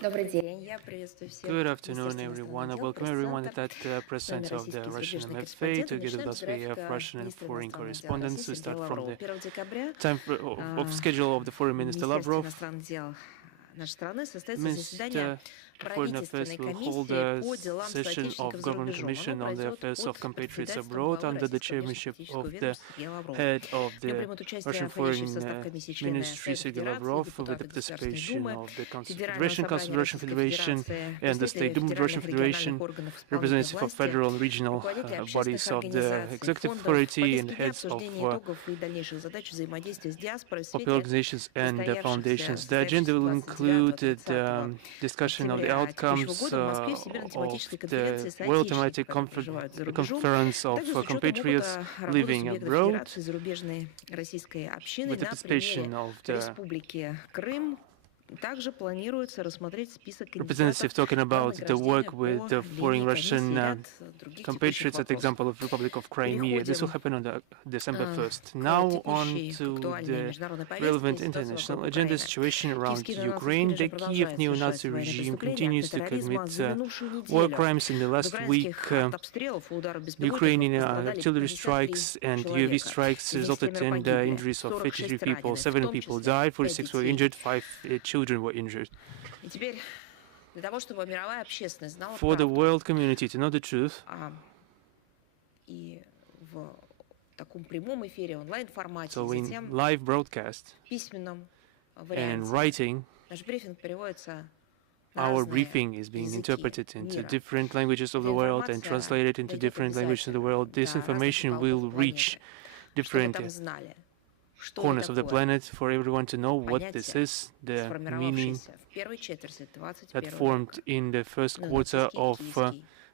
Good afternoon, everyone. I welcome everyone that present of the Russian MFA. Together with us, we have Russian and foreign correspondents. We start from the time of schedule of the Foreign Minister Lavrov. Mr. Foreign Affairs will hold a session of Government Commission on the affairs of compatriots abroad under the chairmanship of the head of the Russian Foreign Ministry, Sergei Lavrov, with the participation of the Council of the Russian Federation and the State Duma of the Russian Federation, representatives of federal and regional bodies of the executive authority and heads of popular organizations and foundations. The agenda will include the discussion of the outcomes of the World Thematic Conference of Compatriots Living Abroad, with the participation of the representative talking about the work with the foreign Russian compatriots at the example of the Republic of Crimea. This will happen on December 1st. Now on to the relevant international agenda situation around Ukraine. The Kiev neo-Nazi regime continues to commit war crimes. In the last week, Ukrainian artillery strikes and UAV strikes resulted in the injuries of 53 people. 7 people died, 46 were injured, 5 children were injured. For the world community to know the truth, so in live broadcast and writing, our briefing is being interpreted into different languages of the world and translated into different languages of the world. This information will reach different corners of the planet for everyone to know what this is, the meaning that formed in the first quarter of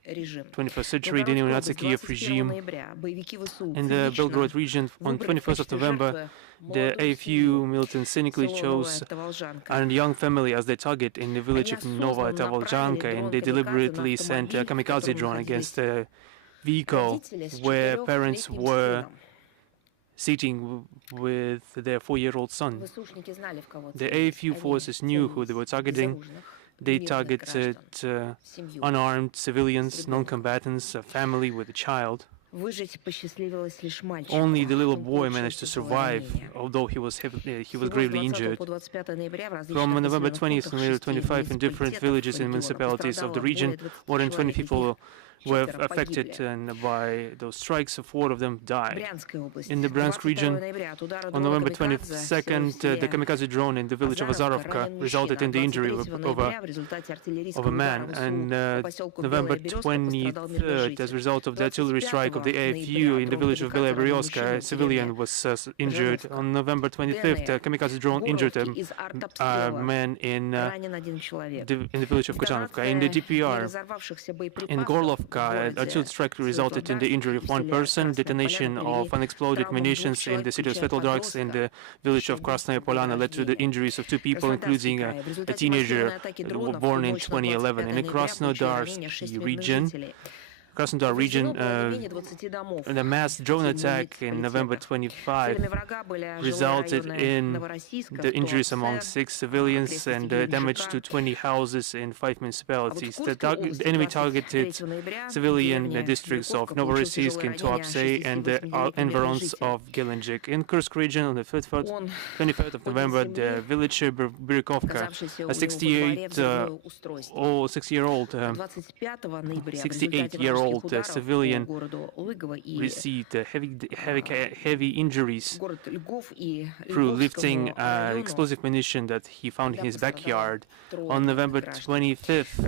21st century, the neo-Nazi Kiev regime. In the Belgorod region, on 21st of November, the AFU militants cynically chose a young family as their target in the village of Nova Tavaljanka, and they deliberately sent a kamikaze drone against a vehicle where parents were sitting with their 4-year-old son. The AFU forces knew who they were targeting. They targeted unarmed civilians, non-combatants, a family with a child. Only the little boy managed to survive, although he was gravely injured. From November 20th to November 25th, in different villages and municipalities of the region, more than 20 people were affected by those strikes. 4 of them died. In the Bryansk region, on November 22nd, the kamikaze drone in the village of Zajárova resulted in the injury of a man. And November 23rd, as a result of the artillery strike of the AFU in the village of Belaya Berezka, a civilian was injured. On November 25th, a kamikaze drone injured a man in the village of Kochanovka. In the DPR, in Gorlovka, artillery strike resulted in the injury of 1 person. Detonation of unexploded munitions in the city of Svetlодарsk in the village of Krasnaya Polana led to the injuries of 2 people, including a teenager born in 2011. In the Krasnodar region, the mass drone attack in November 25 resulted in the injuries among 6 civilians and damage to 20 houses in 5 municipalities. The enemy targeted civilian districts of Novorossiysk and Tuapse and the environs of Gelendzhik. In Kursk region, on the 23rd of November, the village Birikovka, a 68-year-old civilian received heavy injuries through lifting explosive munition that he found in his backyard. On November 25th,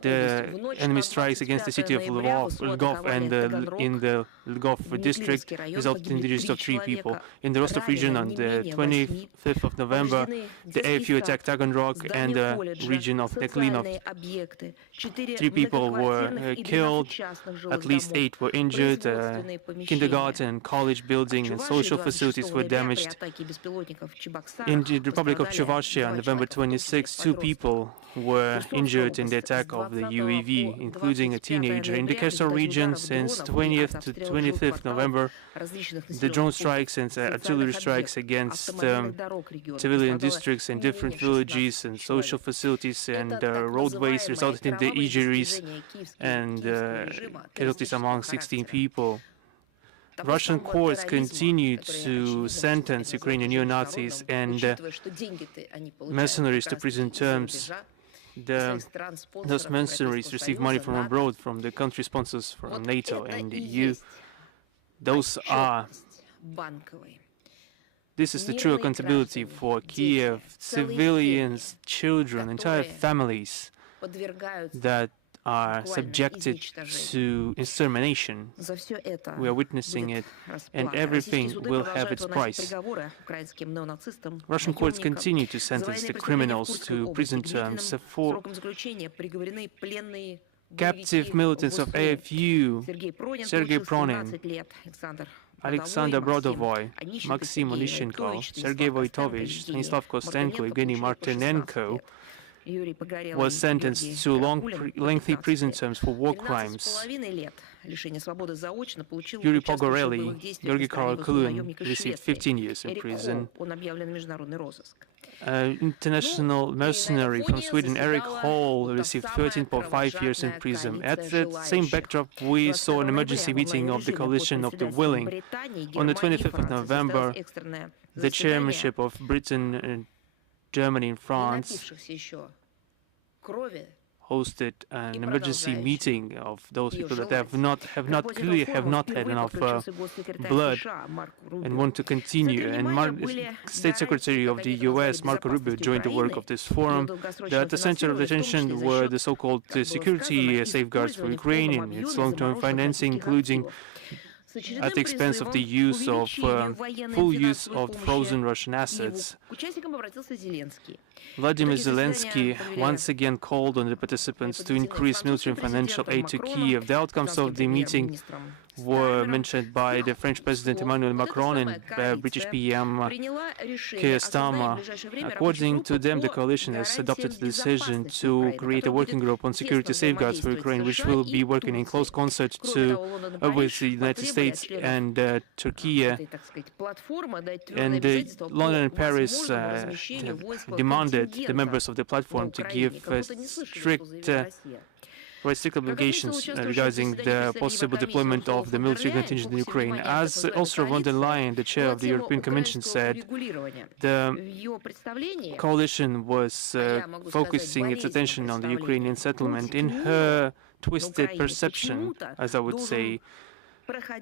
the enemy strikes against the city of Lvov and in the Lvov district resulted in the deaths of 3 people. In the Rostov region, on the 25th of November, the AFU attacked Taganrog and the region of Neklinov. 3 people were killed. At least 8 were injured. Kindergarten and college building and social facilities were damaged. In the Republic of Chuvashia on November 26, 2 people were injured in the attack of the UAV, including a teenager. In the Kherson region, since 20th to 25th November, the drone strikes and artillery strikes against civilian districts and different villages and social facilities and roadways resulted in the injuries and casualties among 16 people. Russian courts continue to sentence Ukrainian neo-Nazis and mercenaries to prison terms. Those mercenaries receive money from abroad, from the country sponsors, from NATO and the EU. This is the true accountability for Kiev, civilians, children, entire families that are subjected to extermination. We are witnessing it, and everything will have its price. Russian courts continue to sentence the criminals to prison terms. For captive militants of AFU, Sergei Pronin, Alexander Brodovoy, Maxim Onishenko, Sergei Voitovich, Stanislav Kostenko, Evgeny Martinenko was sentenced to lengthy prison terms for war crimes. Yuri Pogorelli, Georgy Karakulin received 15 years in prison. International mercenary from Sweden, Eric Hall, received 13.5 years in prison. At the same backdrop, we saw an emergency meeting of the Coalition of the Willing. On the 25th of November, the chairmanship of Britain, Germany and France hosted an emergency meeting of those people that have not had enough blood and want to continue. And State Secretary of the US, Marco Rubio, joined the work of this forum. At the center of attention were the so-called security safeguards for Ukraine and its long-term financing, including at the expense of the use of full use of frozen Russian assets. Vladimir Zelensky once again called on the participants to increase military and financial aid to Kiev. The outcomes of the meeting were mentioned by the French President Emmanuel Macron and British PM Keir Starmer. According to them, the coalition has adopted the decision to create a working group on security safeguards for Ukraine, which will be working in close concert with the United States and Turkey. And London and Paris demanded the members of the platform to give strict obligations regarding the possible deployment of the military contingent in Ukraine. As Ursula von der Leyen, the chair of the European Commission, said, the coalition was focusing its attention on the Ukrainian settlement. In her twisted perception, as I would say,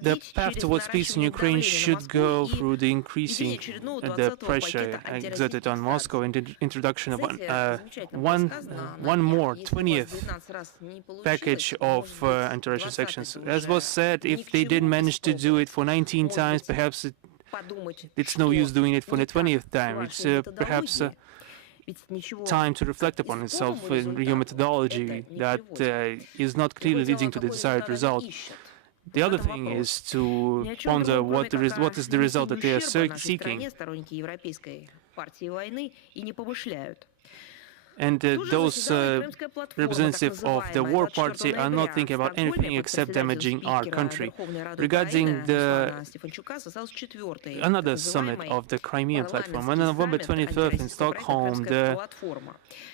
the path towards peace in Ukraine should go through the increasing the pressure exerted on Moscow and the introduction of one more 20th package of anti-Russian sanctions. As was said, if they didn't manage to do it for 19 times, perhaps it's no use doing it for the 20th time. It's perhaps time to reflect upon itself in your methodology that is not clearly leading to the desired result. The other thing is to ponder what is the result that they are seeking. And those representatives of the war party are not thinking about anything except damaging our country. Regarding another summit of the Crimean platform, on November 23rd in Stockholm,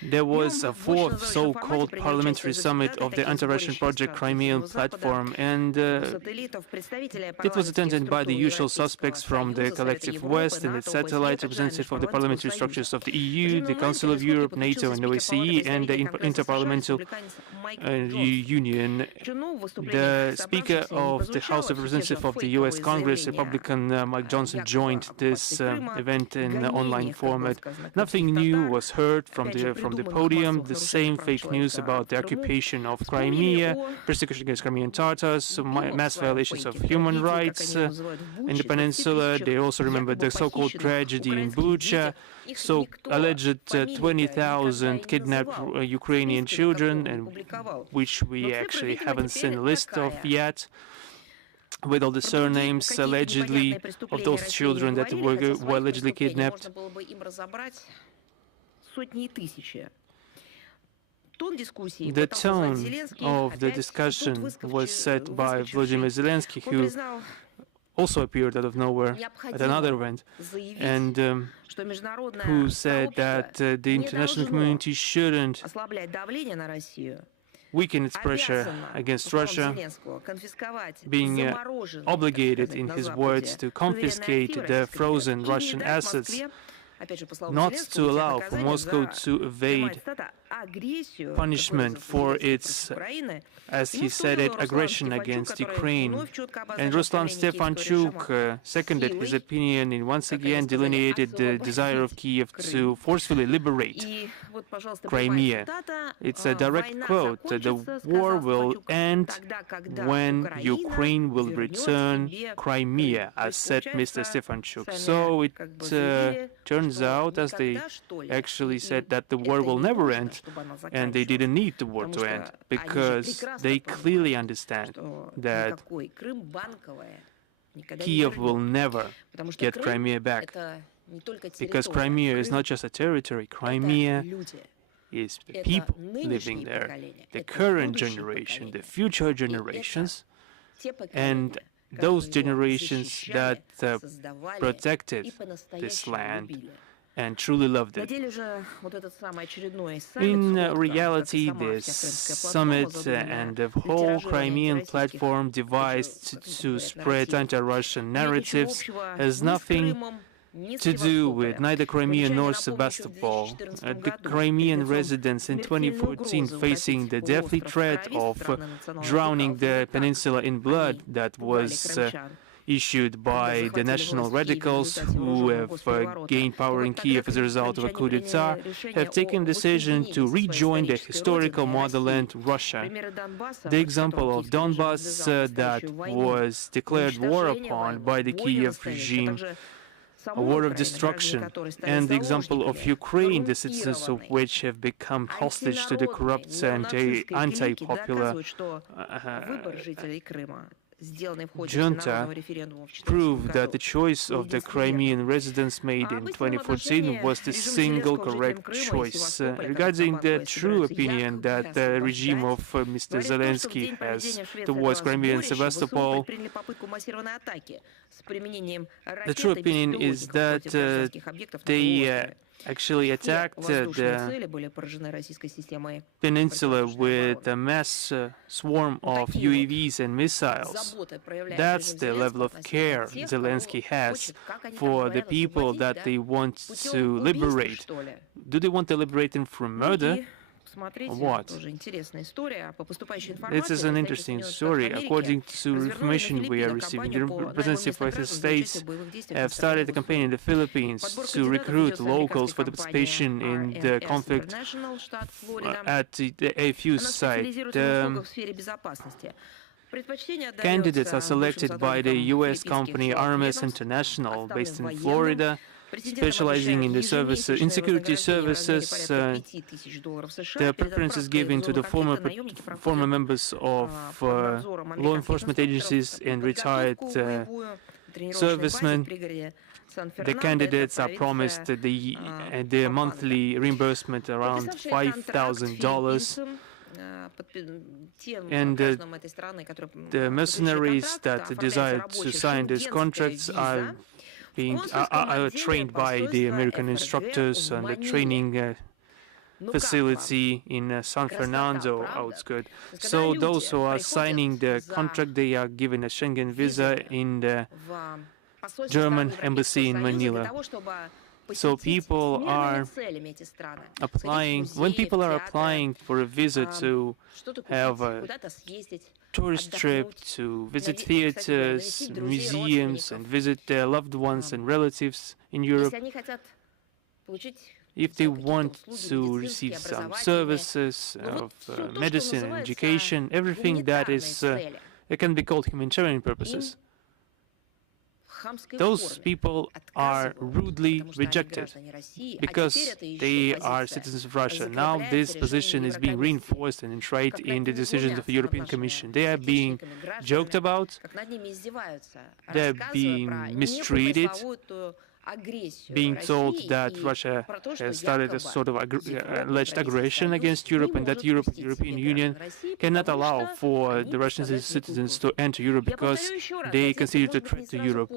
there was a fourth so-called parliamentary summit of the anti-Russian project Crimean platform, and it was attended by the usual suspects from the collective West and its satellite representative of the parliamentary structures of the EU, the Council of Europe, NATO, and OSCE, and the Interparliamentary Union. The Speaker of the House of Representatives of the U.S. Congress, Republican Mike Johnson, joined this event in online format. Nothing new was heard from the podium. The same fake news about the occupation of Crimea, persecution against Crimean Tatars, mass violations of human rights in the peninsula. They also remembered the so-called tragedy in Bucha, alleged 20,000 kidnapped Ukrainian children, and which we actually haven't seen a list of yet, with all the surnames allegedly of those children that were allegedly kidnapped. The tone of the discussion was set by Vladimir Zelensky, who also appeared out of nowhere at another event, and who said that the international community shouldn't weaken its pressure against Russia, being obligated, in his words, to confiscate the frozen Russian assets, not to allow for Moscow to evade punishment for its, as he said it, aggression against Ukraine. And Ruslan Stefanchuk seconded his opinion and once again delineated the desire of Kiev to forcefully liberate Crimea. It's a direct quote: "The war will end when Ukraine will return Crimea," as said Mr. Stefanchuk. So it turns out, as they actually said, that the war will never end, and they didn't need the war to end, because they clearly understand that Kiev will never get Crimea back, because Crimea is not just a territory. Crimea is the people living there, the current generation, the future generations, and those generations that protected this land and truly loved it. In reality, this summit and the whole Crimean platform devised to spread anti-Russian narratives has nothing to do with neither Crimea nor Sevastopol. The Crimean residents in 2014 facing the deathly threat of drowning the peninsula in blood that was issued by the national radicals who have gained power in Kiev as a result of a coup d'etat, have taken the decision to rejoin the historical motherland, Russia. The example of Donbass that was declared war upon by the Kiev regime, a war of destruction, and the example of Ukraine, the citizens of which have become hostage to the corrupt and anti-popular junta, proved that the choice of the Crimean residents made in 2014 was the single correct choice. Regarding the true opinion that the regime of Mr. Zelensky has towards Crimea and Sevastopol, the true opinion is that they actually attacked the peninsula with a mass swarm of UAVs and missiles. That's the level of care Zelensky has for the people that they want to liberate. Do they want to liberate them from murder? Or what? This is an interesting story. According to information we are receiving, the representative of the States have started a campaign in the Philippines to recruit locals for the participation in the conflict at the AFU site. Candidates are selected by the U.S. company RMS International, based in Florida, specializing in the in security services. The preference is given to the former members of law enforcement agencies and retired servicemen. The candidates are promised the monthly reimbursement around $5,000. And the mercenaries that desire to sign these contracts are trained by the American instructors and the training facility in San Fernando outskirts. So those who are signing the contract, they are given a Schengen visa in the German embassy in Manila. So people are applying, when people are applying for a visa to have a tourist trip, to visit theaters, museums, and visit their loved ones and relatives in Europe, if they want to receive some services of medicine and education, everything that is, it can be called humanitarian purposes, those people are rudely rejected because they are citizens of Russia. Now this position is being reinforced and enshrined in the decisions of the European Commission. They are being joked about, they are being mistreated, being told that Russia has started a sort of alleged aggression against Europe, and that European Union cannot allow for the Russian citizens to enter Europe because they consider it a threat to Europe.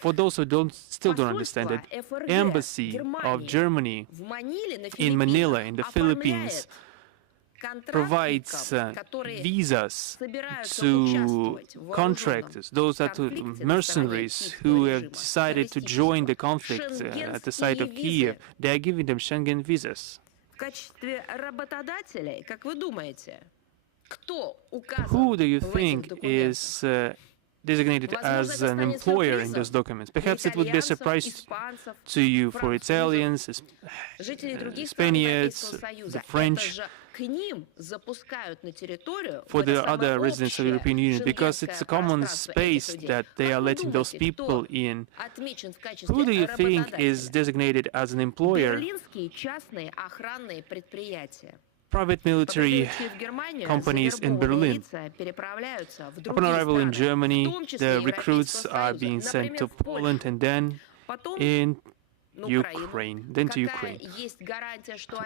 For those who still don't understand it, Embassy of Germany in Manila, in the Philippines, provides visas to contractors, those are mercenaries who have decided to join the conflict at the site of Kiev. They are giving them Schengen visas. Who do you think is designated as an employer in those documents? Perhaps it would be a surprise to you for Italians, Spaniards, the French, for the other residents of the European Union, because it's a common space that they are letting those people in. Who do you think is designated as an employer? Private military companies in Berlin. Upon arrival in Germany, the recruits are being sent to Poland and then to Ukraine.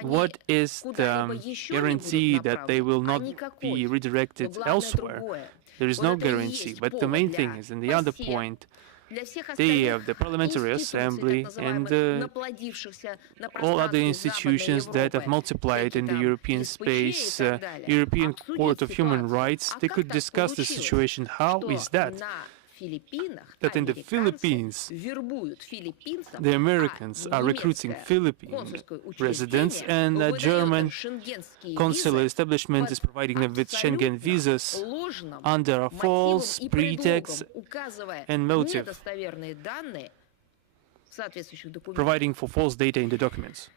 What is the guarantee that they will not be redirected elsewhere? There is no guarantee, but the main thing is, in the other point, they have the Parliamentary Assembly and all other institutions that have multiplied in the European space, European Court of Human Rights. They could discuss the situation. How is that in the Philippines, the Americans are recruiting Philippine residents, and a German consular establishment is providing them with Schengen visas under a false pretext and motive, providing for false data in the documents.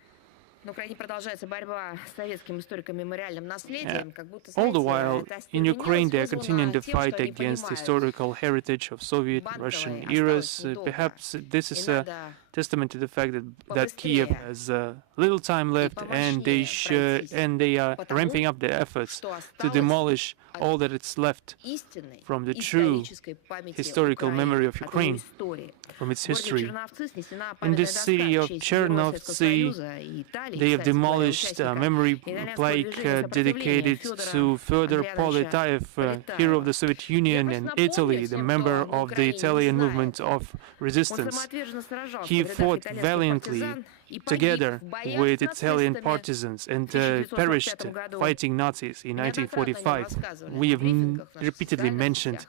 All the while, in Ukraine, they are continuing the fight against historical heritage of Soviet Russian eras. Perhaps this is a testament to the fact that Kiev has little time left, and they are ramping up their efforts to demolish all that is left from the true historical memory of Ukraine, from its history. In the city of Chernovtsi, they have demolished a memory plaque dedicated to Fyodor Poletayev, hero of the Soviet Union and Italy, the member of the Italian movement of resistance. He fought valiantly together with Italian partisans and perished fighting Nazis in 1945. We have repeatedly mentioned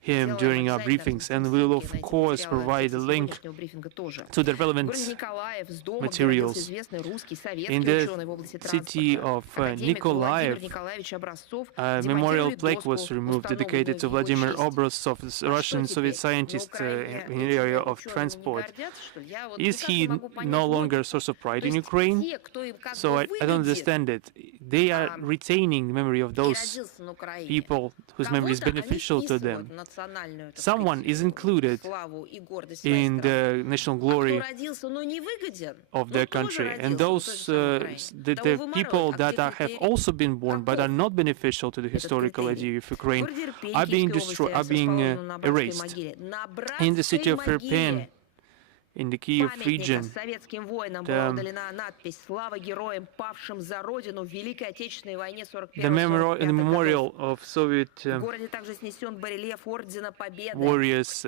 him during our briefings, and we will of course provide a link to the relevant materials. In the city of Nikolaev, a memorial plaque was removed dedicated to Vladimir Obraztsov, a Russian Soviet scientist in the area of transport. Is he no longer a source of pride in Ukraine? So I don't understand it. They are retaining the memory of those people whose memory is beneficial to them. Someone is included in the national glory of their country, and those the people that have also been born but are not beneficial to the historical idea of Ukraine are being destroyed, are being erased. In the city of Repetto, in the Kiev region, the memorial of Soviet warriors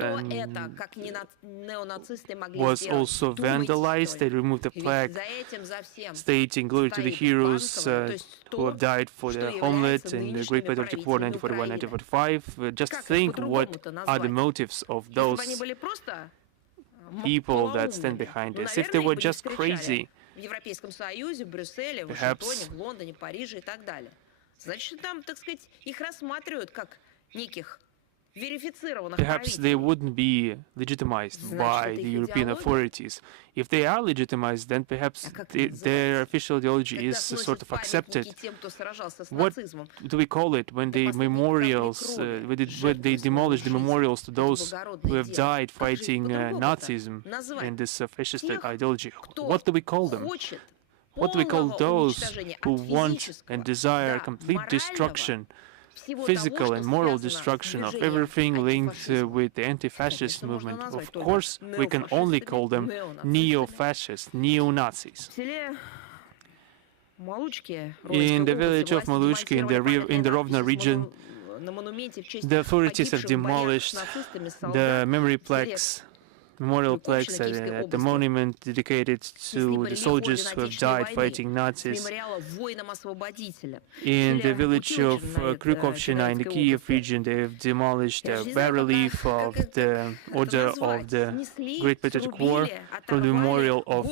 was also vandalized. They removed the flag stating "Glory to the heroes who have died for their homeland in the Great Patriotic War 1941-1945. Just think what are the motives of those people that stand behind this. If they were just crazy, perhaps they wouldn't be legitimized by the European authorities. If they are legitimized, then perhaps their official ideology is sort of accepted. What do we call it when the memorials, when they demolish the memorials to those who have died fighting Nazism and this fascist ideology? What do we call them? What do we call those who want and desire complete destruction physical and moral destruction of everything linked with the anti-fascist movement. Of course, we can only call them neo-fascists, neo-Nazis. In the village of Maluchki in the Rovno region, the authorities have demolished the memorial plaques at the monument dedicated to the soldiers who have died fighting Nazis. In the village of Krykovshchina in the Kiev region, they have demolished a bas-relief of the Order of the Great Patriotic War from the memorial of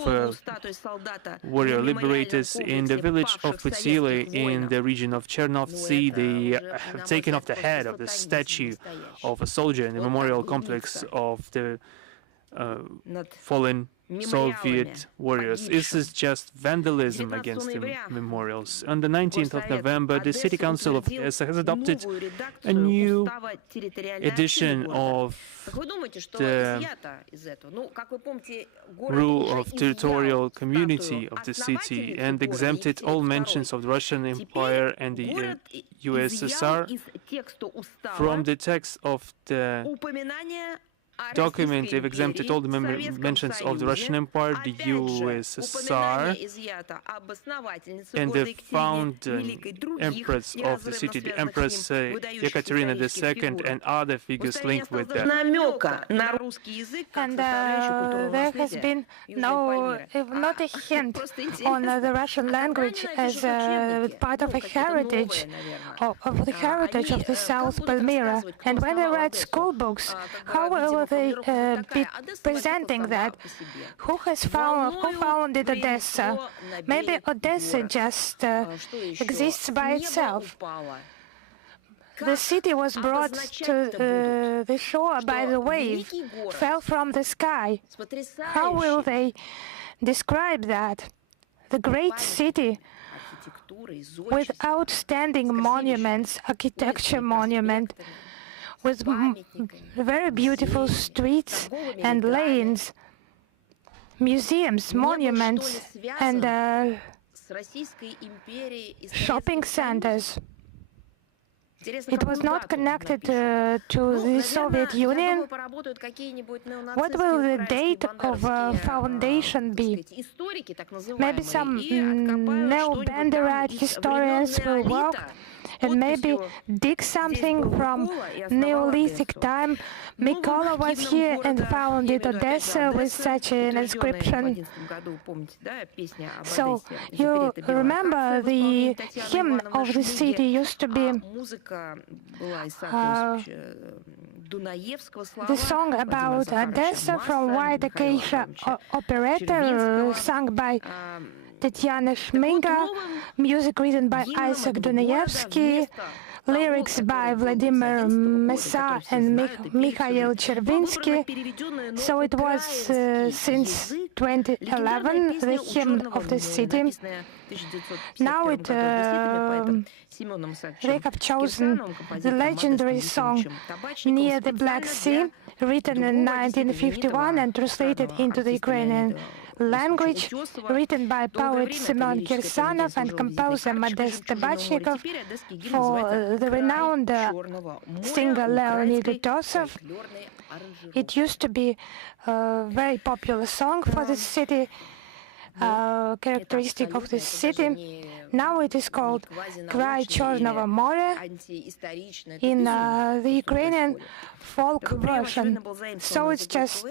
warrior liberators. In the village of Putsile in the region of Chernovtsi, they have taken off the head of the statue of a soldier in the memorial complex of the fallen Soviet warriors. This is just vandalism against the memorials. On the 19th of November, the City Council of Odessa has adopted a new edition of the rule of territorial community of the city and exempted all mentions of the Russian Empire and the USSR from the text of the document. They've exempted all the mentions of the Russian Empire, the USSR, and the founding empress of the city, the Empress Ekaterina II, and other figures linked with that. And there has been not a hint on the Russian language as part of a heritage, of the heritage of the South Palmyra. And when they write school books, how will they be presenting that? Who founded Odessa? Maybe Odessa just exists by itself. The city was brought to the shore by the wave, fell from the sky. How will they describe that? The great city with outstanding monuments, architecture monument, with very beautiful streets and lanes, museums, monuments, and shopping centers. It was not connected to the Soviet Union. What will the date of foundation be? Maybe some neo-Banderite historians will work and maybe dig something from Neolithic time. Mykola was here and founded Odessa with such an inscription. So you remember the hymn of the city used to be the song about Odessa from White Acacia operetta sung by Tatiana Shminga, music written by Isaac Dunayevsky, lyrics by Vladimir Mesa and Mikhail Chervinsky. So it was since 2011 the hymn of the city. Now they have chosen the legendary song Near the Black Sea, written in 1951 and translated into the Ukrainian language, written by poet Semyon Kirsanov and composer Modest Tabachnikov for the renowned singer Leonid Utosov. It used to be a very popular song for the city, characteristic of the city. Now it is called Cry Chornovo More in the Ukrainian folk version. So it's just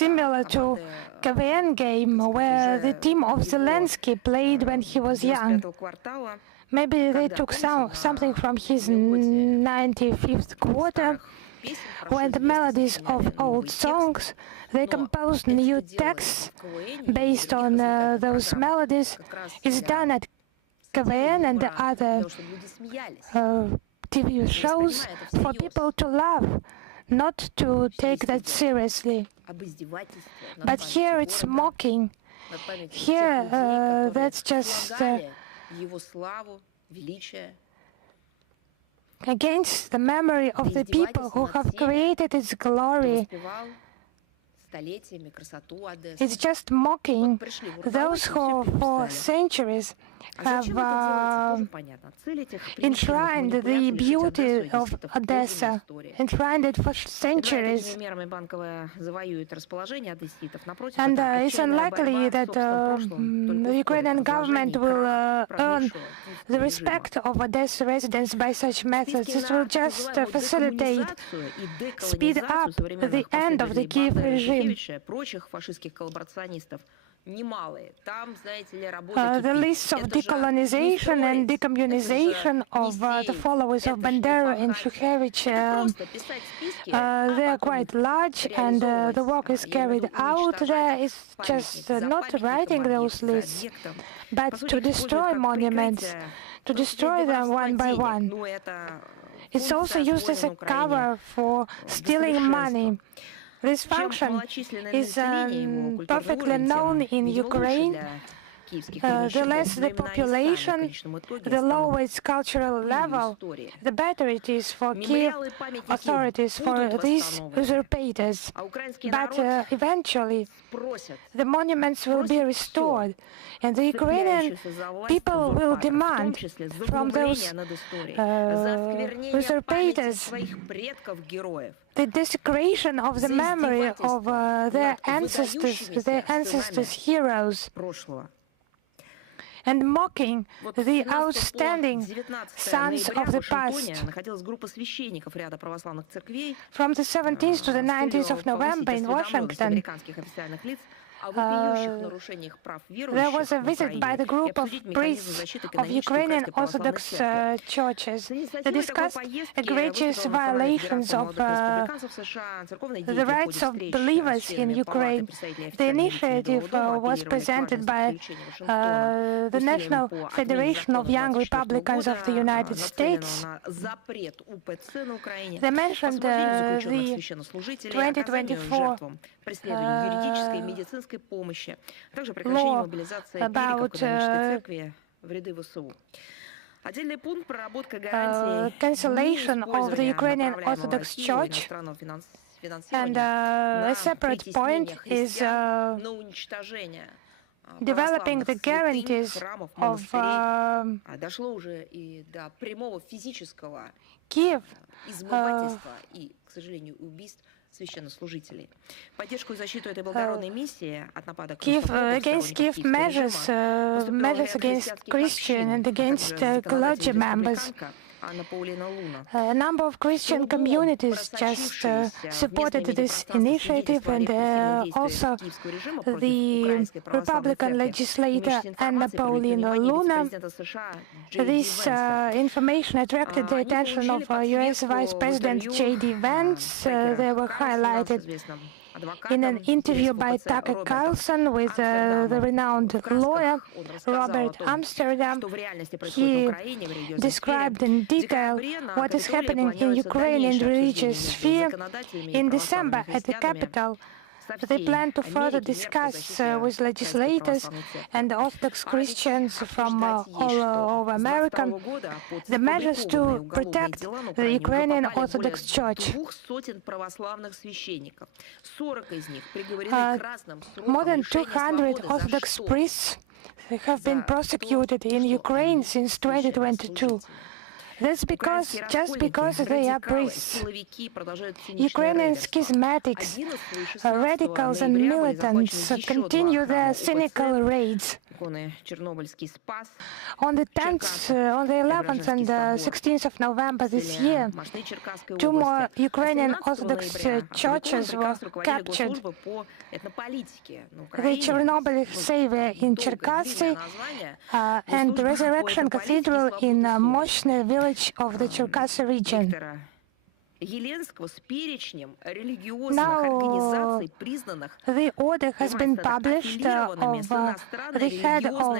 similar to KVN game where the team of Zelensky played when he was young. Maybe they took something from his 95th quarter. When the melodies of old songs, they composed new texts based on those melodies. It's done at KVN and the other TV shows for people to laugh, not to take that seriously. But here it's mocking. Here that's just against the memory of the people who have created its glory. It's just mocking those who for centuries have enshrined the beauty of Odessa, enshrined it for centuries. And it's unlikely that the Ukrainian government will earn the respect of Odessa residents by such methods. This will just facilitate, speed up the end of the Kiev regime. The lists of decolonization and decommunization of the followers of Bandera and Shukhevich, they are quite large, and the work is carried out there. It's just not writing those lists, but to destroy monuments, to destroy them one by one. It's also used as a cover for stealing money. This function is perfectly known in Ukraine. The less the population, the lower its cultural level, the better it is for Kiev authorities, for these usurpators. But eventually, the monuments will be restored, and the Ukrainian people will demand from those usurpators the desecration of the memory of their ancestors' heroes, and mocking the outstanding sons of the past. From the 17th to the 19th of November in Washington, there was a visit by the group of priests of Ukrainian Orthodox churches. They discussed egregious violations of the rights of believers in Ukraine. The initiative was presented by the National Federation of Young Republicans of the United States. They mentioned the 2024 law about cancellation of the Ukrainian Orthodox Church, and a separate point is developing the guarantees of Kiev against Kiev measures against Christian and against clergy members. A number of Christian communities just supported this initiative, and also the Republican legislator Anna Paulina Luna. This information attracted the attention of U.S. Vice President J.D. Vance. They were highlighted in an interview by Tucker Carlson with the renowned lawyer Robert Amsterdam. He described in detail what is happening in Ukrainian religious sphere. In December at the Capitol, they plan to further discuss with legislators and Orthodox Christians from all over America the measures to protect the Ukrainian Orthodox Church. More than 200 Orthodox priests have been prosecuted in Ukraine since 2022. That's just because they are priests. Ukrainian schismatics, radicals and militants continue their cynical raids. On the 11th and 16th of November this year, 2 more Ukrainian Orthodox churches were captured. The Chernobyl Savior in Cherkasy and the Resurrection Cathedral in Moshne village of the Cherkasy region. Now, the order has been published of the head of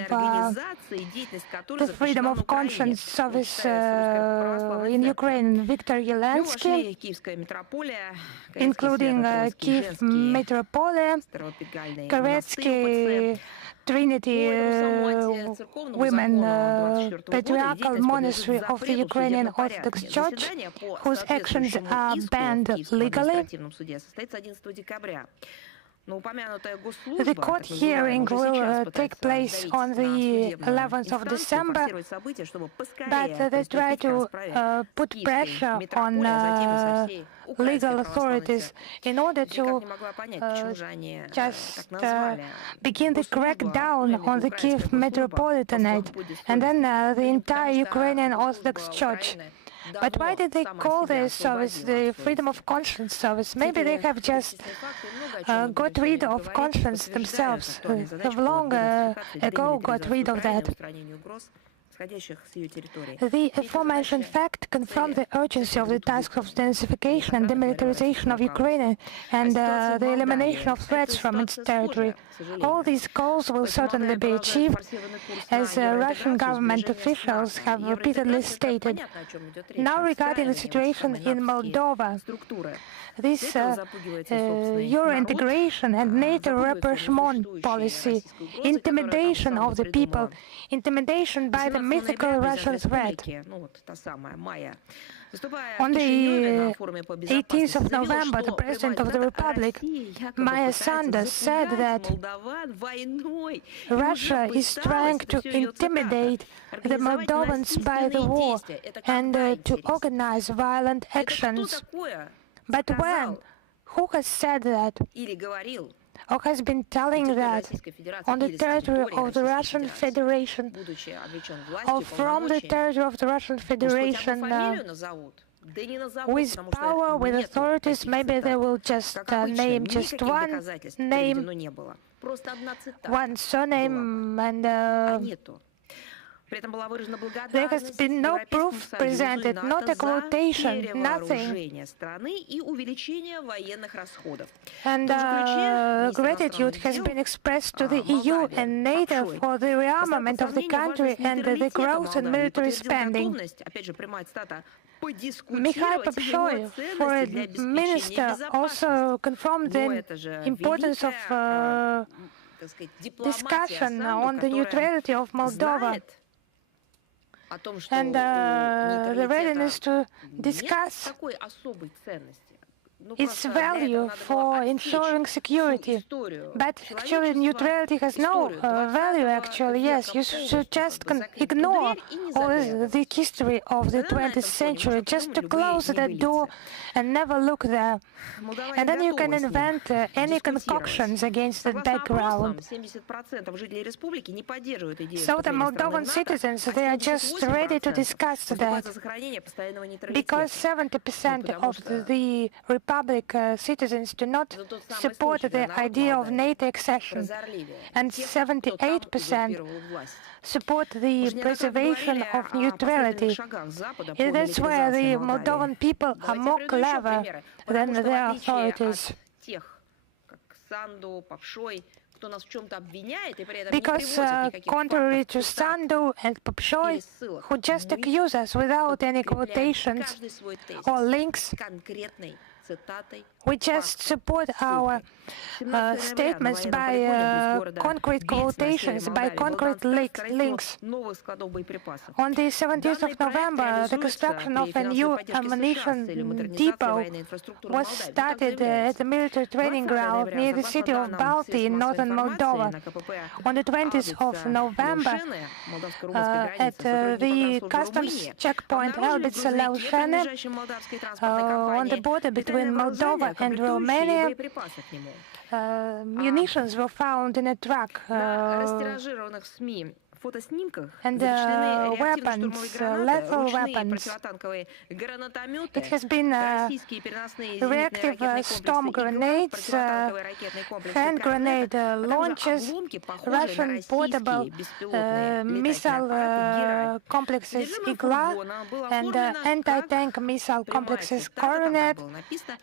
the Freedom of Conscience Service in Ukraine, Viktor Yelensky, including Kiev Metropolia, Koretsky Trinity Women Patriarchal Monastery of the Ukrainian Orthodox Church, whose actions are banned legally. The court hearing will take place on the 11th of December, but they try to put pressure on legal authorities in order to just begin the crackdown on the Kiev Metropolitanate and then the entire Ukrainian Orthodox Church. But why did they call their service the Freedom of Conscience service? Maybe they have just got rid of conscience themselves, have long ago got rid of that. The aforementioned fact confirmed the urgency of the task of denazification and demilitarization of Ukraine and the elimination of threats from its territory. All these goals will certainly be achieved, as Russian government officials have repeatedly stated. Now, regarding the situation in Moldova, this Euro integration and NATO rapprochement policy, intimidation of the people, intimidation by the mythical Russian threat. On the 18th of November, the President of the Republic, Maya Sandu, said that Russia is trying to intimidate the Moldovans by the war and to organize violent actions. But when? Who has said that? Or has been telling that on the territory of the Russian Federation, or from the territory of the Russian Federation, with power, with authorities? Maybe they will just name just one name, one surname, and there has been no proof presented, not a quotation, nothing. And gratitude has been expressed to the EU and NATO for the rearmament of the country and the growth in military spending. Mikhail Popshoy, foreign minister, also confirmed the importance of discussion on the neutrality of Moldova and the readiness to discuss its value for ensuring security. But actually neutrality has no value, actually. Yes, you should just ignore all the history of the 20th century, just to close that door and never look there. And then you can invent any concoctions against that background. So the Moldovan citizens, they are just ready to discuss that, because 70% of the Republic citizens do not support the idea of NATO accession, and 78% support the preservation of neutrality. And that's where the Moldovan people are more clever than their authorities. Because contrary to Sandu and Popshoy, who just accuse us without any quotations or links, we just support our statements by concrete quotations, by concrete links. On the 17th of November, the construction of a new ammunition depot was started at the military training ground near the city of Balti in northern Moldova. On the 20th of November, at the customs checkpoint Elbice-Leushene, on the border between Moldova and Romania, munitions were found in a truck, and weapons, lethal weapons. It has been reactive storm grenades, hand grenade launches, Russian portable missile complexes Igla, and anti-tank missile complexes Coronet,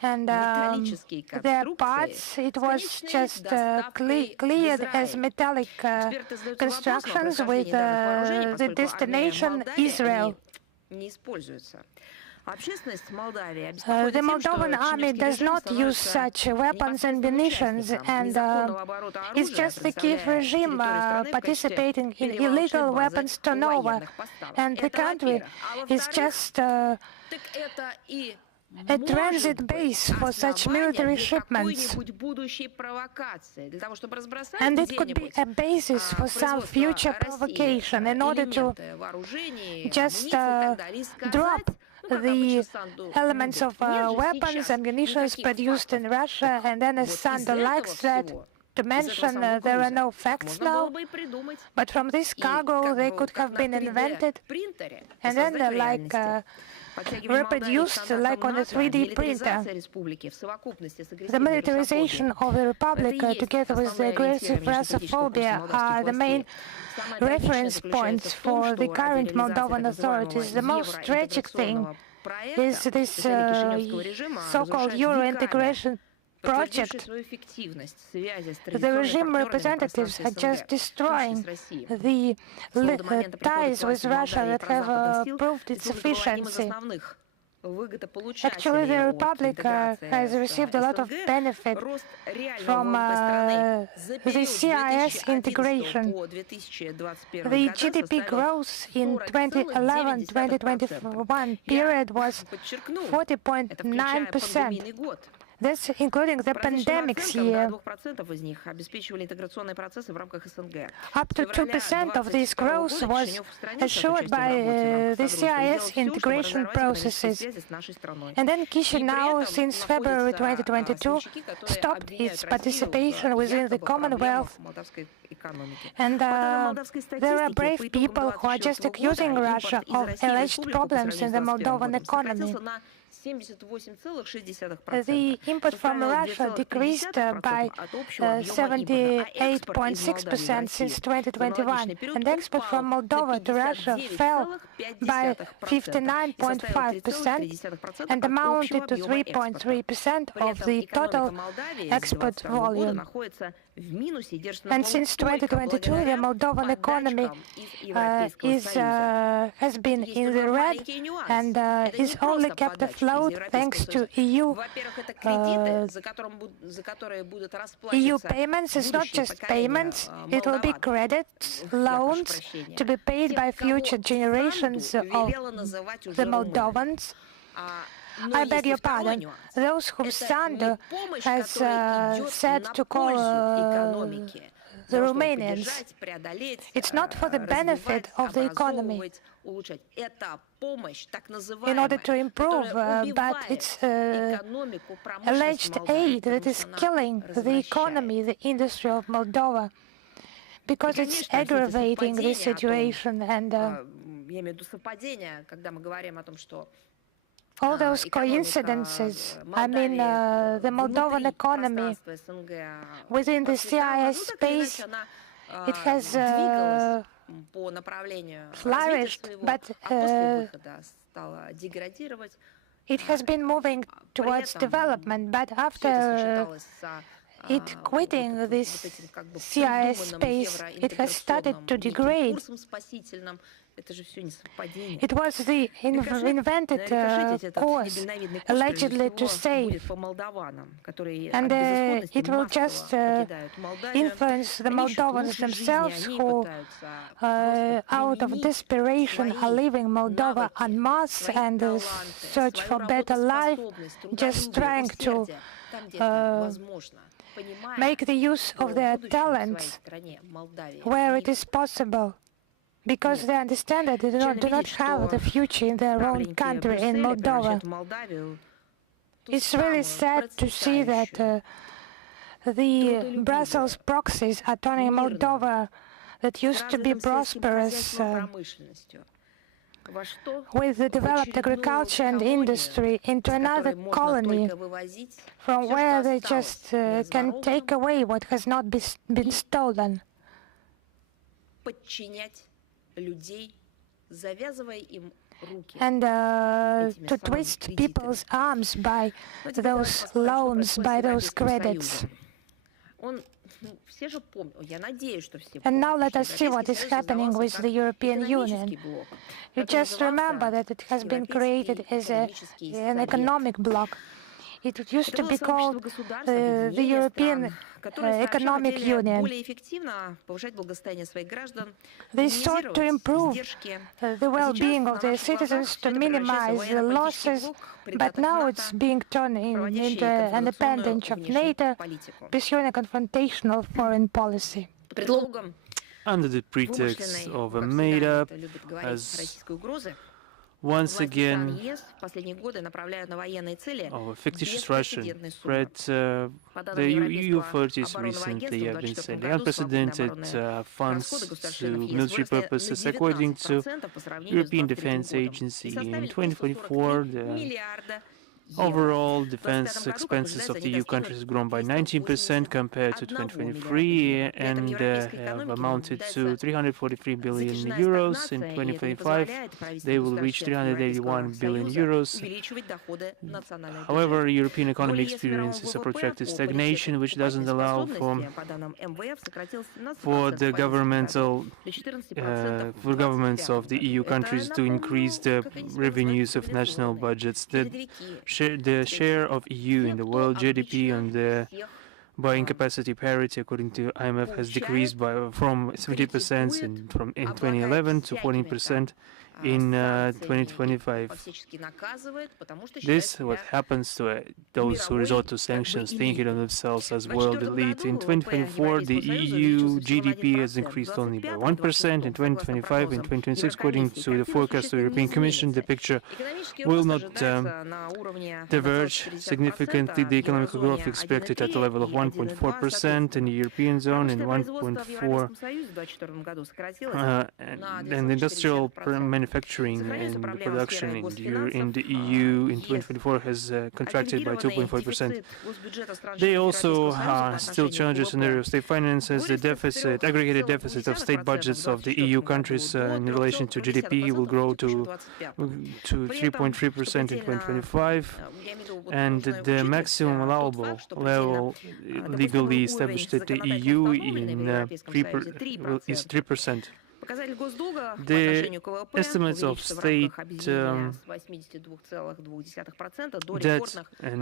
and their parts, it was just cleared as metallic constructions with the destination Israel. The Moldovan army does not use such weapons and munitions, and it's just the Kiev regime participating in illegal weapons turnover, and the country is just a transit base for such military shipments. And it could be a basis for some future provocation in order to just drop the elements of weapons and munitions produced in Russia, and then as Sander likes that to mention, there are no facts now, but from this cargo they could have been invented and then reproduced like on a 3D printer. The militarization of the Republic, together with the aggressive Russophobia, are the main reference points for the current Moldovan authorities. The most tragic thing is this so-called Euro integration project. The regime representatives are just destroying the ties with Russia that have proved its efficiency. Actually, the Republic has received a lot of benefit from the CIS integration. The GDP growth in 2011-2021 period was 40.9%. That's including the pandemic's year. Up to 2% of this growth was assured by the CIS integration processes. And then Chisinau, since February 2022, stopped its participation within the Commonwealth. And there are brave people who are just accusing Russia of alleged problems in the Moldovan economy. The import from Russia decreased by 78.6% since 2021, and export from Moldova to Russia fell by 59.5% and amounted to 3.3% of the total export volume. And since 2022, the Moldovan economy has been in the red and is only kept afloat thanks to EU payments. It's not just payments, it will be credits, loans to be paid by future generations of the Moldovans. I beg your pardon. Those whom Sander has said to call the Romanians, it's not for the benefit of the economy in order to improve, but it's alleged aid that is killing the economy, the industry of Moldova, because it's aggravating the situation. And all those coincidences, I mean, the Moldovan economy within the CIS space, it has flourished, but it has been moving towards development. But after it quitting this CIS space, it has started to degrade. It was the invented course allegedly to save, and it will just influence the Moldovans themselves who, out of desperation, are leaving Moldova en masse and search for better life, just trying to make the use of their talents where it is possible, because they understand that they do not have the future in their own country, in Moldova. It's really sad to see that the Brussels proxies are turning Moldova, that used to be prosperous, with the developed agriculture and industry, into another colony from where they just can take away what has not been stolen. And to twist people's arms by those loans, by those credits. And now let us see what is happening with the European Union. You just remember that it has been created as an economic bloc. It used to be called the European economic union. They sought to improve the well-being of their citizens, to minimize the losses, but now it's being turned into an appendage of NATO, pursuing a confrontational foreign policy. Under the pretext of a made-up, as once again, of a fictitious Russian threat, the EU authorities recently have been sending unprecedented funds to military purposes. According to European Defence Agency, in 2024, the overall defense expenses of the EU countries have grown by 19% compared to 2023 and have amounted to 343 billion euros. In 2025, they will reach 381 billion euros. However, European economy experiences a protracted stagnation, which doesn't allow for the governments of the EU countries to increase the revenues of national budgets. The share of EU in the world GDP and the buying capacity parity, according to IMF, has decreased from 70% in 2011 to 14% in 2025. This is what happens to those who resort to sanctions, thinking of themselves as world elite. In 2024, the EU GDP has increased only by 1%. In 2025 and 2026, according to the forecast of the European Commission, the picture will not diverge significantly. The economic growth expected at the level of 1.4% in the European zone and 1.4% and industrial manufacturing and production in the EU in 2024 has contracted by 2.4%. They also still challenge a scenario of state finances. The aggregated deficit of state budgets of the EU countries in relation to GDP will grow to 3.3% in 2025, and the maximum allowable level legally established at the EU is 3%. The estimates of state debt in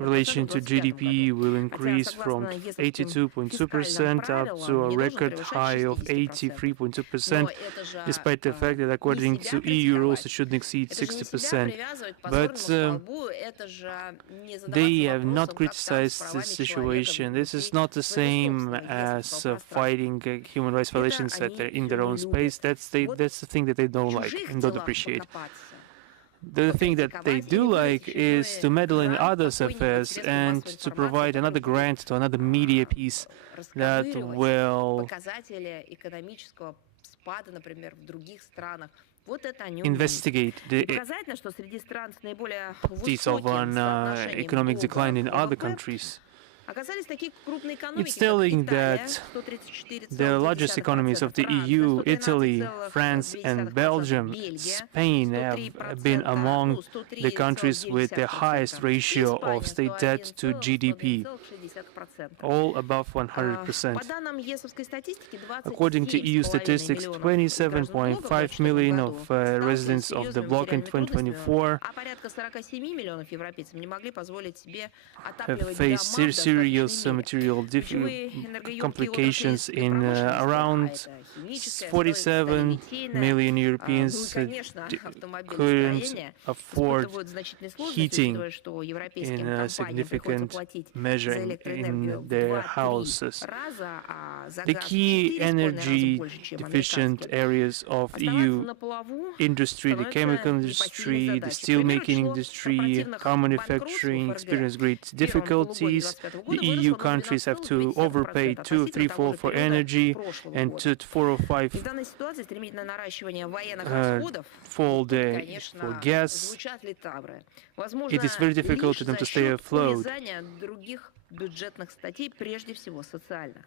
relation to GDP will increase from 82.2% up to a record high of 83.2%, despite the fact that according to EU rules it shouldn't exceed 60%. But they have not criticized this situation. This is not the same as fighting human rights violations in their own space. That's the thing that they don't like and don't appreciate. The thing that they do like is to meddle in others' affairs and to provide another grant to another media piece that will investigate the properties of an economic decline in other countries. It's telling that the largest economies of the EU, Italy, France and Belgium, Spain, have been among the countries with the highest ratio of state debt to GDP, all above 100%. According to EU statistics, 27.5 million of residents of the bloc in 2024 have faced serious material complications. In around 47 million Europeans couldn't afford heating in a significant measure in their houses. The key energy deficient areas of EU industry, the chemical industry, the steel-making industry, car manufacturing experience great difficulties. The EU countries have to overpay 2 or 3-fold for energy and 4 or 5-fold for gas. It is very difficult for them to stay afloat.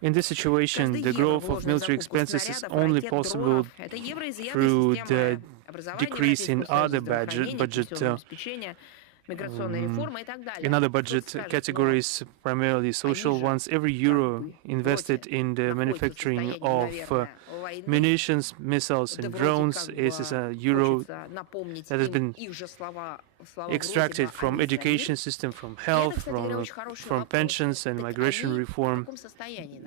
In this situation, the growth of military expenses is only possible through the decrease in other budget in other budget categories, primarily social ones. Every euro invested in the manufacturing of munitions, missiles, and drones is a euro that has been extracted from education system, from health, from pensions and migration reform.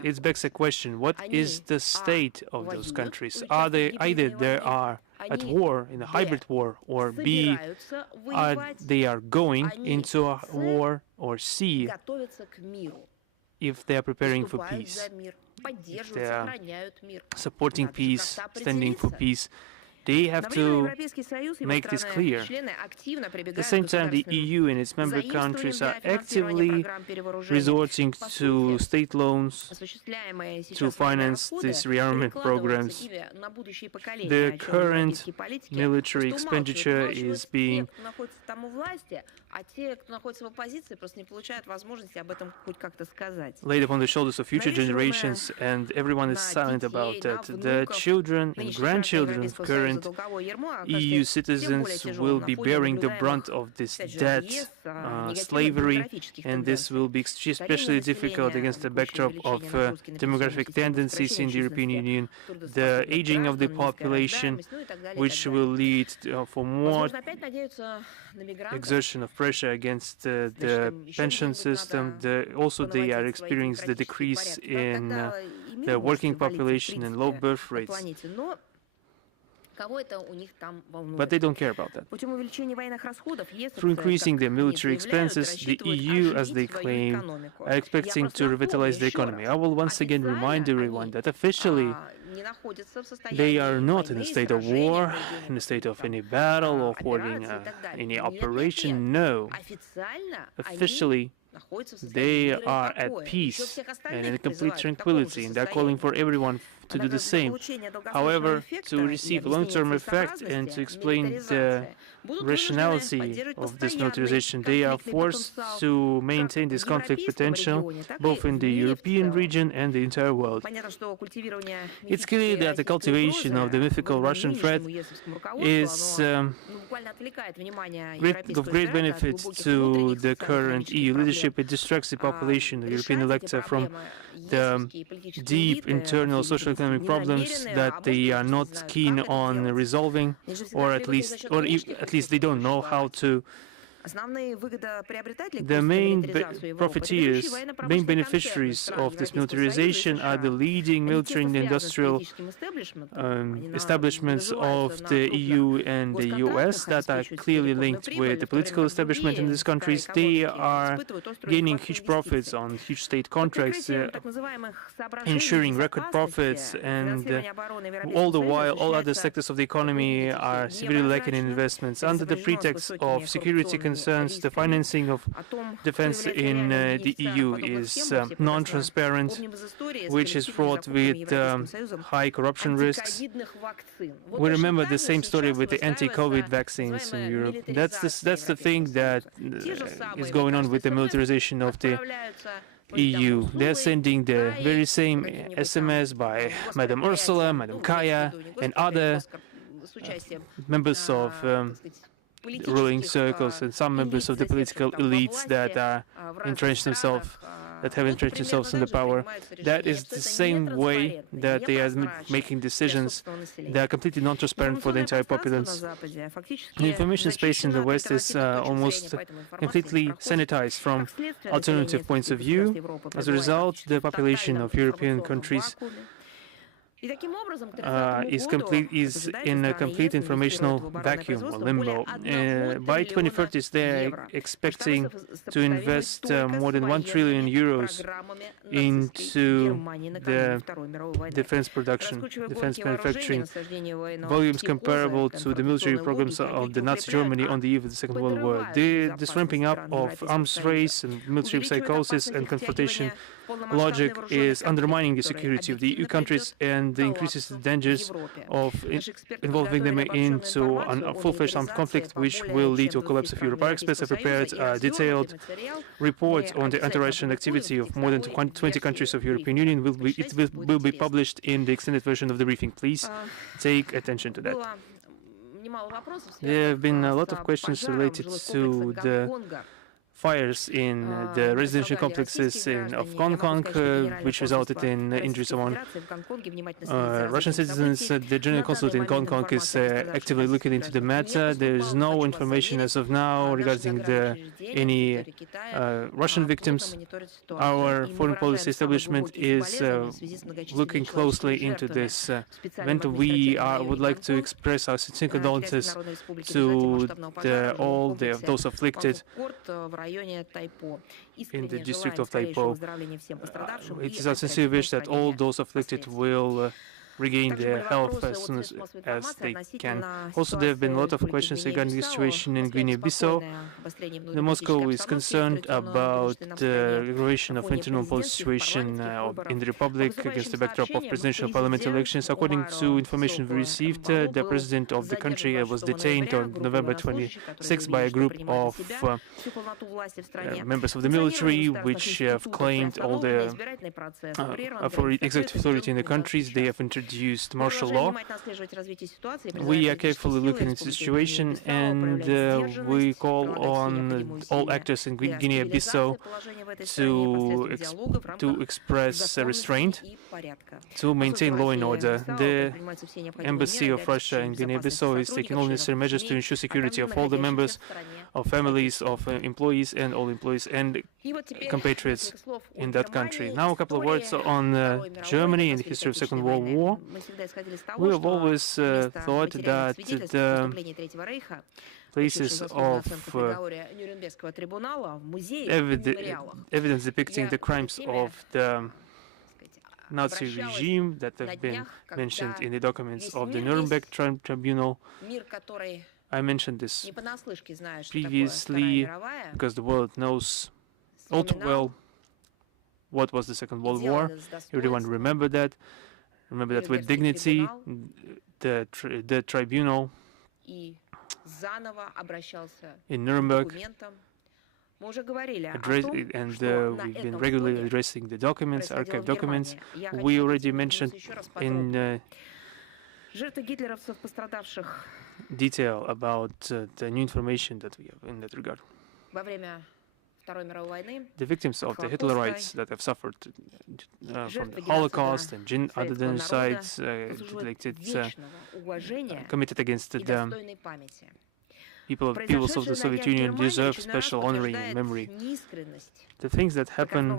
It begs a question: what is the state of those countries? Are they either they are at war, in a hybrid war, or B, they are going into a war, or C, if they are preparing for peace, if they are supporting peace, standing for peace. They have to make this clear. At the same time, the EU and its member countries are actively resorting to state loans to finance these rearmament programs. The current military expenditure is being laid upon the shoulders of future generations, and everyone is silent about that. The children and grandchildren of current EU citizens will be bearing the brunt of this debt, slavery, and this will be especially difficult against the backdrop of demographic tendencies in the European Union, the aging of the population, which will lead for more exertion of pressure against the pension system. Also, they are experiencing the decrease in the working population and low birth rates. But they don't care about that. Through increasing their military expenses, the EU, as they claim, are expecting to revitalize the economy. I will once again remind everyone that officially they are not in a state of war, in a state of any battle or holding any operation. No. Officially, they are at peace and in complete tranquility, and they're calling for everyone to do the same. However, to receive long-term effect and to explain the rationality of this militarization, they are forced to maintain this conflict potential both in the European region and the entire world. It's clear that the cultivation of the mythical Russian threat is of great benefit to the current EU leadership. It distracts the population, the European electorate, from the deep internal social economic problems that they are not keen on resolving, or at least they don't know how to. The main profiteers, main beneficiaries of this militarization are the leading military and industrial establishments of the EU and the US that are clearly linked with the political establishment in these countries. They are gaining huge profits on huge state contracts, ensuring record profits, and all the while all other sectors of the economy are severely lacking in investments. Under the pretext of security concerns, the financing of defense in the EU is non-transparent, which is fraught with high corruption risks. We remember the same story with the anti-COVID vaccines in Europe. That's the thing that is going on with the militarization of the EU. They're sending the very same SMS by Madam Ursula, Madam Kaya, and other members of ruling circles and some members of the political elites that are entrenched themselves, that have entrenched themselves in the power. That is the same way that they are making decisions. They are completely non-transparent for the entire populace. The information space in the West is almost completely sanitized from alternative points of view. As a result, the population of European countries is in a complete informational vacuum or limbo. By 2030, they're expecting to invest more than 1 trillion euros into the defense production, defense manufacturing, volumes comparable to the military programs of the Nazi Germany on the eve of the Second World War. This ramping up of arms race and military psychosis and confrontation logic is undermining the security of the EU countries and increases the dangers of involving them into a full-fledged armed conflict, which will lead to a collapse of Europe. Our experts have prepared a detailed report on the anti-Russian activity of more than 20 countries of the European Union. It will be published in the extended version of the briefing. Please take attention to that. There have been a lot of questions related to the fires in the residential complexes of Hong Kong, which resulted in injuries among Russian citizens. The General Consulate in Hong Kong is actively looking into the matter. There is no information as of now regarding any Russian victims. Our foreign policy establishment is looking closely into this event. We would like to express our sincere condolences to all those afflicted in the district of Taipo. It is our sincere wish that all those afflicted will regain their health as soon as they can. Also, there have been a lot of questions regarding the situation in Guinea-Bissau. The Moscow is concerned about the regulation of internal policy situation in the Republic against the backdrop of presidential parliament elections. According to information we received, the president of the country was detained on November 26 by a group of members of the military, which have claimed all the executive authority in the countries. They have introduced martial law. We are carefully looking into the situation, and we call on all actors in Guinea-Bissau to express restraint, to maintain law and order. The embassy of Russia in Guinea-Bissau is taking all necessary measures to ensure security of all the members, of families, of employees, and all employees and compatriots in that country. Now, a couple of words on Germany and the history of Second World War. We have always thought that the places of evidence depicting the crimes of the Nazi regime that have been mentioned in the documents of the Nuremberg Tribunal. I mentioned this previously because the world knows all too well what was the Second World War. Everyone remember that. Remember that with dignity. The tribunal in Nuremberg and we've been regularly addressing the documents, archive documents. We already mentioned in detail about the new information that we have in that regard. The victims of the Hitlerites that have suffered from the Holocaust and other genocides committed against the peoples of the Soviet Union deserve special honoring and memory. The things that happen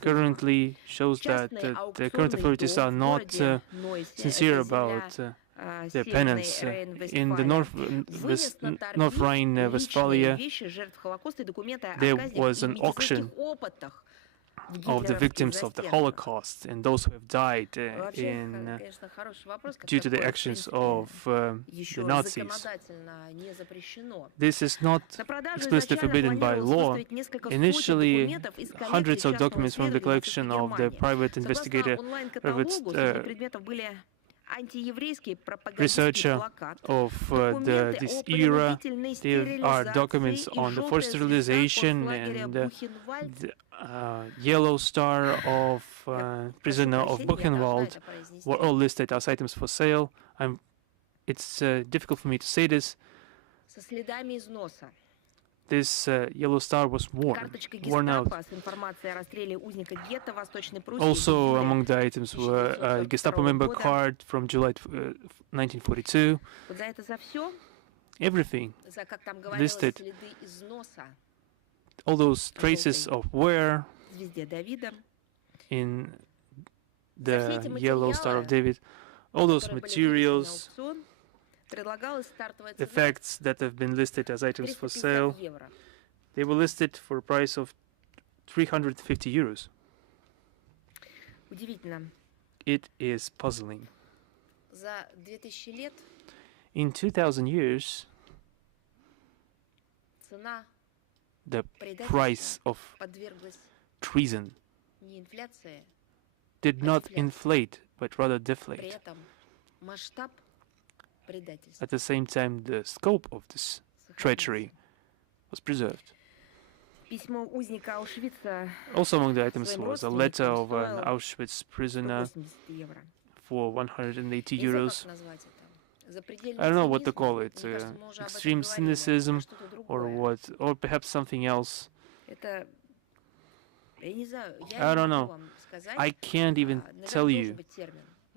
currently shows that the current authorities are not sincere about their penance. In the North Rhine-Westphalia, there was an auction of the victims of the Holocaust and those who have died due to the actions of the Nazis. This is not explicitly forbidden by law. Initially, hundreds of documents from the collection of the private investigator, researcher of this era. There are documents on the forced sterilization and the yellow star of prisoner of Buchenwald were all listed as items for sale. It's difficult for me to say this. This yellow star was worn out. Also among the items were a Gestapo member card from July 1942. Everything listed. All those traces of wear in the yellow Star of David, all those materials, the facts that have been listed as items for sale, they were listed for a price of 350 euros. It is puzzling. In 2000 years, the price of treason did not inflate, but rather deflate. At the same time, the scope of this treachery was preserved. Also among the items was a letter of an Auschwitz prisoner for 180 euros. I don't know what to call it, extreme cynicism or what, or perhaps something else. I don't know. I can't even tell you.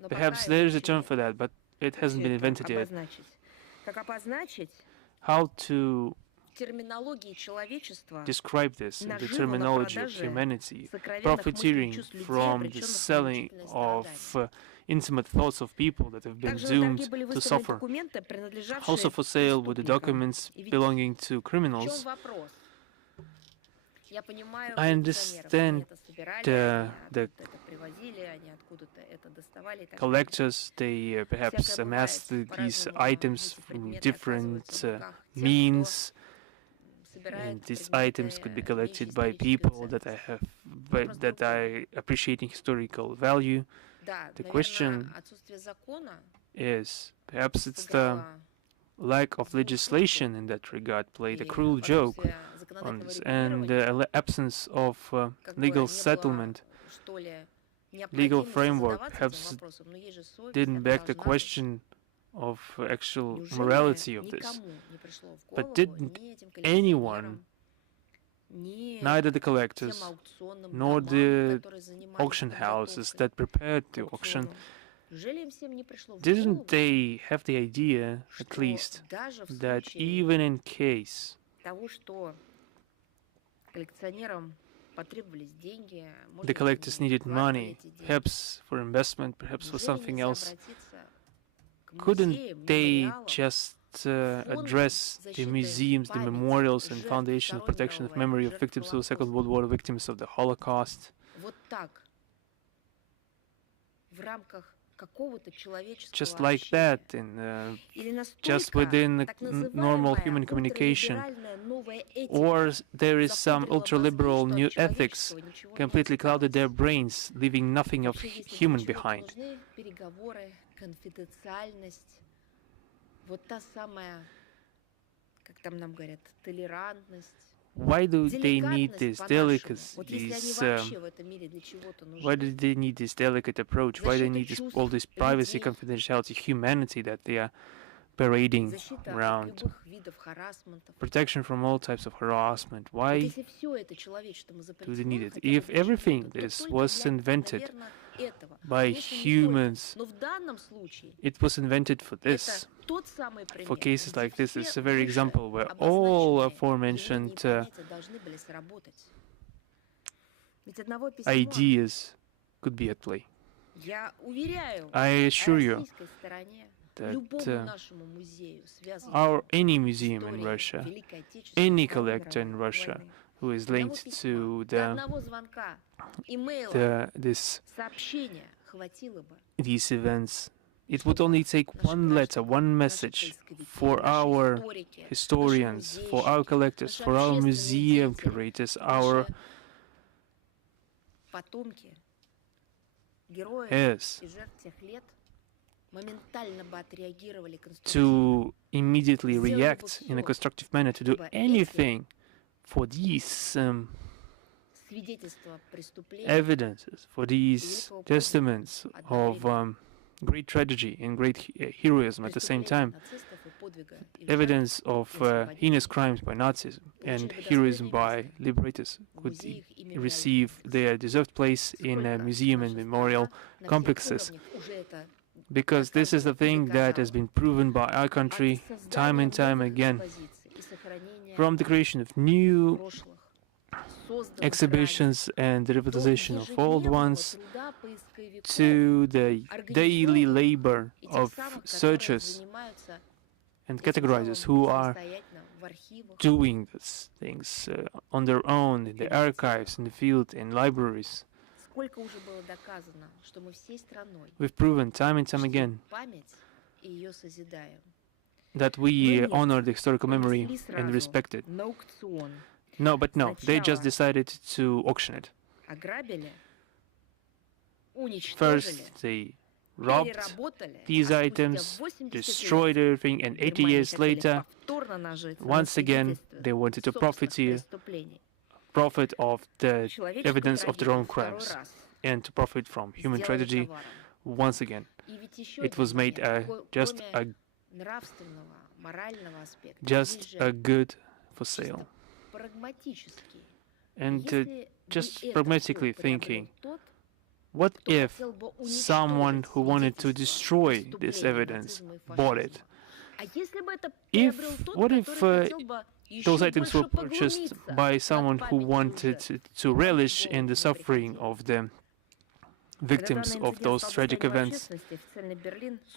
Perhaps there is a term for that, but it hasn't been invented yet. How to describe this in the terminology of humanity, profiteering from the selling of intimate thoughts of people that have been doomed to suffer. Also for sale were the documents belonging to criminals. I understand the collectors, they perhaps amassed these items from different means, and these items could be collected by people that I appreciate in historical value. The question is, perhaps it's the lack of legislation in that regard played a cruel joke on this, and the absence of legal settlement, legal framework perhaps didn't beg the question of actual morality of this. But didn't anyone, neither the collectors nor the auction houses that prepared the auction, didn't they have the idea, at least, that even in case the collectors needed money, perhaps for investment, perhaps for something else, couldn't they just address the museums, the memorials and foundation of protection of memory of victims of the Second World War, victims of the Holocaust, just like that, in just within normal human communication? Or there is some ultra-liberal new ethics completely clouded their brains, leaving nothing of human behind? Why do they need this why do they need this delicate approach? Why do they need all this privacy, confidentiality, humanity that they are parading around? Protection from all types of harassment. Why do they need it? If everything this was invented by humans, it was invented for this. For cases like this, it's a very example where all aforementioned ideas could be at play. I assure you that any museum in Russia, any collector in Russia who is linked to these events, it would only take one letter, one message for our historians, for our collectors, for our museum curators, our heirs, to immediately react in a constructive manner, to do anything for these evidences, for these testaments of great tragedy and great heroism at the same time, evidence of heinous crimes by Nazis and heroism by liberators could receive their deserved place in museum and memorial complexes. Because this is the thing that has been proven by our country time and time again. From the creation of new exhibitions and the revitalization of old ones, to the daily labor of searchers and categorizers who are doing these things on their own in the archives, in the field, in libraries. We've proven time and time again that we honor the historical memory and respect it. No, they just decided to auction it. First, they robbed these items, destroyed everything, and 80 years later, once again, they wanted to profit of the evidence of their own crimes and to profit from human tragedy once again. It was made just a just a good for sale. And just pragmatically thinking, what if someone who wanted to destroy this evidence bought it? What if those items were purchased by someone who wanted to relish in the suffering of the victims of those tragic events?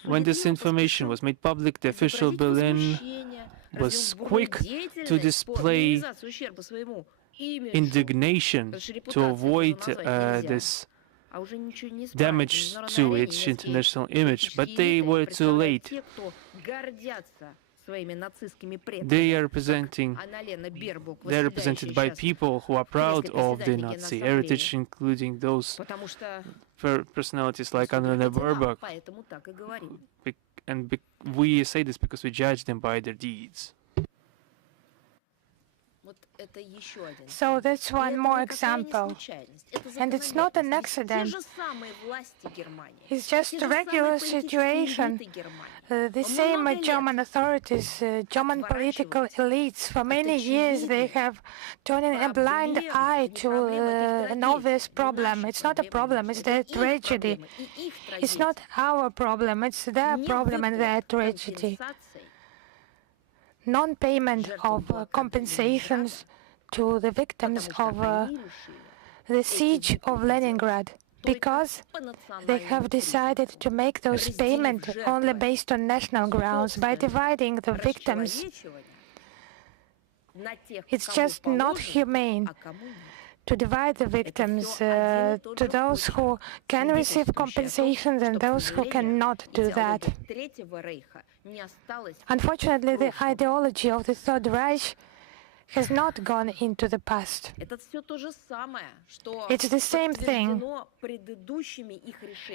When this information was made public, the official Berlin was quick to display indignation to avoid this damage to its international image, but they were too late. They are represented by people who are proud of the Nazi heritage, including those personalities like Annalena Baerbock. And we say this because we judge them by their deeds. So that's one more example. And it's not an accident. It's just a regular situation. The same German authorities, German political elites, for many years they have turned a blind eye to an obvious problem. It's not a problem, it's their tragedy. It's not our problem, it's their problem and their tragedy. Non-payment of compensations to the victims of the siege of Leningrad, because they have decided to make those payments only based on national grounds by dividing the victims. It's just not humane to divide the victims to those who can receive compensations and those who cannot do that. Unfortunately, the ideology of the Third Reich has not gone into the past. It's the same thing.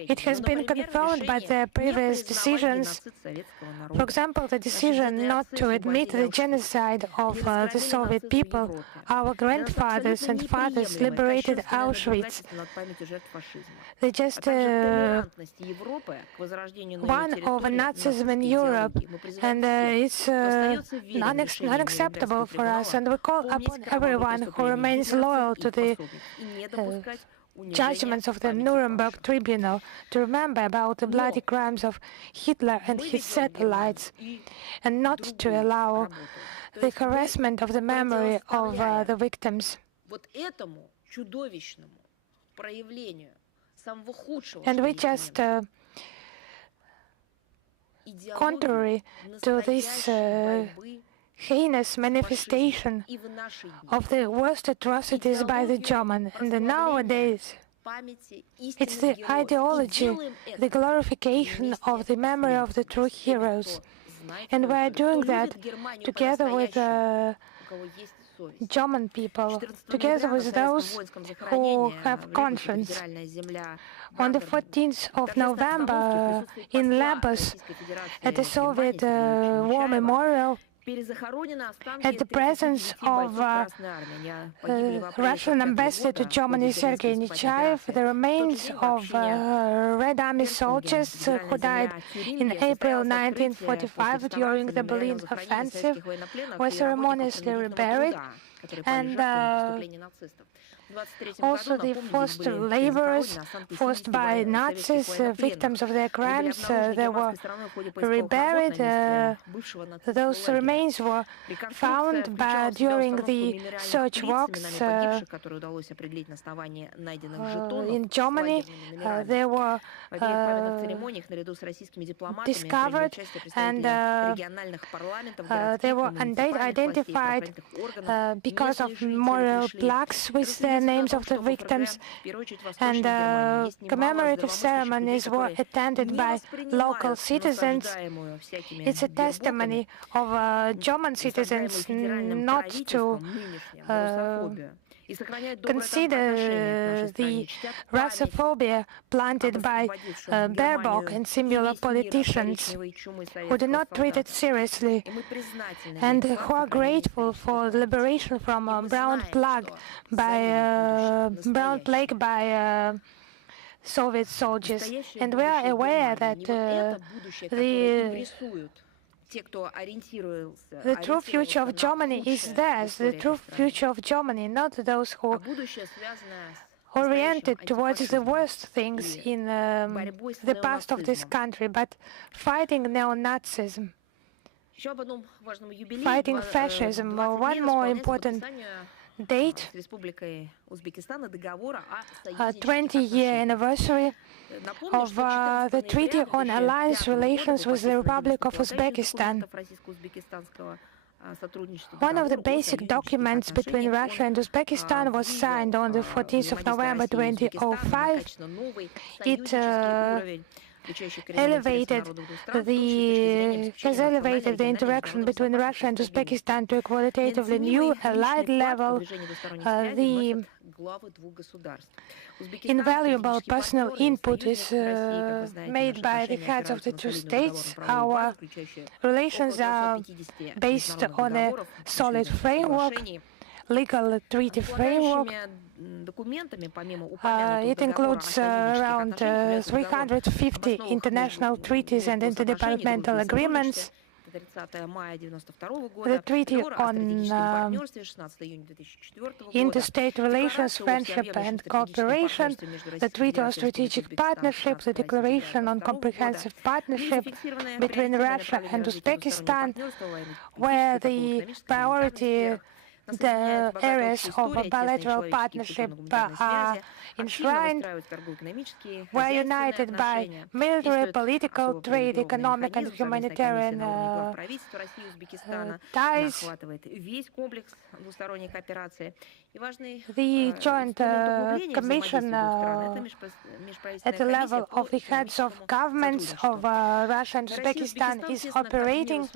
It has been confirmed by their previous decisions. For example, the decision not to admit the genocide of the Soviet people. Our grandfathers and fathers liberated Auschwitz. They just won over Nazism in Europe, and it's unacceptable for us. And we call upon everyone who remains loyal to the judgments of the Nuremberg Tribunal to remember about the bloody crimes of Hitler and his satellites, and not to allow the harassment of the memory of the victims. And we just, contrary to this heinous manifestation of the worst atrocities by the German, and nowadays it's the ideology, the glorification of the memory of the true heroes. And we are doing that together with German people, together with those who have conscience. On the 14th of November in Labos, at the Soviet War Memorial, at the presence of Russian ambassador to Germany, Sergei Nechayev, the remains of Red Army soldiers who died in April 1945 during the Berlin offensive were ceremoniously reburied, and also the forced laborers forced by Nazis, victims of their crimes, they were reburied. Those remains were found during the search works in Germany. They were discovered, and they were identified because of memorial plaques with the names of the victims, and commemorative ceremonies were attended by local citizens. It's a testimony of German citizens not to consider the Russophobia planted by Baerbock and similar politicians who do not treat it seriously, and who are grateful for the liberation from brown plague by Soviet soldiers. And we are aware that the The true future of Germany is theirs, the true future of Germany, not those who oriented towards the worst things in the past of this country, but fighting neo-Nazism, fighting fascism. One more important date, 20-year anniversary of the Treaty on Alliance Relations with the Republic of Uzbekistan. One of the basic documents between Russia and Uzbekistan was signed on the 14th of November 2005. It has elevated the interaction between Russia and Uzbekistan to a qualitatively new, allied level. The invaluable personal input is made by the heads of the two states. Our relations are based on a solid framework, legal treaty framework. It includes around 350 international treaties and interdepartmental agreements. The Treaty on Interstate Relations, Friendship and Cooperation, the Treaty on Strategic Partnership, the Declaration on Comprehensive Partnership between Russia and Uzbekistan, where the priority the areas of bilateral partnership are enshrined, were united by military, political, trade, economic and humanitarian ties. The Joint Commission at the level of the heads of governments of Russia and Uzbekistan is operating,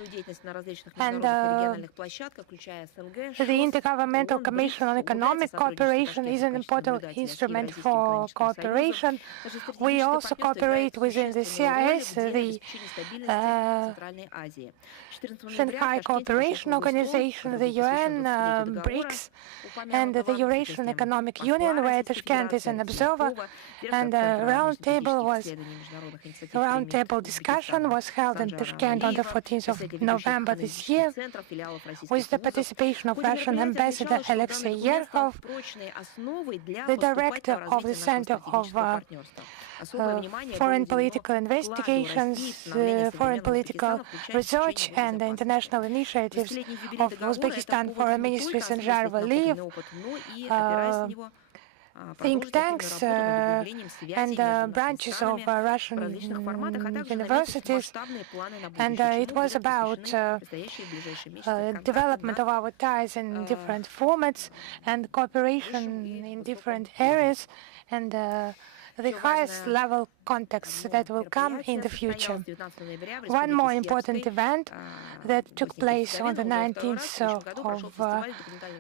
and the Intergovernmental Commission on Economic Cooperation is an important instrument for cooperation. We also cooperate within the CIS, the Shanghai Cooperation Organization, the UN, BRICS, and the Eurasian Economic Union, where Tashkent is an observer. And a roundtable discussion was held in Tashkent on the 14th of November this year, with the participation of Russian Ambassador Alexei Yerkov, the director of the Center of Foreign Political Investigations, Foreign Political Research and International Initiatives of Uzbekistan Foreign Ministry Zajárova Live, think tanks and branches of Russian universities, and it was about development of our ties in different formats and cooperation in different areas, and the highest level contacts that will come in the future. One more important event that took place on the 19th of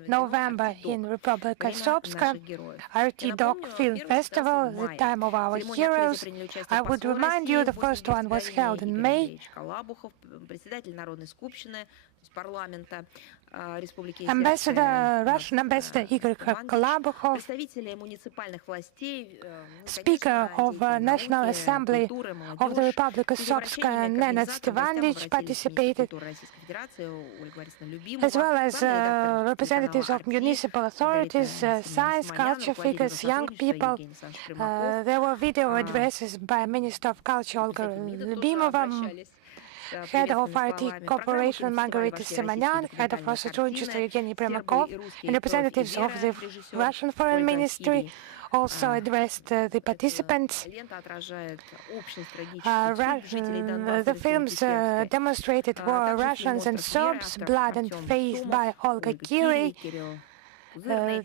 November in Republika Srpska, RT Doc Film Festival, the Time of Our Heroes. I would remind you the first one was held in May. Russian Ambassador Igor Kalabukhov, Speaker of National Assembly of the Republic of Srpska, Nenad Stevanovic, participated, as well as representatives of municipal authorities, science, culture figures, young people. There were video addresses by Minister of Culture Olga Lyubimova, Head of RT Cooperation Margarita Simonyan, Head of Sotrudничества Evgeny Primakov, and representatives of the Russian Foreign Ministry also addressed the participants. The films demonstrated war Russians and Serbs, Blood and Faith by Olga Kiri. The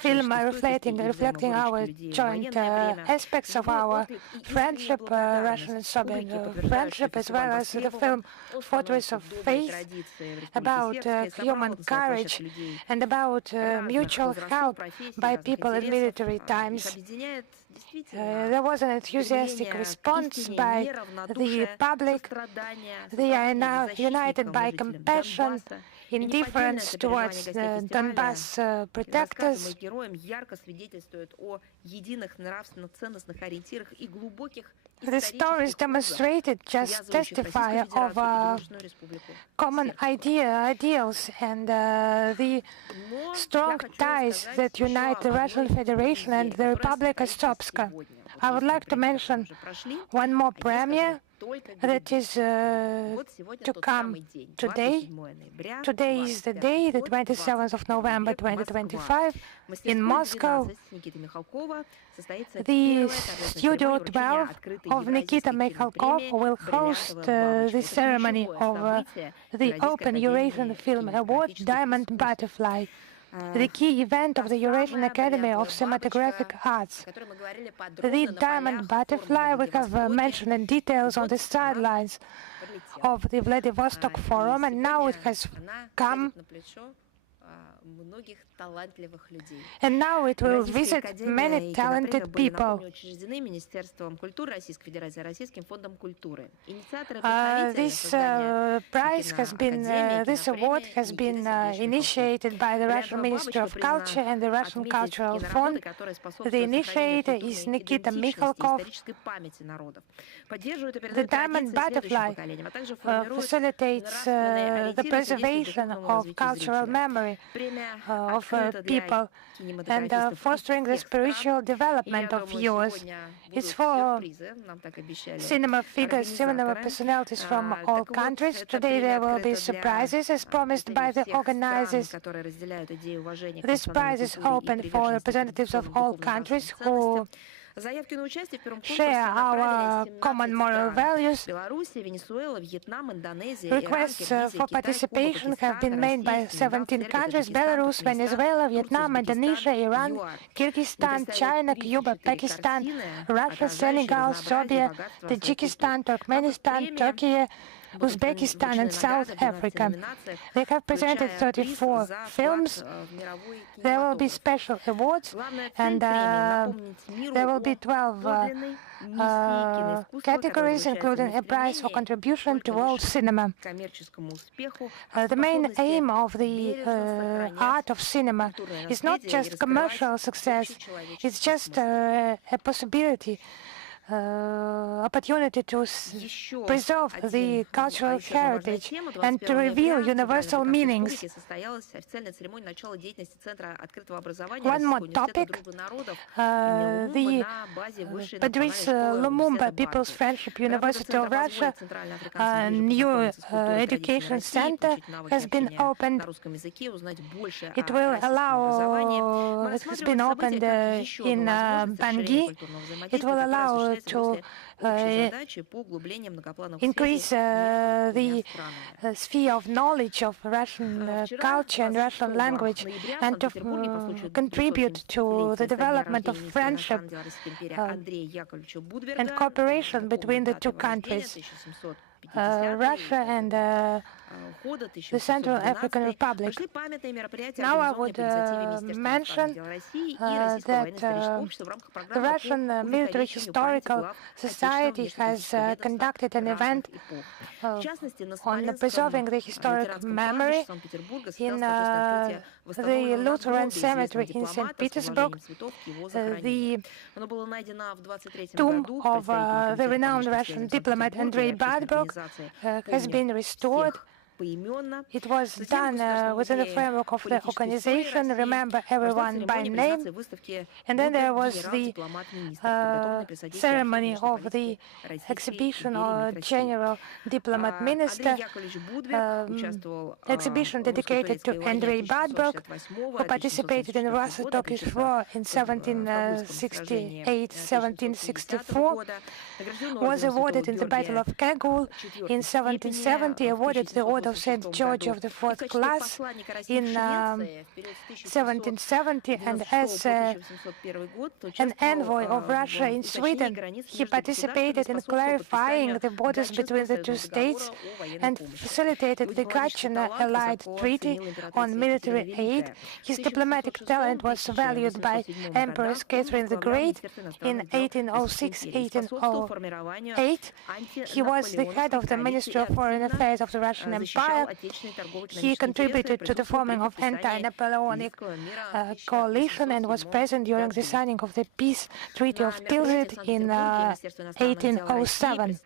film reflecting our joint aspects of our friendship, Russian and Serbian friendship, as well as the film Fortress of Faith, about human courage and about mutual help by people in military times. There was an enthusiastic response by the public. They are now united by compassion, indifference towards the Donbass protectors. The stories demonstrated just testify of common ideals and the strong ties that unite the Russian Federation and the Republic of Stopska. I would like to mention one more premiere that is to come today. Today is the day, the 27th of November 2025, in Moscow. The Studio 12 of Nikita Mikhalkov will host the ceremony of the Open Eurasian Film Award Diamond Butterfly, the key event of the Eurasian Academy of Cinematographic Arts. The Diamond Butterfly we have mentioned in details on the sidelines of the Vladivostok Forum, and now it has come. And now it will visit many talented people. This award has been initiated by the Russian Ministry of Culture and the Russian Cultural Fund. The initiator is Nikita Mikhalkov. The Diamond Butterfly facilitates the preservation of cultural memory of people and fostering the spiritual development of viewers. It's for cinema figures, cinema personalities from all countries. Today there will be surprises as promised by the organizers. This prize is open for representatives of all countries who share our common moral values. Requests for participation have been made by 17 countries: Belarus, Venezuela, Vietnam, Indonesia, Iran, Kyrgyzstan, China, Cuba, Pakistan, Russia, Senegal, Serbia, Tajikistan, Turkmenistan, Turkey, Uzbekistan and South Africa. They have presented 34 films. There will be special awards, and there will be 12 categories, including a prize for contribution to world cinema. The main aim of the art of cinema is not just commercial success, it's just a possibility, opportunity to preserve the cultural heritage and to reveal universal meanings. One more topic, the Patrice Lumumba People's Friendship University of Russia new education center has been opened. It will allow, it has been opened in Bangui. It will allow to increase the sphere of knowledge of Russian culture and Russian language, and to contribute to the development of friendship and cooperation between the two countries, Russia and the Central African Republic. Now I would mention that the Russian Military Historical Society has conducted an event on preserving the historic memory in the Lutheran Cemetery in St. Petersburg. The tomb of the renowned Russian diplomat Andrei Badberg has been restored. It was done within the framework of the organization, remember everyone by name. And then there was the ceremony of the exhibition of General Diplomat Minister, exhibition dedicated to Andrei Badberg, who participated in the Russo-Turkish War in 1768-1764, was awarded in the Battle of Kagul in 1770, awarded the Order of St. George of the Fourth Class in 1770, and as an envoy of Russia in Sweden, he participated in clarifying the borders between the two states and facilitated the Gatchina-Allied Treaty on military aid. His diplomatic talent was valued by Empress Catherine the Great in 1806-1808. He was the head of the Ministry of Foreign Affairs of the Russian Empire ceasefire. He contributed to the forming of anti-Napoleonic coalition and was present during the signing of the peace treaty of Tilsit in 1807.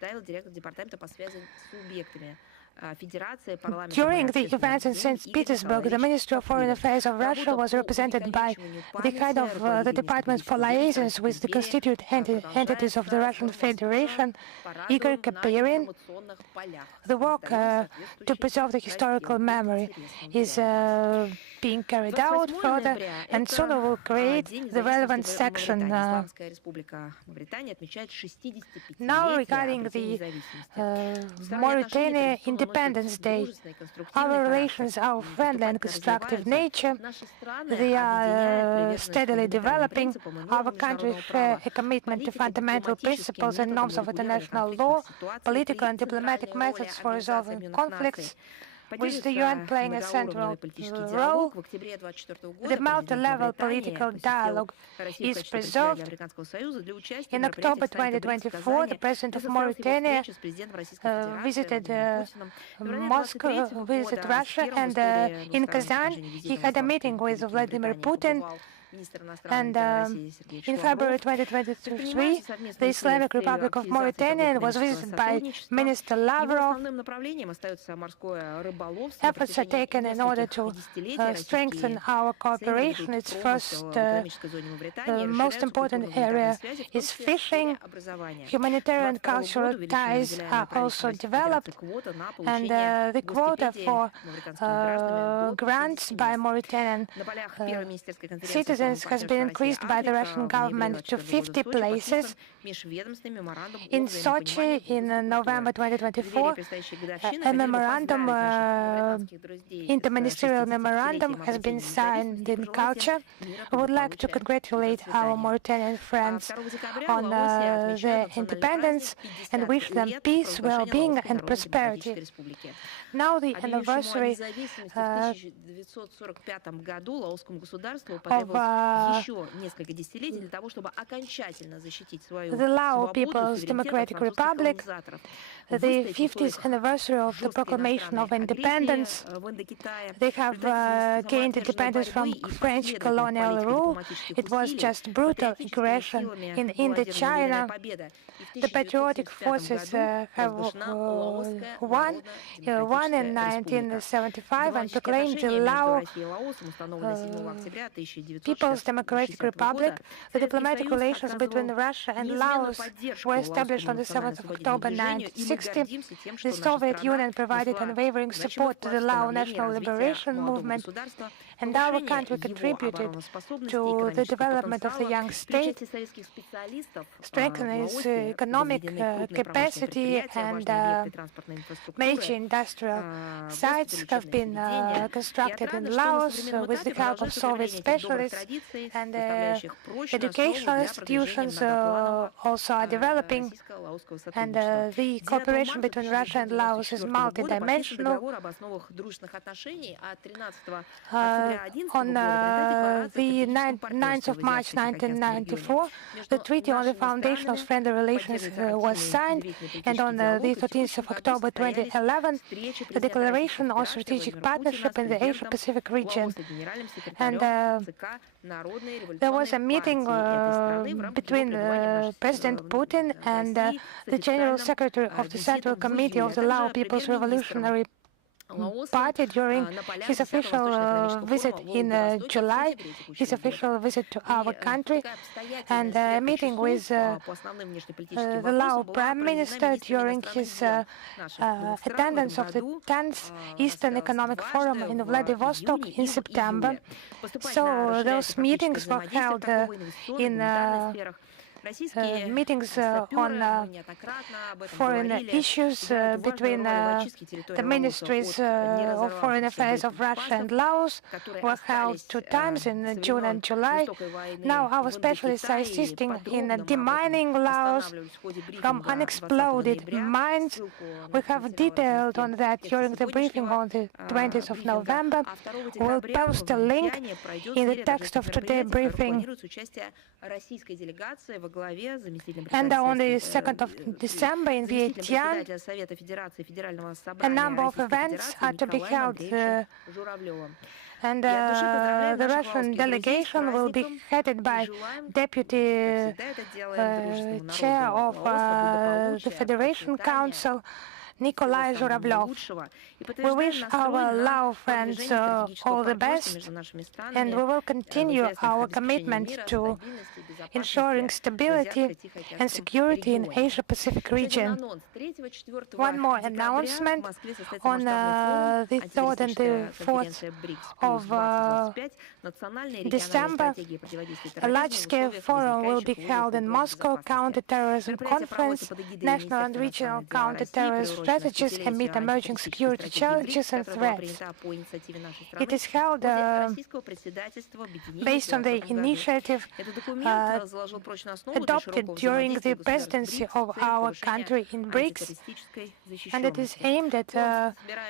During the events in St. Petersburg, the Ministry of Foreign Affairs of Russia was represented by the head of the Department for Liaisons with the constituent entities of the Russian Federation, Igor Kaperin. The work to preserve the historical memory is being carried out further, and soon we will create the relevant section. Now, regarding the Mauritania Independence Day, our relations are of friendly and constructive nature. They are steadily developing. Our countries share a commitment to fundamental principles and norms of international law, political and diplomatic methods for resolving conflicts, with the UN playing a central role. The multi-level political dialogue is preserved. In October 2024, the President of Mauritania visited Moscow, visited Russia, and in Kazan he had a meeting with Vladimir Putin. And in February 2023, the Islamic Republic of Mauritania was visited by Minister Lavrov. Efforts are taken in order to strengthen our cooperation. Its first, most important area is fishing. Humanitarian cultural ties are also developed, and the quota for grants by Mauritanian citizens has been increased by the Russian government to 50 places. In Sochi, in November 2024, a memorandum, interministerial memorandum, has been signed in culture. I would like to congratulate our Mauritanian friends on their independence and wish them peace, well-being, and prosperity. Now the anniversary of the Lao People's Democratic Republic, the 50th anniversary of the proclamation of independence. They have gained independence from French colonial rule. It was just brutal aggression in Indochina. The patriotic forces have won in 1975 and proclaimed the Lao People's Democratic Republic. The diplomatic relations between Russia and Laos were established on the 7th of October 1960. The Soviet Union provided unwavering support to the Lao National Liberation Movement, and our country contributed to the development of the young state, strengthening its economic capacity, and major industrial sites have been constructed in Laos with the help of Soviet specialists, and educational institutions also are developing, and the cooperation between Russia and Laos is multidimensional. On the 9th of March 1994, the Treaty on the Foundation of Friendly Relations was signed, and on the 13th of October 2011, the Declaration on Strategic Partnership in the Asia-Pacific region. And there was a meeting between President Putin and the General Secretary of the Central Committee of the Lao People's Revolutionary Party during his official visit in July, his official visit to our country, and a meeting with the Lao Prime Minister during his attendance of the 10th Eastern Economic Forum in Vladivostok in September. So those meetings were held in meetings on foreign issues between the ministries of foreign affairs of Russia and Laos were held 2 times in June and July. Now our specialists are assisting in demining Laos from unexploded mines. We have detailed on that during the briefing on the 20th of November. We'll post a link in the text of today's briefing. And on the 2nd of December in Vientiane, a number of events are to be held. And the Russian delegation will be headed by Deputy Chair of the Federation Council, Nikolai Zhuravlyov. We wish our Lao friends all the best, and we will continue our commitment to ensuring stability and security in Asia-Pacific region. One more announcement: on the 3rd and the 4th of December, a large-scale forum will be held in Moscow, Counter-Terrorism Conference, National and Regional Counter-Terrorism Strategies amid emerging security challenges and threats. It is held based on the initiative adopted during the presidency of our country in BRICS, and it is aimed at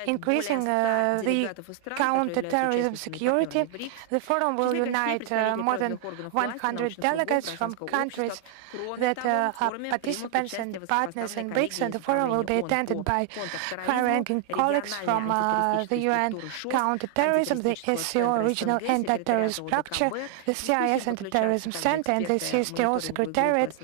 increasing the counter-terrorism security. The forum will unite more than 100 delegates from countries that are participants and partners in BRICS, and the forum will be attended by high-ranking colleagues from the UN Counter-Terrorism, the SCO Regional Anti-Terrorist Structure, the CIS Anti-Terrorism Center, and the CSTO Secretariat.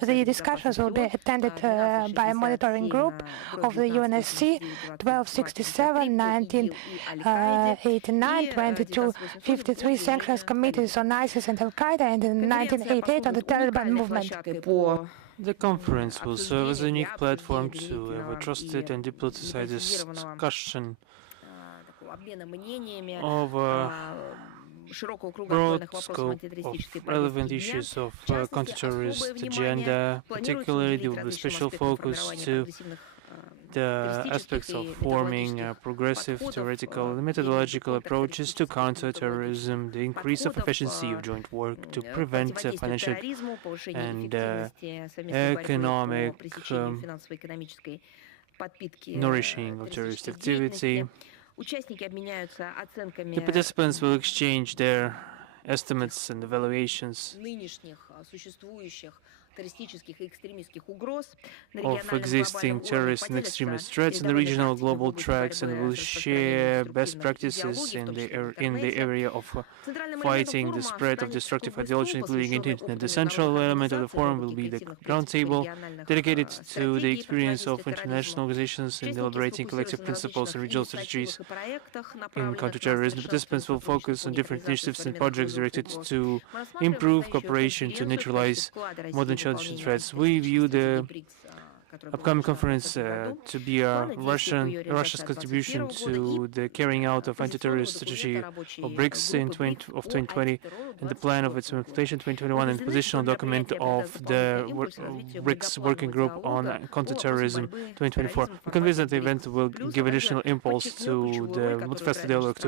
The discussions will be attended by a monitoring group of the UNSC 1267, 1989, 2253 sanctions committees on ISIS and Al-Qaeda, and in 1988 on the Taliban movement. The conference will serve as a unique platform to have a trusted and diplomatized discussion of a broad scope of relevant issues of counter-terrorist agenda, particularly with a special focus to the aspects of forming progressive theoretical and methodological approaches to counter-terrorism, the increase of efficiency of joint work to prevent financial and economic nourishing of terrorist activity. The participants will exchange their estimates and evaluations of existing terrorist and extremist threats in the regional global tracks, and will share best practices in the area of fighting the spread of destructive ideology, including internet. The central element of the forum will be the roundtable dedicated to the experience of international organizations in elaborating collective principles and regional strategies in counterterrorism. The participants will focus on different initiatives and projects directed to improve cooperation to neutralize modern challenges and threats. We view the upcoming conference to be Russia's contribution to the carrying out of anti-terrorist strategy of BRICS in 2020 and the plan of its implementation 2021 and positional document of the BRICS Working Group on Counterterrorism 2024. We're convinced that the event will give additional impulse to the multifaceted dialogue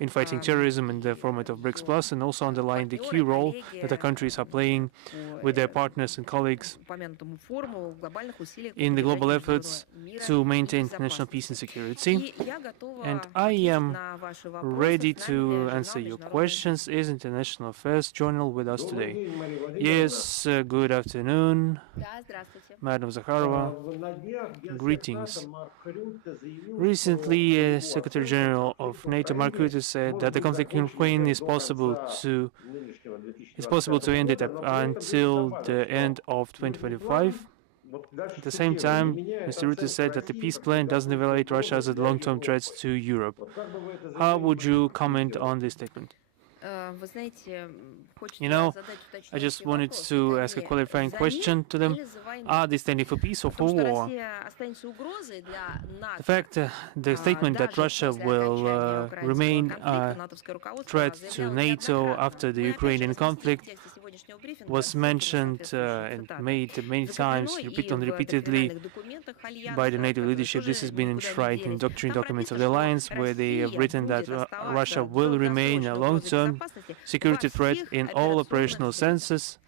in fighting terrorism in the format of BRICS Plus, and also underline the key role that our countries are playing with their partners and colleagues in the global efforts to maintain international peace and security. And I am ready to answer your questions. Is International Affairs Journal with us today? Yes, good afternoon, Madam Zajárova. Greetings. Recently, Secretary General of NATO, Mark Rutte, said that the conflict in Ukraine is possible to end it up until the end of 2025. At the same time, Mr. Rutte said that the peace plan doesn't evaluate Russia as a long-term threat to Europe. How would you comment on this statement? You know, I just wanted to ask a qualifying question to them. Are they standing for peace or for war? The fact, the statement that Russia will remain a threat to NATO after the Ukrainian conflict was mentioned and made many times, repeatedly by the NATO leadership. This has been enshrined in doctrine documents of the alliance, where they have written that Russia will remain a long-term security threat in all operational senses,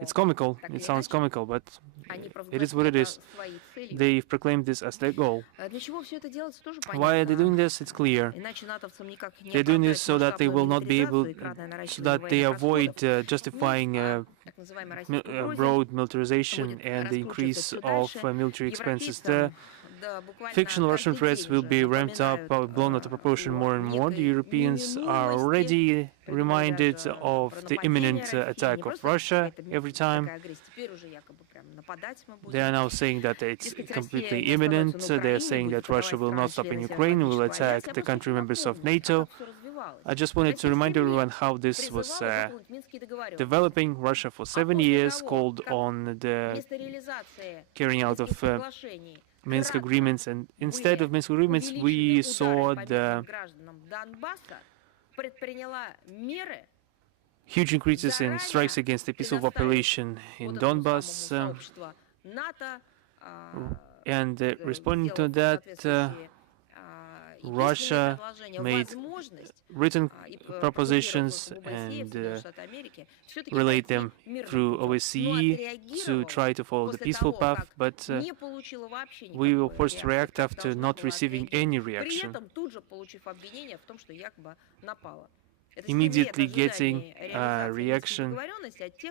It's comical, it sounds comical, but it is what it is. They've proclaimed this as their goal. Why are they doing this? It's clear. They're doing this so that they will not be able, so that they avoid justifying broad militarization and the increase of military expenses. The fictional Russian threats will be ramped up or blown out of proportion more and more. The Europeans are already reminded of the imminent attack of Russia every time. They are now saying that it's completely imminent. They are saying that Russia will not stop in Ukraine, will attack the country members of NATO. I just wanted to remind everyone how this was developing. Russia for 7 years called on the carrying out of Minsk agreements, and instead of Minsk agreements, we saw the huge increases in strikes against the peaceful population in Donbass, and responding to that, Russia made written propositions and relayed them through OSCE to try to follow the peaceful path, but we were forced to react after not receiving any reaction. Immediately getting a reaction,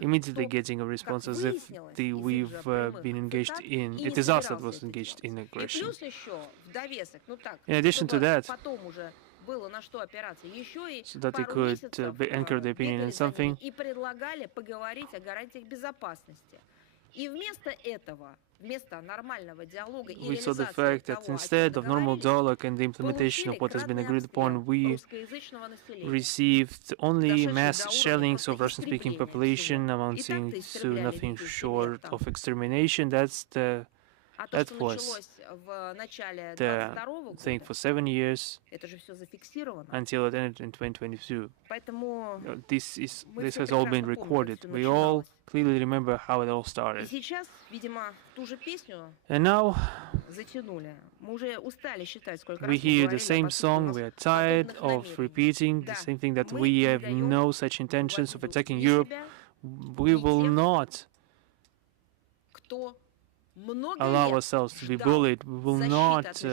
immediately getting a response as if we've been engaged in, it is us that was engaged in aggression. In addition to that, so that they could anchor their opinion in something, we saw the fact that instead of normal dialogue and the implementation of what has been agreed upon, we received only mass shellings of Russian-speaking population amounting to nothing short of extermination. That was the thing for 7 years until it ended in 2022. This has all been recorded. We all clearly remember how it all started. And now we hear the same song. We are tired of repeating the same thing, that we have no such intentions of attacking Europe. We will not allow ourselves to be bullied. We will not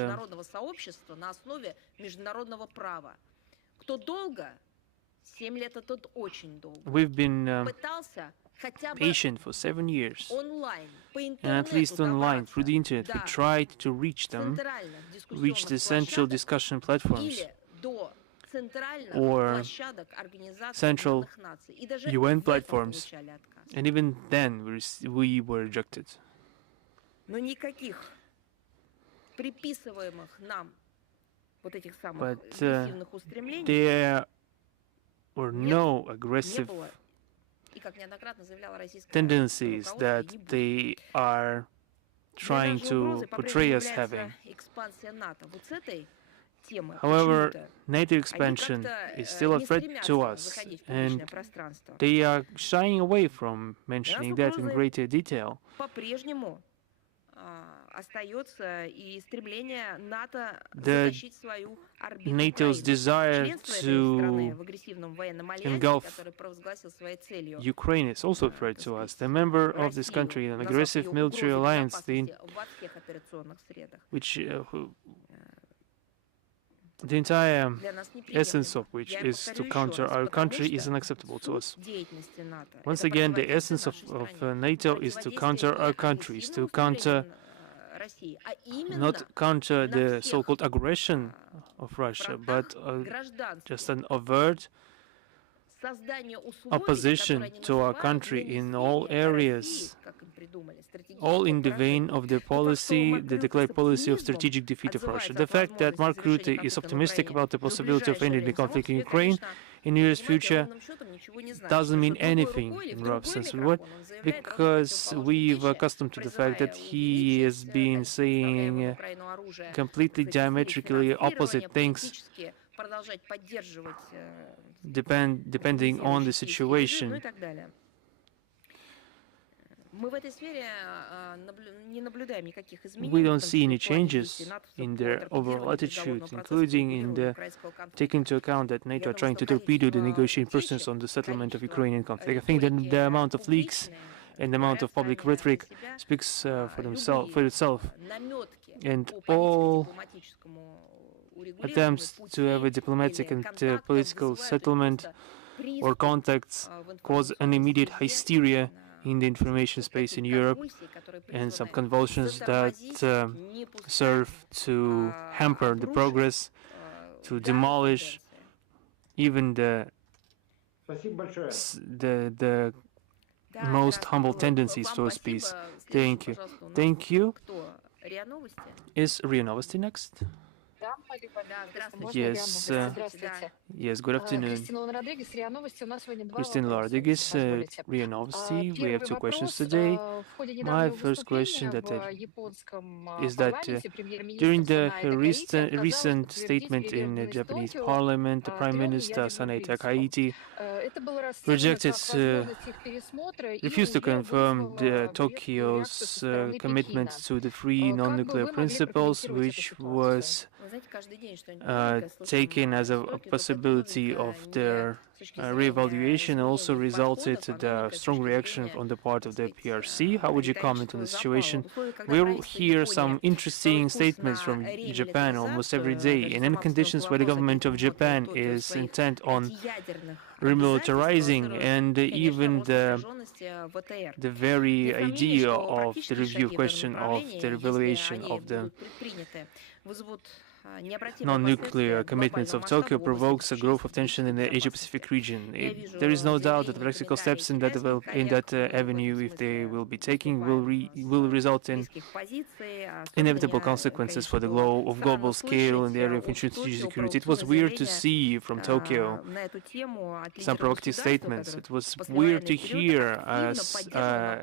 we've been patient for 7 years, and at least online, through the internet, we tried to reach them, reach the central discussion platforms or central UN platforms, and even then we were rejected. But there were no aggressive tendencies that they are trying to portray us having. However, NATO expansion is still a threat to us, and they are shying away from mentioning that in greater detail. NATO's desire to engulf Ukraine is also a threat to us. The member of this country, an aggressive military alliance, which the entire essence of which is to counter our country, is unacceptable to us. Once again, the essence of NATO is to counter our country, is to counter, not counter the so-called aggression of Russia, but just an overt opposition to our country in all areas, all in the vein of the policy, the declared policy of strategic defeat of Russia. The fact that Mark Rutte is optimistic about the possibility of ending the conflict in Ukraine in the near future doesn't mean anything in rough sense of the word, because we've accustomed to the fact that he has been saying completely diametrically opposite things depending on the situation. we don't see any changes in their overall attitude, including in the taking into account that NATO are trying to torpedo the negotiating process on the settlement of Ukrainian conflict. I think that the amount of leaks and the amount of public rhetoric speaks for itself, and all attempts to have a diplomatic and political settlement or contacts cause an immediate hysteria in the information space in Europe, and some convulsions that serve to hamper the progress, to demolish even the most humble tendencies towards peace. Thank you. Thank you. Is RIA Novosti next? Yes, yes, good afternoon. Christine Rodriguez, RIA Novosti. We have two questions today. My first question is that during the recent statement in the Japanese Parliament, the Prime Minister Sanae Takaichi refused to confirm Tokyo's commitment to the three non-nuclear principles, which was taken as a possibility of their re-evaluation, also resulted in a strong reaction on the part of the PRC. How would you comment on the situation? We'll hear some interesting statements from Japan almost every day, and in conditions where the government of Japan is intent on remilitarizing, and even the very idea of the review question of the evaluation of the non-nuclear commitments of Tokyo provokes a growth of tension in the Asia-Pacific region. There is no doubt that practical steps in that avenue, if they will be taken, will result in inevitable consequences for the global scale in the area of international security. It was weird to see from Tokyo some provocative statements. It was weird to hear a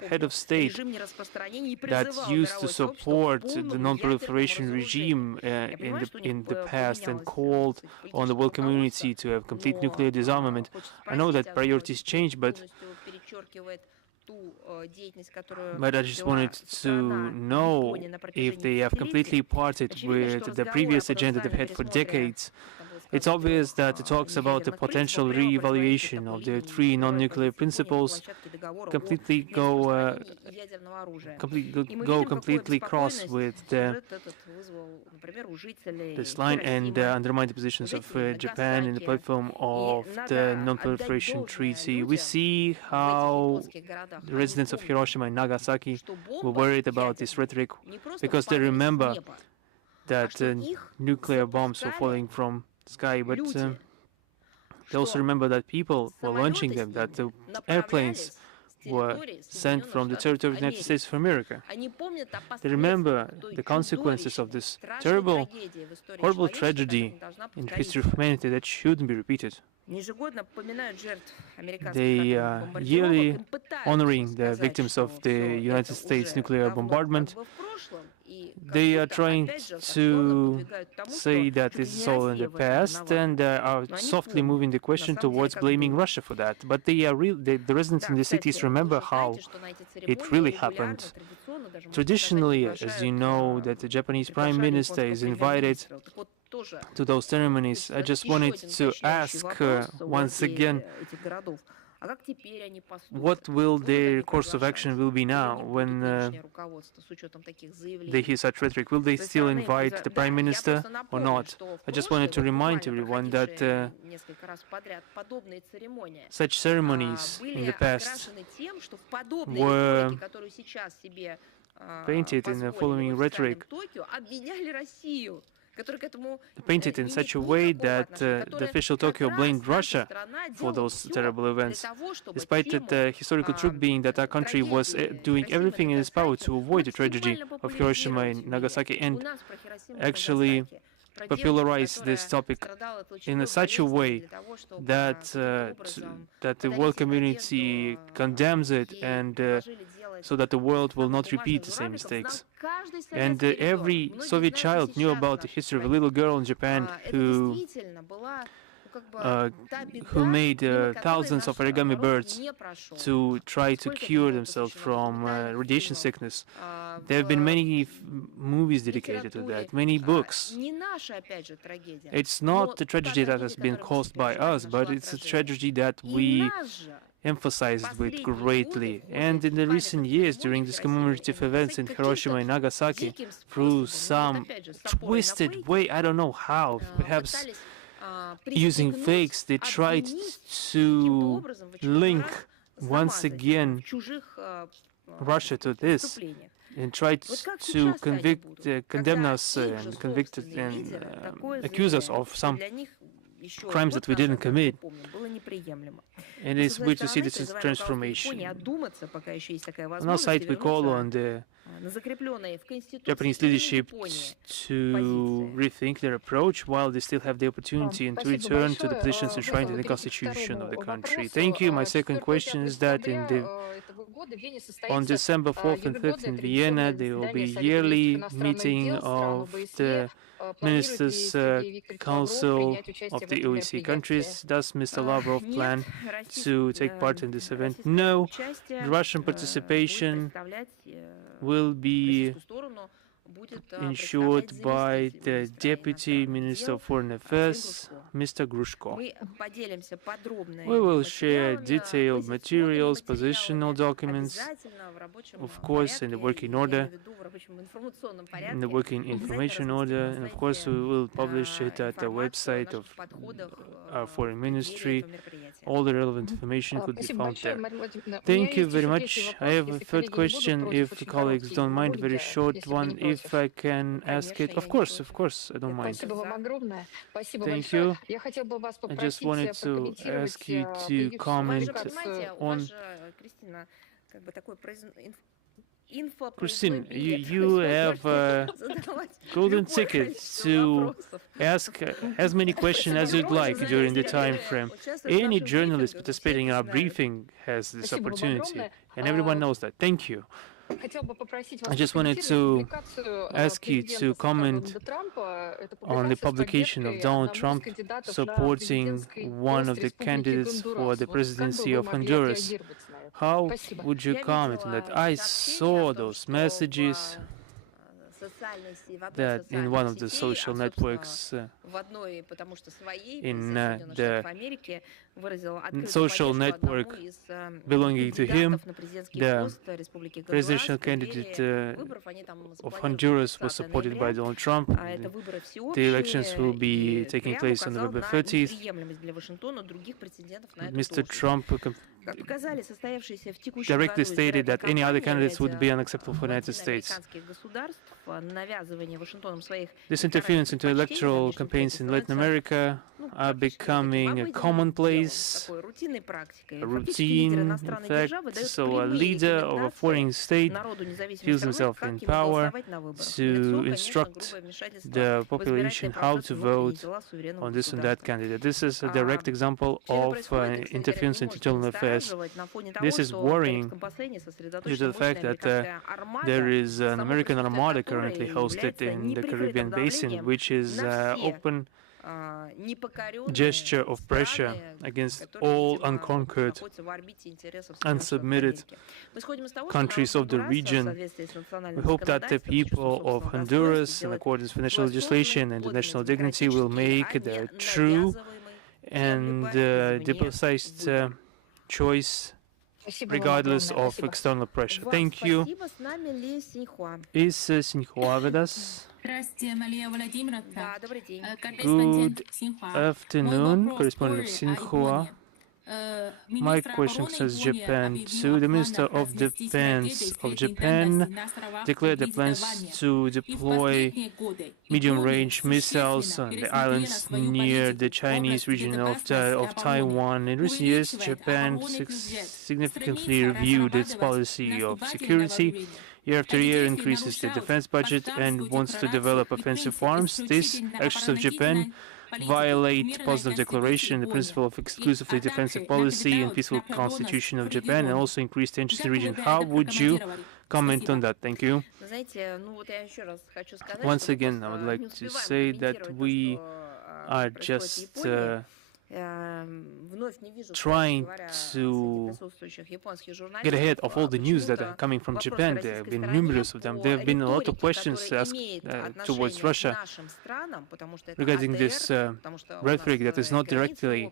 head of state that used to support the non-proliferation regime in the past and called on the world community to have complete nuclear disarmament. I know that priorities change, but I just wanted to know if they have completely parted with the previous agenda they've had for decades. It's obvious that it talks about the potential re-evaluation of the three non-nuclear principles completely completely cross with this line and undermine the positions of Japan in the platform of the non-proliferation treaty. We see how the residents of Hiroshima and Nagasaki were worried about this rhetoric because they remember that nuclear bombs were falling from sky, but they also remember that people were launching them, that the airplanes were sent from the territory of the United States of America. They remember the consequences of this terrible, horrible tragedy in the history of humanity that shouldn't be repeated. They are yearly honoring the victims of the United States nuclear bombardment. They are trying to say that this is all in the past and are softly moving the question towards blaming Russia for that. But the residents in the cities remember how it really happened. Traditionally, as you know, that the Japanese Prime Minister is invited to those ceremonies. I just wanted to ask once again, what will their course of action will be now when they hear such rhetoric? Will they still invite the Prime Minister or not? I just wanted to remind everyone that such ceremonies in the past were painted in the following rhetoric, painted in such a way that the official Tokyo blamed Russia for those terrible events, despite the historical truth being that our country was doing everything in its power to avoid the tragedy of Hiroshima and Nagasaki and actually popularize this topic in such a way that the world community condemns it and so that the world will not repeat the same mistakes. And every Soviet child knew about the history of a little girl in Japan who who made thousands of origami birds to try to cure themselves from radiation sickness. There have been many movies dedicated to that, many books. It's not a tragedy that has been caused by us, but it's a tragedy that we emphasized with greatly. And in the recent years, during these commemorative events in Hiroshima and Nagasaki, through some twisted way, I don't know how, perhaps using fakes, they tried to link once again Russia to this and tried to condemn us and convict and accuse us of some crimes that we didn't commit. And it's weird to see this transformation. On our side, we call on the Japanese leadership to rethink their approach while they still have the opportunity and to return to the positions enshrined in the constitution of the country. Thank you. My second question is that on December 4th and 5th in Vienna, there will be yearly meeting of the Ministers' Council of the OEC countries. Does Mr. Lavrov plan to take part in this event? No. The Russian participation will be ensured by the Deputy Minister of Foreign Affairs, Mr. Grushko. We will share detailed materials, positional documents, of course, in the working order, in the working information order, and of course we will publish it at the website of our Foreign Ministry. All the relevant information could be found there. Thank you very much. I have a third question, if the colleagues don't mind, a very short one, if I can ask it. Of course, I don't mind. Thank you. I just wanted to ask you to comment on... Christine, you have a golden ticket to ask as many questions as you'd like during the time frame. Any journalist participating in our briefing has this opportunity, and everyone knows that. Thank you. I just wanted to ask you to comment on the publication of Donald Trump supporting one of the candidates for the presidency of Honduras. How would you comment on that? I saw those messages that in one of the social networks, in the social network belonging to him, the presidential candidate of Honduras was supported by Donald Trump. The elections will be taking place on November 30th. Mr. Trump directly stated that any other candidates would be unacceptable for the United States. This interference into electoral campaigns in Latin America are becoming a commonplace, a routine effect. So a leader of a foreign state feels himself in power to instruct the population how to vote on this and that candidate. This is a direct example of interference into internal affairs. This is worrying due to the fact that there is an American armada currently hosted in the Caribbean basin, which is open gesture of pressure against all unconquered, unsubmitted countries of the region. We hope that the people of Honduras, in accordance with national legislation and the national dignity, will make their true and diplomatized choice regardless of external pressure. Thank you. Is Sinhua with us? Good afternoon, correspondent of Sinhua. My question concerns Japan. So the Minister of Defense of Japan declared the plans to deploy medium-range missiles on the islands near the Chinese region of Taiwan. In recent years, Japan significantly reviewed its policy of security. Year after year increases the defense budget and wants to develop offensive arms. These actions of Japan violate positive declaration, the principle of exclusively defensive policy and peaceful constitution of Japan, and also increase tensions in the region. How would you comment on that? Thank you. Once again, I would like to say that we are just trying to get ahead of all the news that are coming from Japan. There have been numerous of them. There have been a lot of questions asked towards Russia regarding this rhetoric that is not directly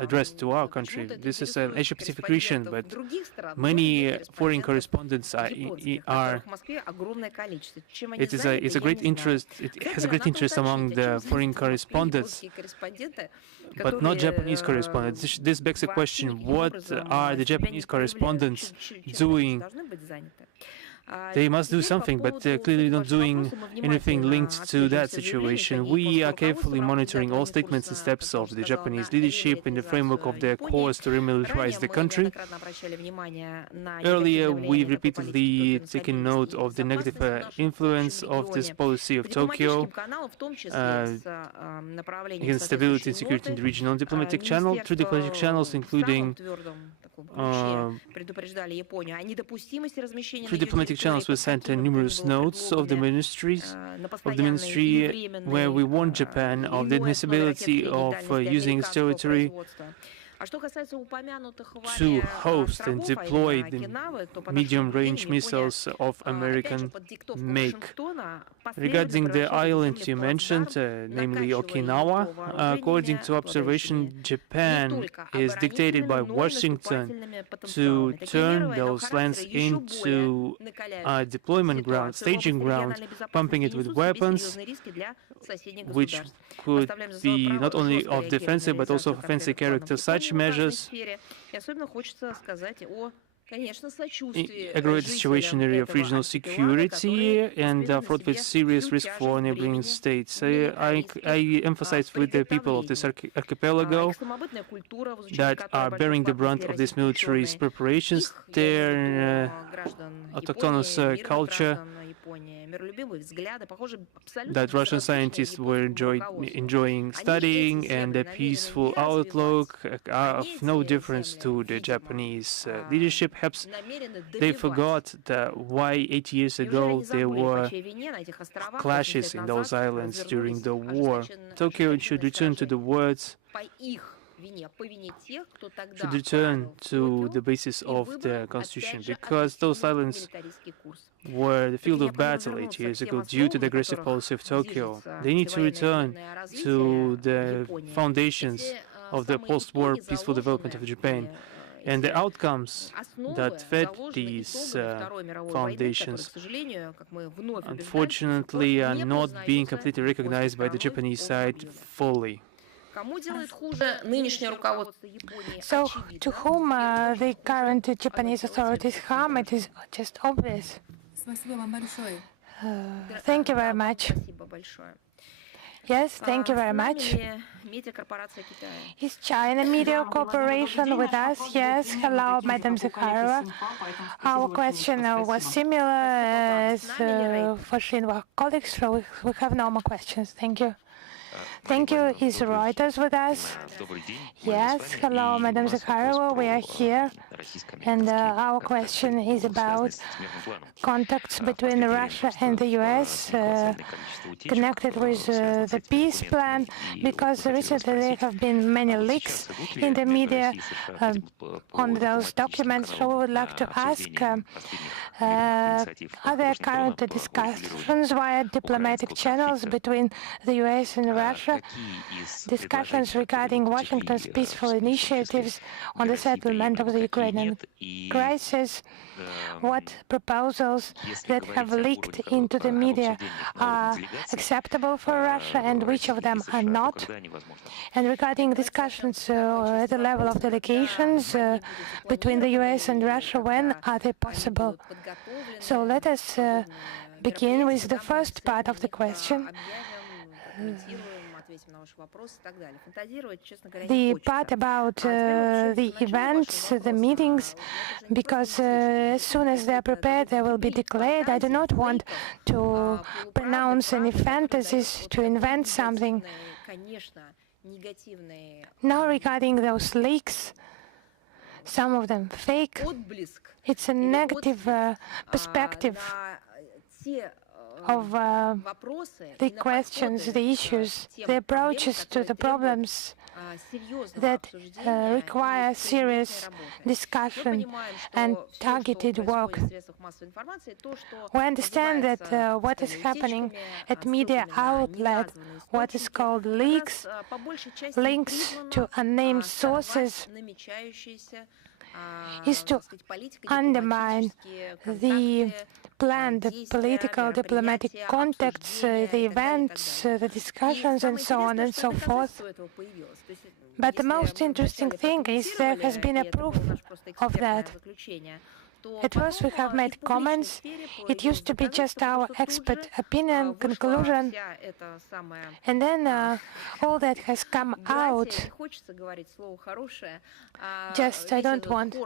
addressed to our country. This is an Asia-Pacific region, but many foreign correspondents it's a great interest. It has a great interest among the foreign correspondents, but not Japanese correspondents. This begs the question: what are the Japanese correspondents doing? They must do something, but they're clearly not doing anything linked to that situation. We are carefully monitoring all statements and steps of the Japanese leadership in the framework of their course to remilitarize the country. Earlier, we repeatedly taken note of the negative influence of this policy of Tokyo against stability and security in the region on diplomatic channel, through diplomatic channels, including through diplomatic channels we sent numerous notes of the ministry where we warned Japan of the admissibility of using its territory to host and deploy the medium-range missiles of American make. Regarding the island you mentioned, namely Okinawa, according to observation, Japan is dictated by Washington to turn those lands into deployment ground, staging ground, pumping it with weapons, which could be not only of defensive but also of offensive character. Such measures aggravate the situation area of regional security and are fraught with serious risk for neighboring states. I emphasize with the people of this archipelago that are bearing the brunt of these military preparations, their autochthonous culture, that Russian scientists were enjoying studying, and a peaceful outlook of no difference to the Japanese leadership. Perhaps they forgot that why 8 years ago there were clashes in those islands during the war. Tokyo should return to the words, should return to the basis of the constitution, because those islands were the field of battle 8 years ago due to the aggressive policy of Tokyo. They need to return to the foundations of the post-war peaceful development of Japan. And the outcomes that fed these foundations, unfortunately, are not being completely recognized by the Japanese side fully. So, to whom the current Japanese authorities harm, it is just obvious. Thank you very much. Yes, thank you very much. Is China Media Corporation with us? Yes. Hello, Madam Zajárova. Our question was similar as for Xinhua colleagues, so we have no more questions. Thank you. Thank you. Is Reuters with us? Yes. Hello, Madam Zajárova. We are here. And our question is about contacts between Russia and the US connected with the peace plan, because recently there have been many leaks in the media on those documents. So we would like to ask, are there current discussions via diplomatic channels between the US and Russia, discussions regarding Washington's peaceful initiatives on the settlement of the Ukrainian crisis? What proposals that have leaked into the media are acceptable for Russia and which of them are not? And regarding discussions at the level of delegations between the US and Russia, when are they possible? So let us begin with the first part of the question. The part about the events, the meetings, because as soon as they are prepared, they will be declared. I do not want to pronounce any fantasies, to invent something. Now, regarding those leaks, some of them fake, it's a negative perspective of the questions, the issues, the approaches to the problems that require serious discussion and targeted work. We understand that what is happening at media outlet, what is called leaks, links to unnamed sources, is to undermine the planned political diplomatic contacts, the events, the discussions, and so on and so forth. But the most interesting thing is there has been a proof of that. At first we have made comments. It used to be just our expert opinion, conclusion, and then all that has come out. Just, I don't want,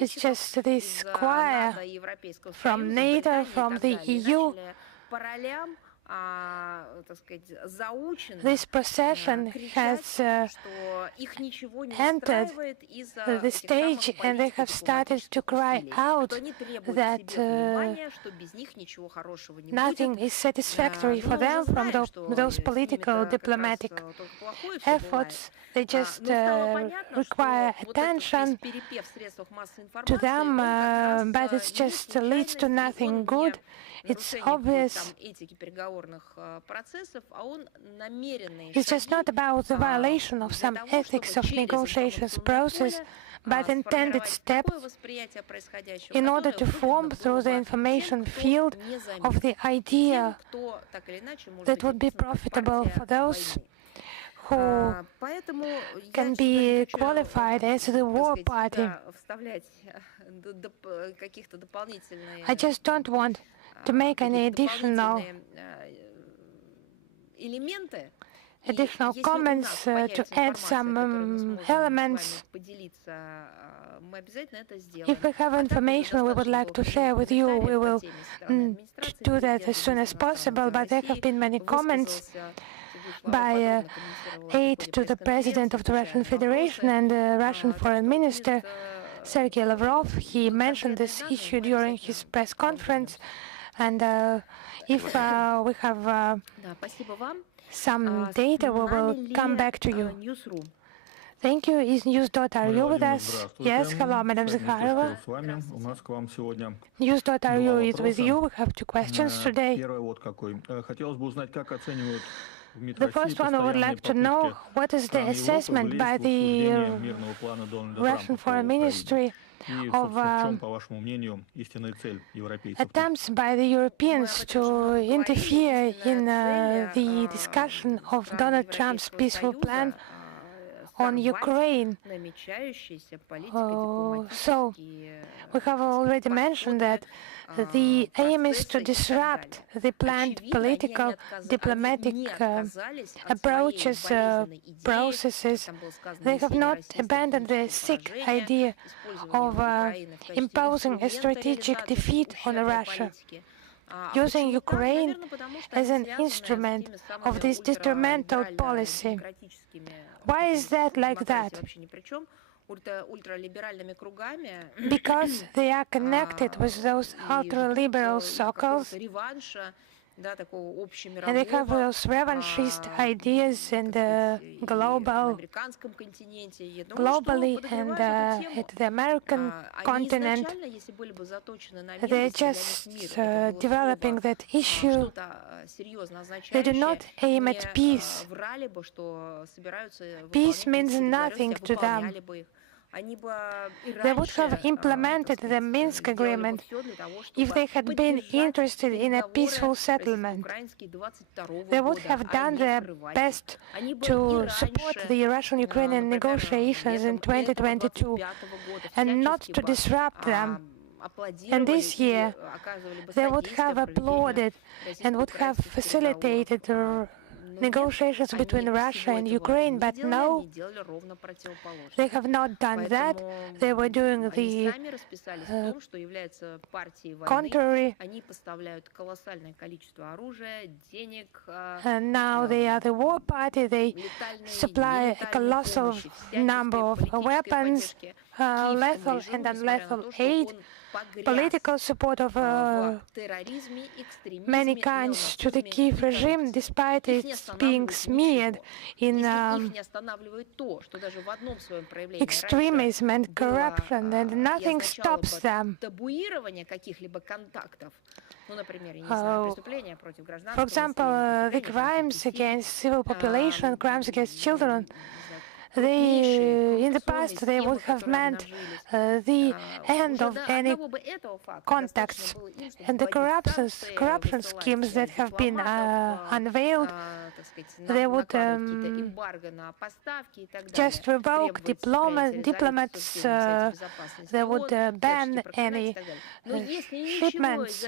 it's just this choir from NATO, from the EU. This procession has entered the stage, and they have started to cry out that nothing is satisfactory for them from those political diplomatic efforts. They just require attention to them, but it just leads to nothing good. It's obvious. It's just not about the violation of some ethics of negotiations process, but intended steps in order to form through the information field of the idea that would be profitable for those who can be qualified as the war party. I just don't want to make any additional comments, to add some elements. If we have information we would like to share with you, we will do that as soon as possible, but there have been many comments by aide to the President of the Russian Federation and the Russian Foreign Minister, Sergei Lavrov. He mentioned this issue during his press conference, and if we have some data, we will come back to you. Thank you. Is News.ru with us? Yes, hello, Madam Zajárova. News.ru is with you. We have two questions today. The first one, I would like to know what is the assessment by the Russian Foreign Ministry of attempts by the Europeans to interfere in the discussion of Donald Trump's peaceful plan on Ukraine. So, we have already mentioned that the aim is to disrupt the planned political, diplomatic approaches, processes. They have not abandoned the sick idea of imposing a strategic defeat on Russia, using Ukraine as an instrument of this detrimental policy. Why is that like that? Because they are connected with those ultra-liberal circles, and they have those revanchist ideas and globally and at the American continent. They're just developing that issue. They do not aim at peace. Peace means nothing to them. They would have implemented the Minsk agreement if they had been interested in a peaceful settlement. They would have done their best to support the Russian-Ukrainian negotiations in 2022 and not to disrupt them. And this year, they would have applauded and would have facilitated negotiations between Russia and Ukraine, but no, they have not done that. They were doing the contrary. And now they are the war party. They supply a colossal number of weapons, lethal and unlethal aid political support of many kinds to the Kiev regime, despite its being smeared in extremism and corruption, and nothing stops them. For example, the crimes against civil population, crimes against children, in the past, they would have meant the end of any contacts, and the corruption schemes that have been unveiled, they would just revoke diplomats, they would ban any shipments,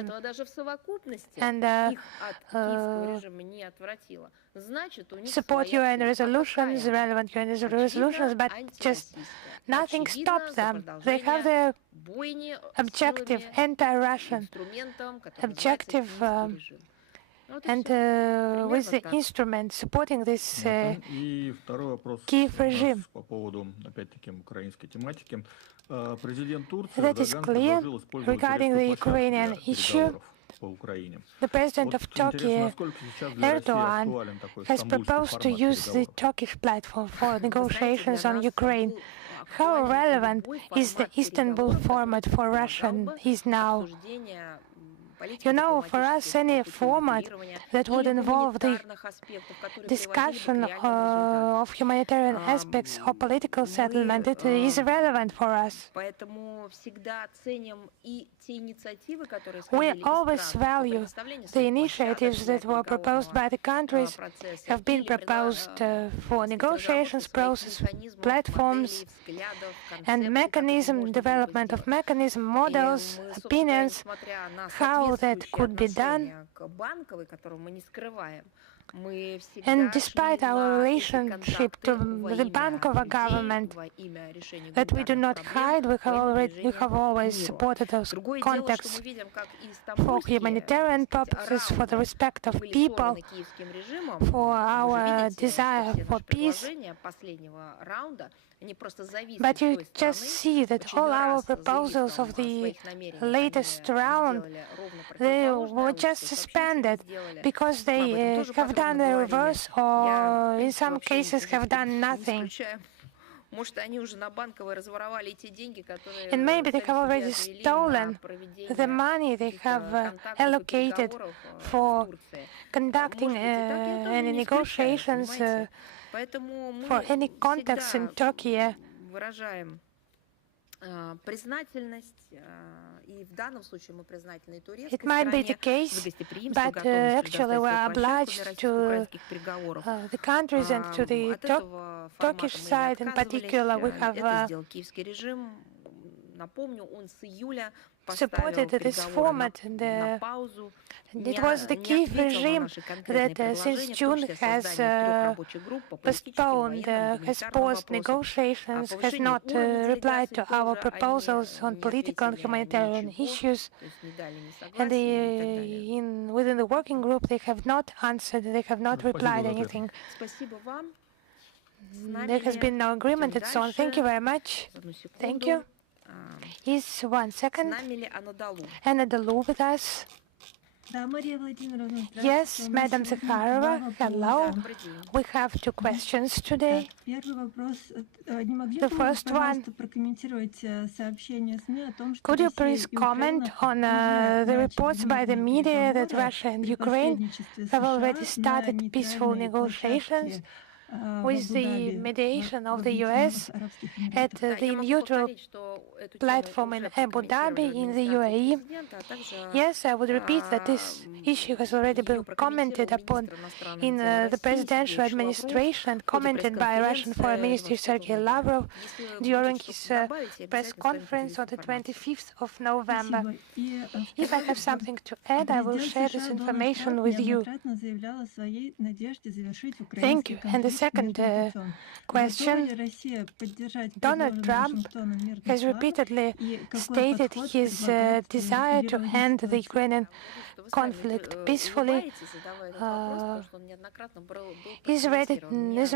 and support UN resolutions, relevant UN resolutions, but just nothing stops them. They have their objective, anti-Russian objective, and with the instrument supporting this Kiev regime. That is clear. Regarding the Ukrainian issue, the President of Turkey, Erdogan, has proposed to use the Turkish platform for negotiations on Ukraine. How relevant is the Istanbul format for Russia is now? You know, for us, any format that would involve the discussion of humanitarian aspects or political settlement, it is relevant for us. We always value the initiatives that were proposed by the countries, have been proposed for negotiations process, platforms, and mechanism, development of mechanism, models, opinions, how that could be done. And despite our relationship to the Bankova government that we do not hide, we have always supported those contacts for humanitarian purposes, for the respect of people, for our desire for peace. But you just see that all our proposals of the latest round, they were just suspended because they have done the reverse, or in some cases have done nothing. And maybe they have already stolen the money they have allocated for conducting any negotiations for any contacts in Turkey. It might be the case, but actually we are obliged to the countries and to the Turkish side in particular. We have supported this format, and it was the Kiev regime that since June has postponed, has paused negotiations, has not replied to our proposals on political and humanitarian issues, and within the working group they have not answered, they have not replied anything. There has been no agreement and so on. Thank you very much. Thank you. Is 1 second. Anna Dalu with us. Yes, Madam Zajárova, hello. We have 2 questions today. The first one, could you please comment on the reports by the media that Russia and Ukraine have already started peaceful negotiations with the mediation of the US at the neutral platform in Abu Dhabi in the UAE? Yes, I would repeat that this issue has already been commented upon in the presidential administration, commented by Russian Foreign Minister Sergei Lavrov during his press conference on the 25th of November. If I have something to add, I will share this information with you. Thank you. And the second question, Donald Trump has repeatedly stated his desire to end the Ukrainian conflict peacefully. Is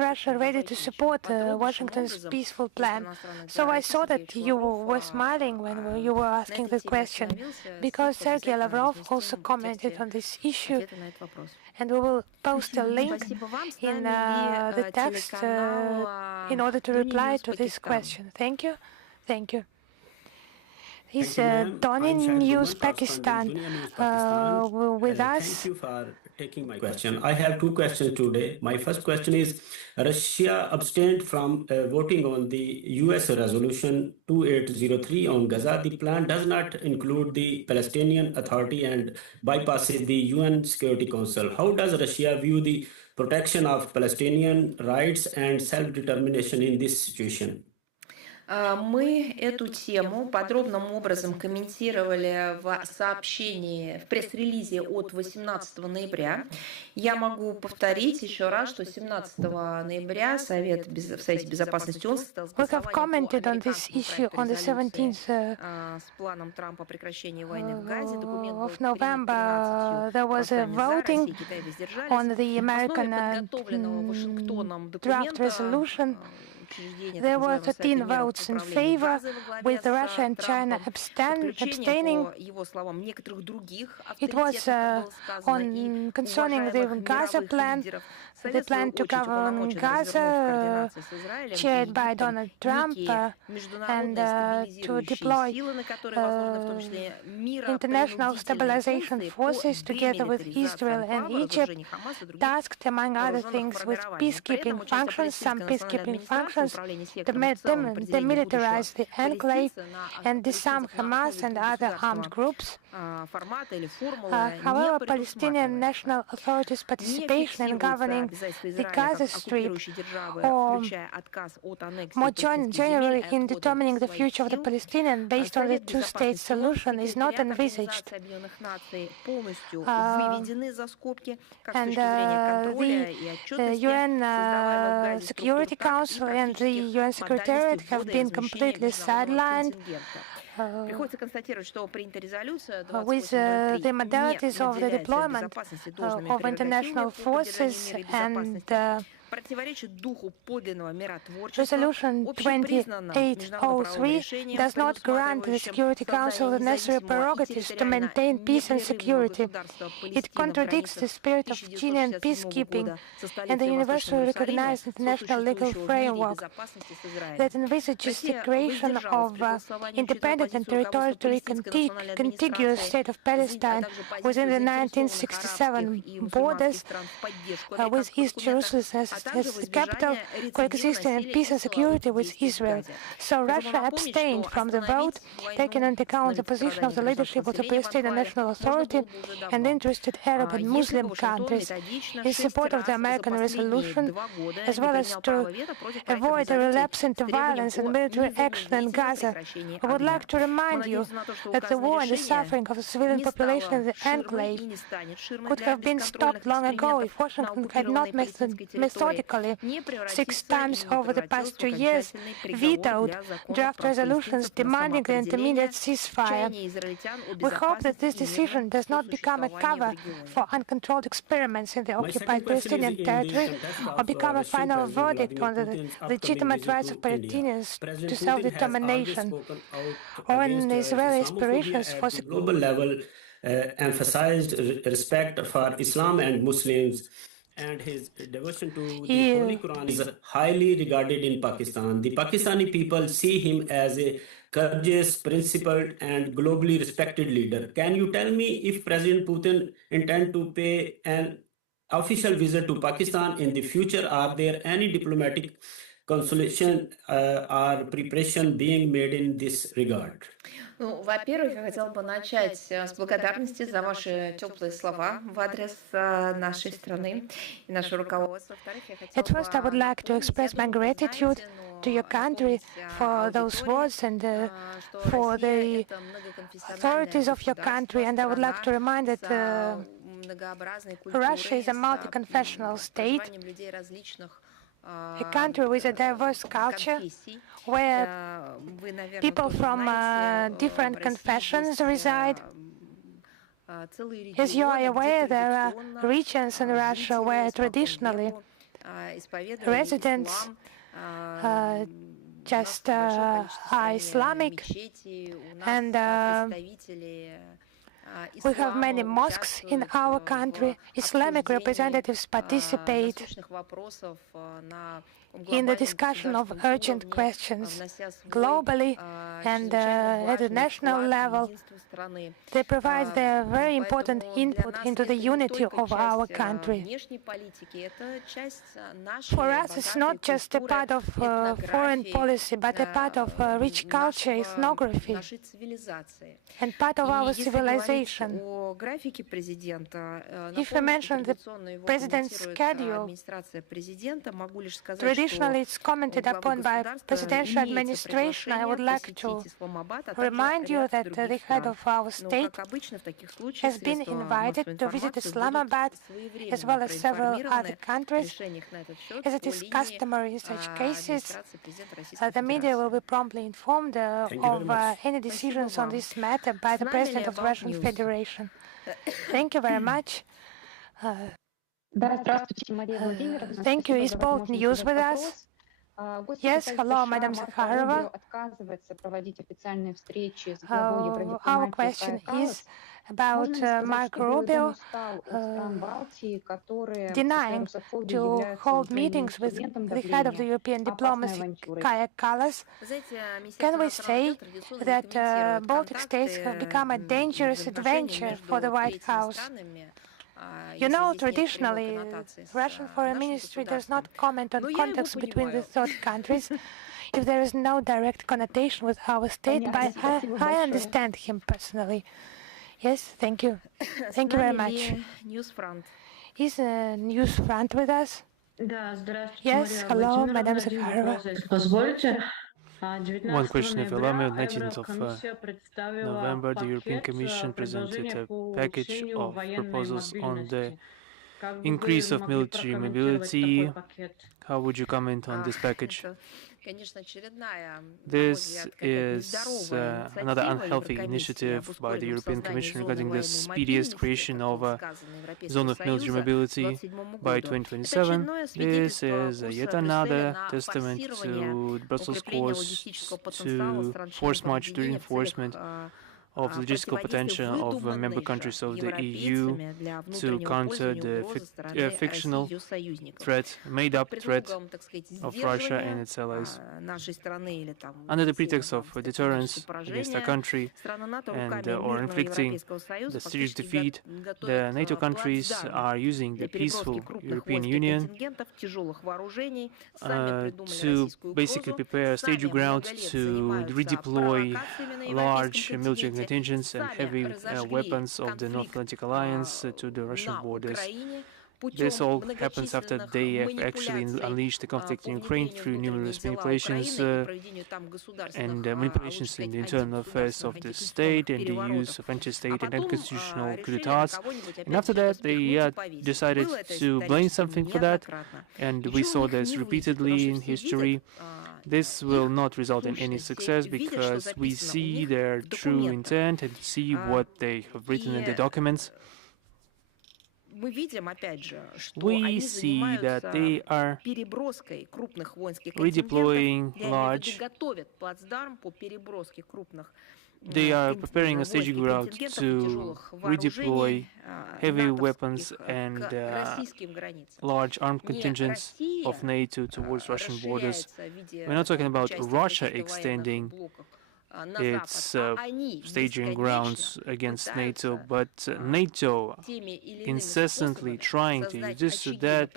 Russia ready to support Washington's peaceful plan? So I saw that you were smiling when you were asking the question, because Sergei Lavrov also commented on this issue, and we will post a link in the text in order to reply to this question. Thank you. Thank you. Is Doni News Pakistan with us? Thank you for taking my question. I have two questions today. My first question is, Russia abstained from voting on the US resolution 2803 on Gaza. The plan does not include the Palestinian Authority and bypasses the UN Security Council. How does Russia view the protection of Palestinian rights and self-determination in this situation? Мы эту тему подробным образом комментировали в сообщении, в пресс-релизе от 18 ноября. Я могу повторить еще раз, что 17 ноября Совет Безопасности ООН с планом Трампа прекращения войны в Газе. Of November, there was a voting on the American draft resolution. There were 13 votes in favor, with Russia and China abstaining. It was concerning the Gaza plan, the plan to govern Gaza, chaired by Donald Trump, and to deploy international stabilization forces together with Israel and Egypt, tasked, among other things, with peacekeeping functions, some peacekeeping functions, demilitarize the enclave and disarm Hamas and other armed groups. However, Palestinian National Authority's participation in governing the Gaza Strip, or more generally in determining the future of the Palestinians based on the two-state solution, is not envisaged. And the UN Security Council and the UN Secretariat have been completely sidelined with the modalities of the deployment of international forces, and Resolution 2803 does not grant the Security Council the necessary prerogatives to maintain peace and security. It contradicts the spirit of genuine peacekeeping and the universally recognized international legal framework that envisages the creation of independent and territorially contiguous state of Palestine within the 1967 borders, with East Jerusalem as the capital, coexisting in peace and security with Israel. So Russia abstained from the vote, taking into account the position of the leadership of the Palestinian National Authority and interested Arab and Muslim countries in support of the American resolution, as well as to avoid a relapse into violence and military action in Gaza. I would like to remind you that the war and the suffering of the civilian population in the enclave could have been stopped long ago if Washington had not methodically 6 times over the past 2 years vetoed draft resolutions demanding an intermediate ceasefire. We hope that this decision does not become a cover for uncontrolled experiments in the occupied Palestinian territory or become a final verdict on the legitimate rights of Palestinians to self-determination or an Israeli aspirations for global level emphasized respect for Islam and Muslims, and his devotion to the Holy Quran is highly regarded in Pakistan. The Pakistani people see him as a courageous, principled, and globally respected leader. Can you tell me if President Putin intends to pay an official visit to Pakistan in the future? Are there any diplomatic consultation or preparation being made in this regard? Ну, во-первых, я хотела бы начать с благодарности за ваши теплые слова в адрес нашей страны и нашего руководства. At first, I would like to express my gratitude to your country for those words and for the authorities of your country. And I would like to remind that Russia is a multi-confessional state a country with a diverse culture, where people from different confessions reside. As you are aware, there are regions in Russia where traditionally residents just are Islamic, and we have many mosques in our country. Islamic representatives participate in the discussion of urgent questions globally and at the national level. They provide their very important input into the unity of our country. For us, it's not just a part of foreign policy, but a part of rich culture, ethnography, and part of our civilization. If I mention the president's schedule, traditionally it's commented upon by presidential administration. I would like to remind you that the head of our state has been invited to visit Islamabad as well as several other countries. As it is customary in such cases, the media will be promptly informed of any decisions on this matter by the President of the Russian Federation. Thank you very much. Thank you. Is Bold News with us? Yes, hello, Madam Zajárova. Our question is about Marco Rubio denying to hold meetings with the head of the European diplomacy, Kaja Kallas. Can we say that Baltic states have become a dangerous adventure for the White House? You know, traditionally, Russian Foreign Ministry does not comment on contacts between the third countries if there is no direct connotation with our state, but I understand him personally. Yes, thank you. Thank you very much. Is Newsfront with us? Yes, hello, Madam Zajárova. One question, if you allow me. On 19th of November, the European Commission presented a package of proposals on the increase of military mobility. How would you comment on this package? This is another unhealthy initiative by the European Commission regarding the speediest creation of a zone of military mobility by 2027. This is yet another testament to Brussels' course to force march to reinforcement of the logistical potential of member countries of the EU to counter the fictional threat, made-up threat of Russia and its allies. Under the pretext of deterrence against our country and or inflicting the serious defeat, the NATO countries are using the peaceful European Union to basically prepare a staging ground to redeploy large military contingents and heavy weapons of the North Atlantic Alliance to the Russian borders. This all happens after they have actually unleashed the conflict in Ukraine through numerous manipulations and manipulations in the internal affairs of the state and the use of anti-state and unconstitutional coup d'etats. And after that, they decided to blame something for that, and we saw this repeatedly in history. This will not result in any success because we see their true intent and see what they have written in the documents. We see that they are redeploying large. They are preparing a staging ground to redeploy heavy weapons and large armed contingents of NATO towards Russian borders. We're not talking about Russia extending its staging grounds against NATO, but NATO incessantly trying to use this or that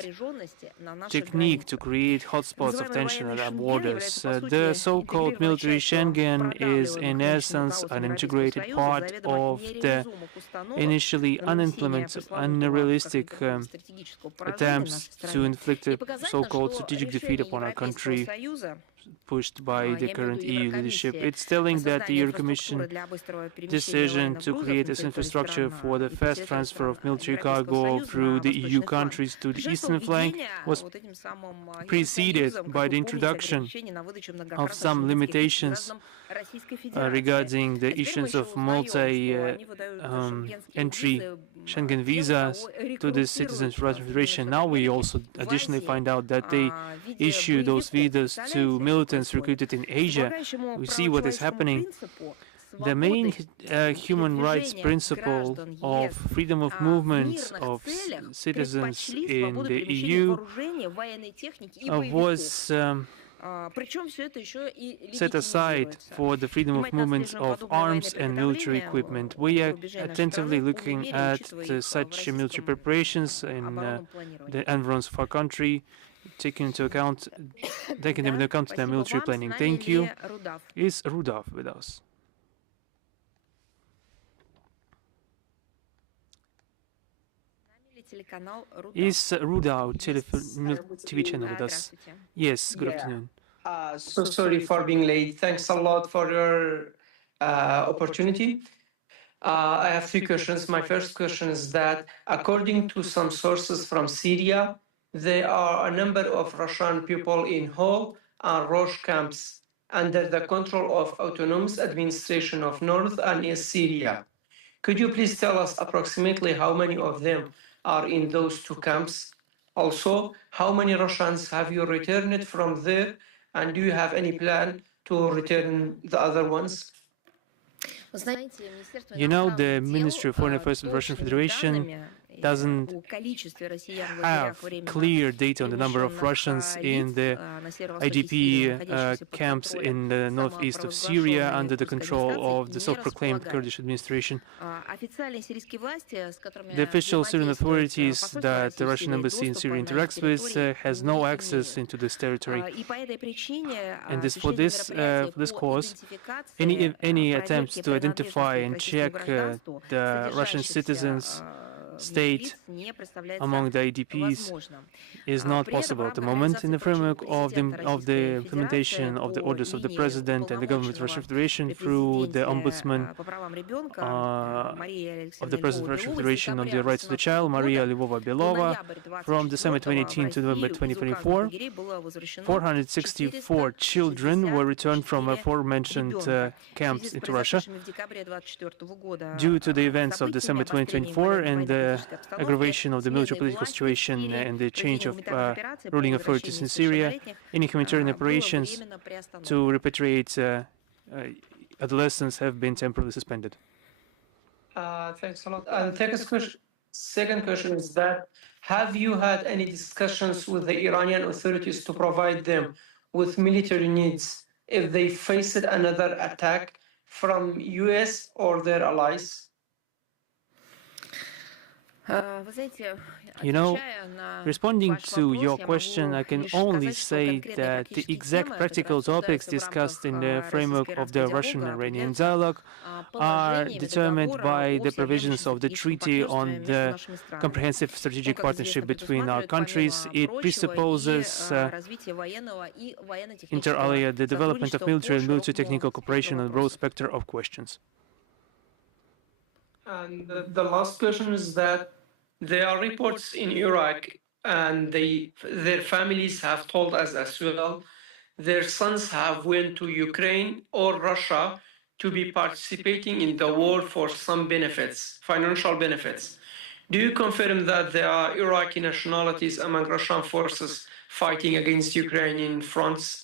technique to create hotspots of tension at our borders. The so-called military Schengen is in essence an integrated part of the initially unimplemented, unrealistic attempts to inflict a so-called strategic defeat upon our country pushed by the current EU leadership. It's telling that the European Commission decision to create this infrastructure for the fast transfer of military cargo through the EU countries to the eastern flank was preceded by the introduction of some limitations regarding the issuance of multi-entry Schengen visas to the citizens of the Russian Federation. Now we also additionally find out that they issue those visas to militants recruited in Asia. We see what is happening. The main human rights principle of freedom of movement of citizens in the EU was set aside for the freedom of movement of arms and military equipment. We are attentively looking at such military preparations in the environs of our country, taking into account their military planning. Thank you. Is Rudolf with us? Is Rudolf TV channel with us? Yes, good afternoon. So sorry for being late. Thanks a lot for your opportunity. I have three questions. My first question is that according to some sources from Syria, there are a number of Russian people in Hol and Rosh camps under the control of autonomous administration of North and East Syria. Could you please tell us approximately how many of them are in those two camps? Also, how many Russians have you returned from there, and do you have any plan to return the other ones? You know, the Ministry of Foreign Affairs of the Russian Federation doesn't have clear data on the number of Russians in the IDP camps in the northeast of Syria under the control of the self-proclaimed Kurdish administration. The official Syrian authorities that the Russian embassy in Syria interacts with has no access into this territory. And for this cause, any attempts to identify and check the Russian citizens' state among the IDPs is not possible at the moment. In the framework of the implementation of the orders of the President and the government of the Russian Federation through the Ombudsman of the President of the Russian Federation on the rights of the child, Maria Lvova-Belova, from December 2018 to November 2024, 464 children were returned from aforementioned camps into Russia. Due to the events of December 2024 and the aggravation of the military political situation and the change of ruling authorities in Syria, any humanitarian operations to repatriate adolescents have been temporarily suspended. Thanks a lot. And second question is that, have you had any discussions with the Iranian authorities to provide them with military needs if they faced another attack from US or their allies? You know, responding to your question, I can only say that the exact practical topics discussed in the framework of the Russian-Iranian dialogue are determined by the provisions of the Treaty on the Comprehensive Strategic Partnership between our countries. It presupposes, inter alia, the development of military and military-technical cooperation on a broad spectrum of questions. And the last question is that there are reports in Iraq, and their families have told us as well, their sons have went to Ukraine or Russia to be participating in the war for some benefits, financial benefits. Do you confirm that there are Iraqi nationalities among Russian forces fighting against Ukrainian fronts?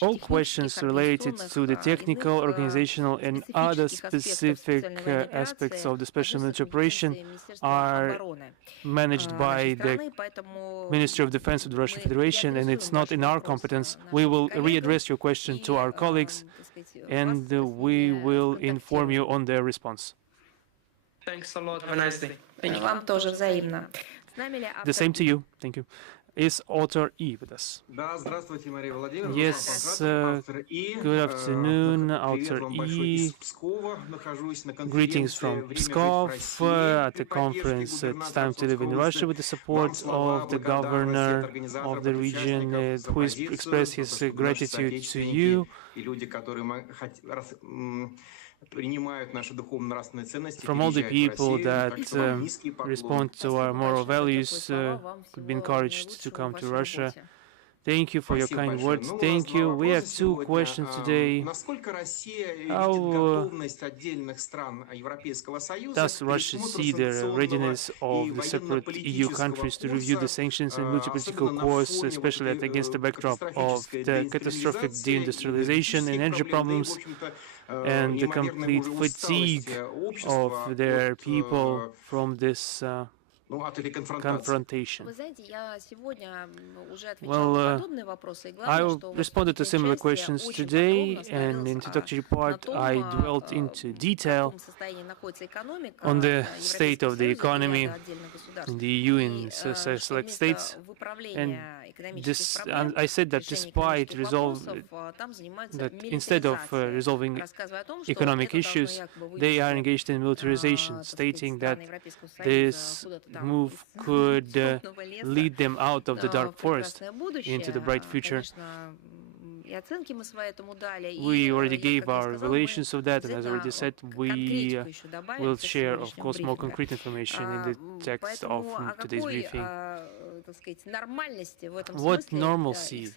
All questions related to the technical, organizational, and other specific aspects of the special military operation are managed by the Ministry of Defense of the Russian Federation, and it's not in our competence. We will readdress your question to our colleagues, and we will inform you on their response. Thanks a lot. Have a nice day. Thank you. The same to you. Thank you. Is author E with us? Yes, good afternoon, author E. Greetings from Pskov at the conference. It's time to live in Russia with the support of the governor of the region who has expressed his gratitude to you. From all the people that respond to our moral values could be encouraged to come to Russia. Thank you for your kind words. Thank you. We have two questions today. How does Russia see the readiness of the separate EU countries to review the sanctions and multi-political course, especially against the backdrop of the catastrophic deindustrialization, energy problems, and the complete fatigue of their people from this confrontation? Well, I responded to similar questions today, and in the introductory part I dwelt into detail on the state of the economy in the EU in select states, and I said that despite instead of resolving economic issues, they are engaged in militarization, stating that this move could lead them out of the dark forest into the bright future. We already gave our revelations of that, and as I already said, we will share, of course, more concrete information in the text of today's briefing. What normalcy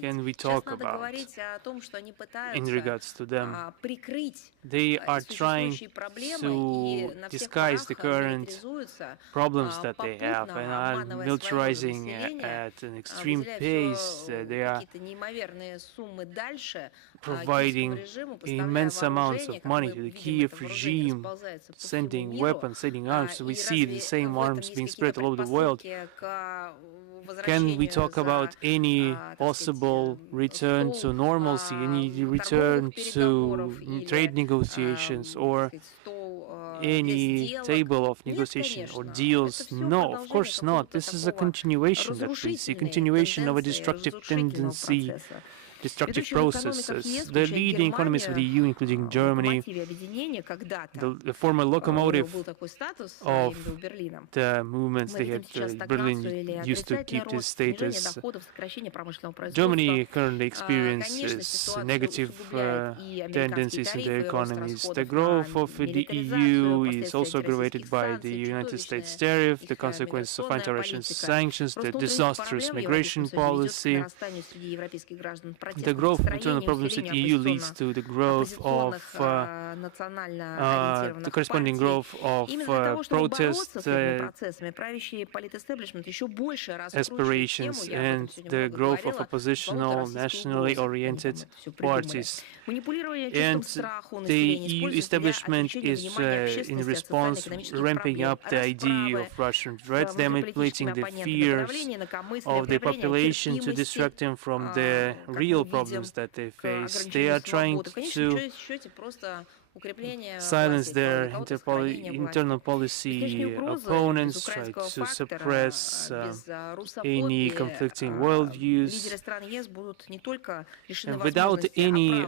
can we talk about in regards to them? They are trying to disguise the current problems that they have and are militarizing at an extreme pace. They are providing immense amounts of money to the Kiev regime, sending weapons, sending arms. So we see the same arms being spread all over the world. Can we talk about any possible return to normalcy, any return to trade negotiations, or any table of negotiation or deals? No, of course not. This is a continuation that we see, continuation of a destructive tendency, destructive processes. The leading economies of the EU, including Germany, the former locomotive of the movements they had, Berlin used to keep this status. Germany currently experiences negative tendencies in their economies. The growth of the EU is also aggravated by the United States tariff, the consequences of anti-Russian sanctions, the disastrous migration policy. The growth of internal problems in the EU leads to the growth of the corresponding growth of protest aspirations and the growth of oppositional, nationally oriented parties. And the EU establishment is, in response, ramping up the idea of Russian threats. They are manipulating the fears of the population to distract them from the real problems that they face. They are trying to silence their internal policy opponents, try to suppress any conflicting worldviews. And without any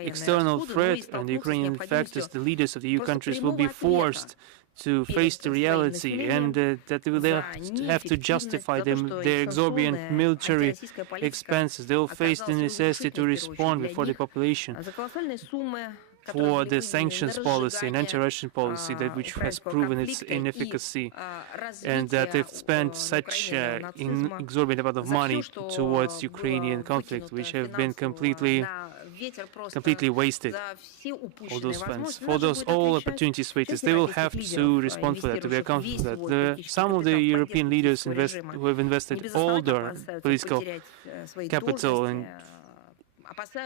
external threat on the Ukrainian factors, the leaders of the EU countries will be forced to face the reality, and that they will have to justify their exorbitant military expenses. They will face the necessity to respond before the population for the sanctions policy and anti-Russian policy which has proven its inefficacy, and that they've spent such an exorbitant amount of money towards Ukrainian conflict, which have been completely wasted. All those funds, for those all opportunities waited, they will have to respond for that, to be accountable for that. Some of the European leaders who have invested all their political capital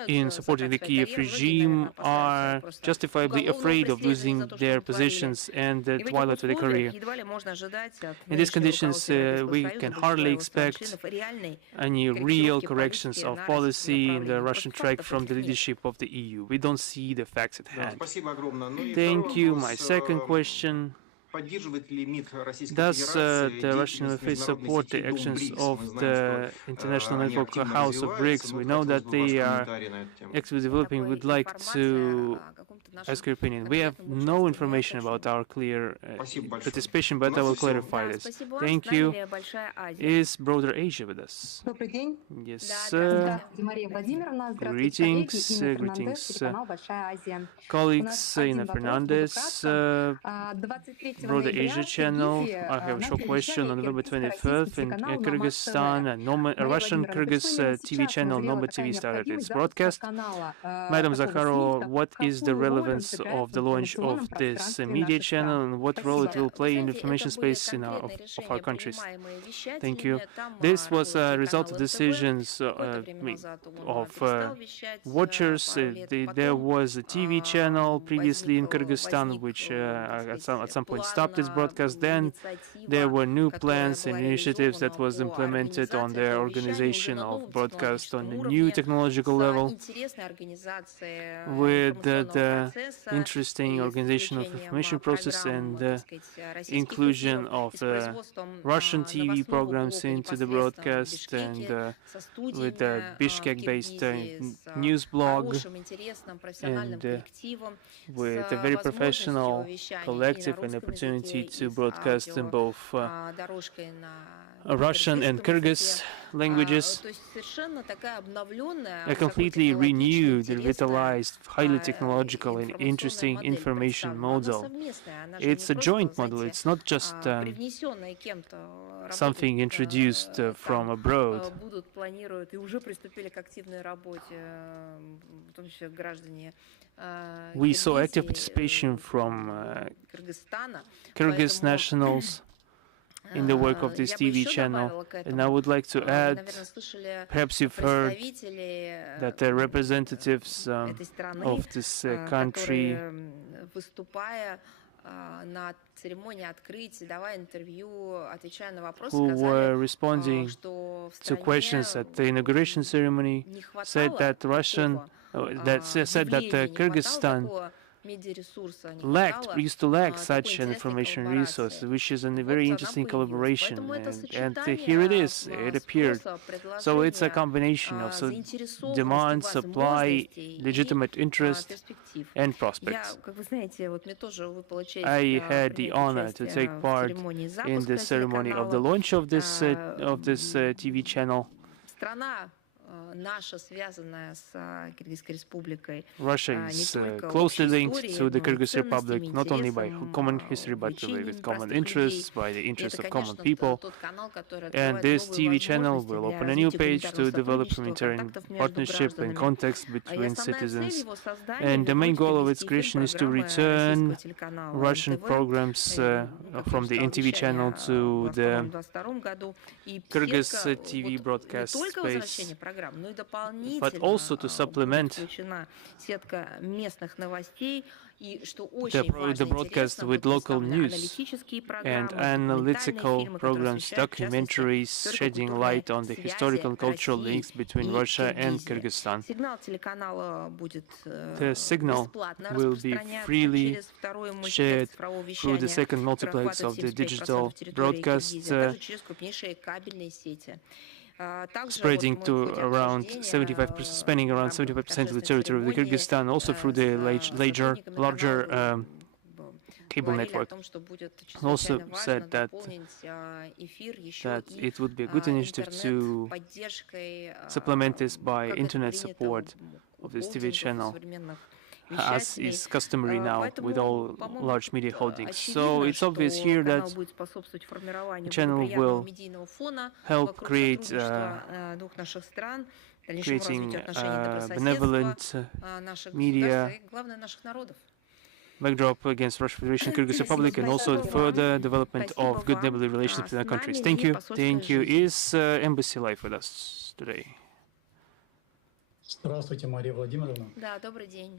in supporting the Kiev regime are justifiably afraid of losing their positions and the twilight of their career. In these conditions, we can hardly expect any real corrections of policy in the Russian track from the leadership of the EU. We don't see the facts at hand. Thank you. My second question. Does the Russian MFA support the actions of the international network House of BRICS? We know that they are actively developing. We'd like to ask your opinion. We have no information about our clear participation, but I will clarify this. Thank you. Is Broader Asia with us? Yes, sir. Greetings, colleagues, Ina Fernandez, Broader Asia channel. I have a short question. On November 25th in Kyrgyzstan, a Russian Kyrgyz TV channel, Nova TV, started its broadcast. Madam Zakharova, what is the relevance of the launch of this media channel and what role it will play in the information space of our countries? Thank you. This was a result of decisions of watchers. There was a TV channel previously in Kyrgyzstan which at some point stopped its broadcast. Then there were new plans and initiatives that was implemented on their organization of broadcast on a new technological level with the interesting organization of information process and the inclusion of the Russian TV programs into the broadcast and with the Bishkek-based news blog and with a very professional collective and opportunity to broadcast in both Russian and Kyrgyz languages. A completely renewed, revitalized, highly technological and interesting information model. It's a joint model. It's not just something introduced from abroad. We saw active participation from Kyrgyz nationals in the work of this TV channel. And I would like to add, perhaps you've heard that the representatives of this country who were responding to questions at the inauguration ceremony said that Kyrgyzstan used to lack such an information resource, which is a very interesting collaboration, and here it is, it appeared. So it's a combination of demand, supply, legitimate interest, and prospects. I had the honor to take part in the ceremony of the launch of this TV channel. Russia is closely linked to the Kyrgyz Republic, not only by common history, but really with common interests, by the interests of common people. And this TV channel will open a new page to develop humanitarian partnership and context between citizens. And the main goal of its creation is to return Russian programs from the NTV channel to the Kyrgyz TV broadcast space, but also to supplement the broadcast with local news and analytical programs, documentaries shedding light on the historical and cultural links between Russia and Kyrgyzstan. The signal will be freely shared through the second multiplex of the digital broadcast, spreading to around 75%, spanning around 75% of the territory of the Kyrgyzstan, also through the larger cable network. Also said that it would be a good initiative to supplement this by internet support of this TV channel, as is customary now with all large media holdings. So it's obvious here that the channel will help creating benevolent media backdrop against Russian Federation, Kyrgyz Republic, and also further development of good neighborly relations between our countries. Thank you. Thank you. Is Embassy Live with us today?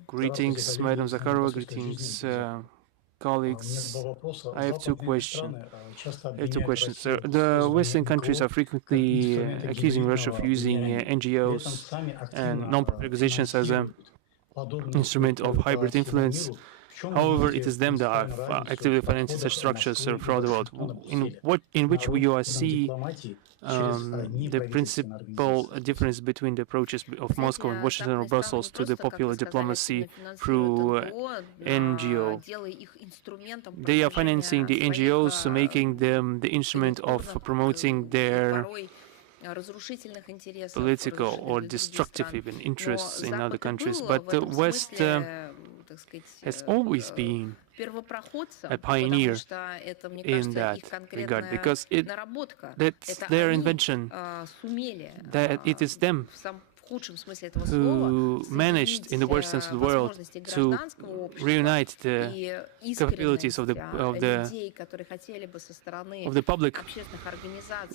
Greetings, Madam Zakharova. Greetings, colleagues. I have two questions. The Western countries are frequently accusing Russia of using NGOs and non-profit organizations as an instrument of hybrid influence However, it is them that are actively financing such structures throughout the world. In which you are see the principal difference between the approaches of Moscow and Washington or Brussels to the popular diplomacy through NGO. They are financing the NGOs, making them the instrument of promoting their political or destructive even interests in other countries. But the West has always been a pioneer in that regard, because that's their invention, that it is them who managed in the worst sense of the world to reunite the capabilities of the public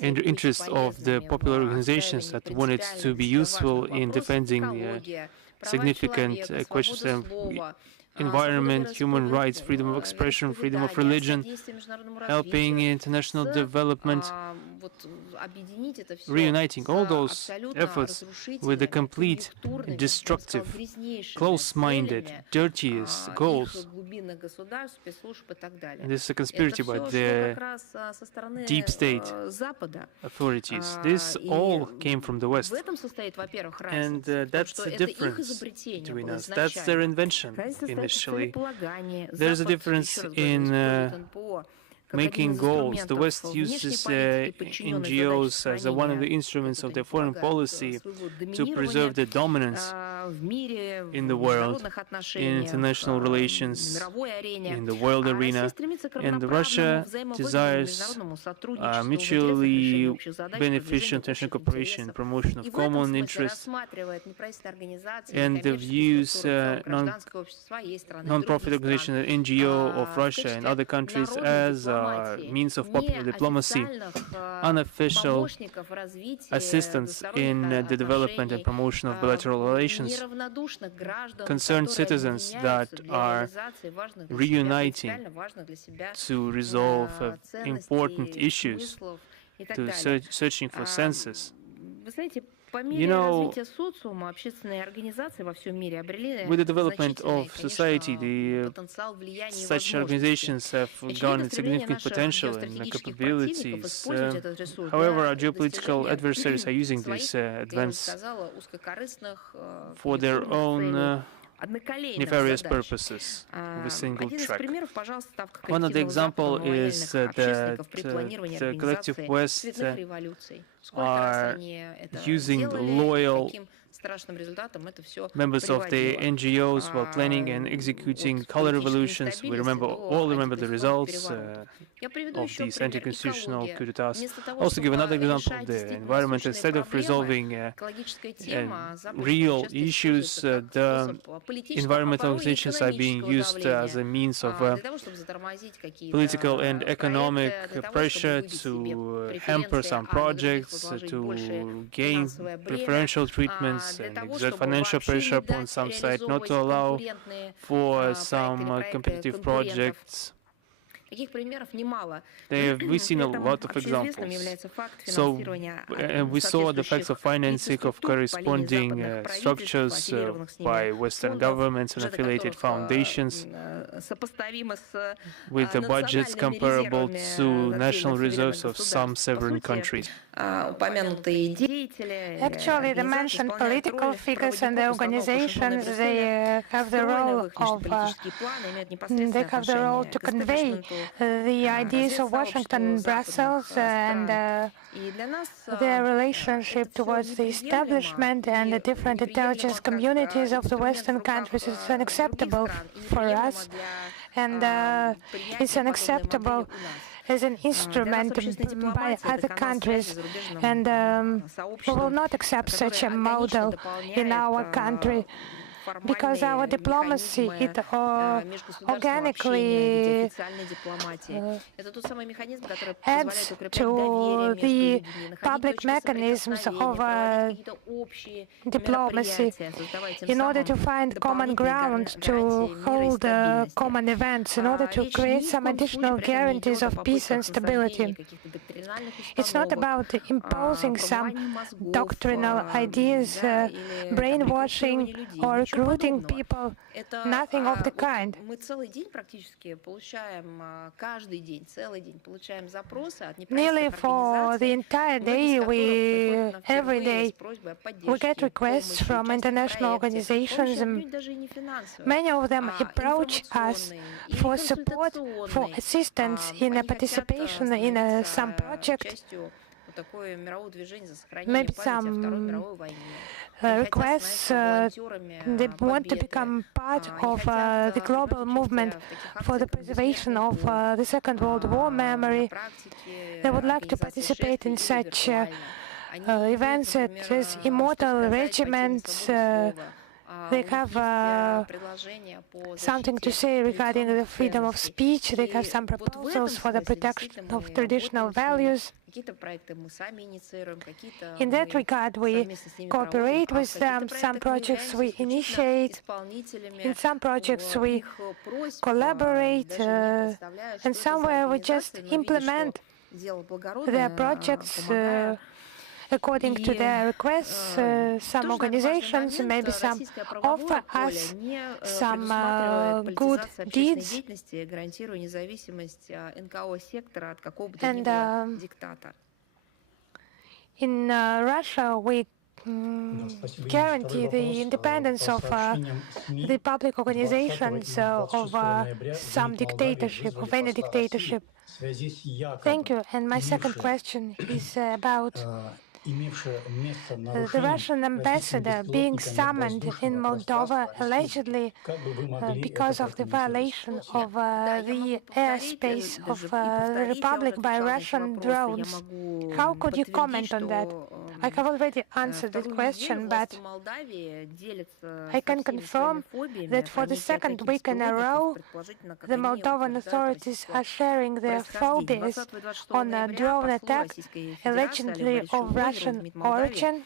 and the interests of the popular organizations that wanted to be useful in defending significant questions of environment, human rights, freedom of expression, freedom of religion, helping international development, reuniting all those efforts with the complete, destructive, close-minded, dirtiest goals. And this is a conspiracy by the deep state authorities. This all came from the West. And that's the difference between us. That's their invention initially. There's a difference in making goals. The West uses NGOs as one of the instruments of their foreign policy to preserve their dominance in the world, in international relations, in the world arena. And Russia desires mutually beneficial international cooperation, promotion of common interests, and the views non-profit organizations, NGO of Russia and other countries as means of popular diplomacy, unofficial assistance in the development and promotion of bilateral relations, concerned citizens that are reuniting to resolve important issues, to searching for senses. You know, with the development of society, such organizations have garnered significant potential and capabilities. However, our geopolitical adversaries are using this advance for their own nefarious purposes of a single track. One of the examples is that the collective West are using the loyal members of the NGOs while planning and executing color revolutions. We all remember the results of these anti-constitutional coup d'etats. Also give another example, the environment. Instead of resolving real issues, the environmental organizations are being used as a means of political and economic pressure to hamper some projects, to gain preferential treatments, and exert financial pressure upon some side not to allow for some competitive projects. We've seen a lot of examples. So we saw the facts of financing of corresponding structures by Western governments and affiliated foundations with the budgets comparable to national reserves of some sovereign countries. Actually, the mentioned political figures and the organizations, they have the role to convey the ideas of Washington and Brussels and their relationship towards the establishment and the different intelligence communities of the Western countries is unacceptable for us, and it's unacceptable as an instrument by other countries, and we will not accept such a model in our country, because our diplomacy, it organically adds to the public mechanisms of diplomacy in order to find common ground, to hold common events, in order to create some additional guarantees of peace and stability. It's not about imposing some doctrinal ideas, brainwashing or recruiting people, nothing of the kind. Мы целый день практически получаем, каждый день, целый день получаем запросы от Nearly неправительственных for the организаций, entire day, every day, we get requests from international organizations. Many of them approach us for support, for assistance in a participation in some project, maybe some requests they want to become part of the global movement for the preservation of the Second World War memory. They would like to participate in such events as immortal regiments. They have something to say regarding the freedom of speech. They have some proposals for the protection of traditional values. In that regard, we cooperate with them. Some projects we initiate. In some projects we collaborate. And somewhere we just implement their projects according to their requests. Some organizations, maybe some, offer us some good deeds. And in Russia, we guarantee the independence of the public organizations of some dictatorship, of any dictatorship. Thank you. And my second question is about the Russian ambassador being summoned in Moldova allegedly because of the violation of the airspace of the Republic by Russian drones. How could you comment on that? I have already answered that question, but I can confirm that for the second week in a row, the Moldovan authorities are sharing their phobias on drone attacks allegedly of Russian origin.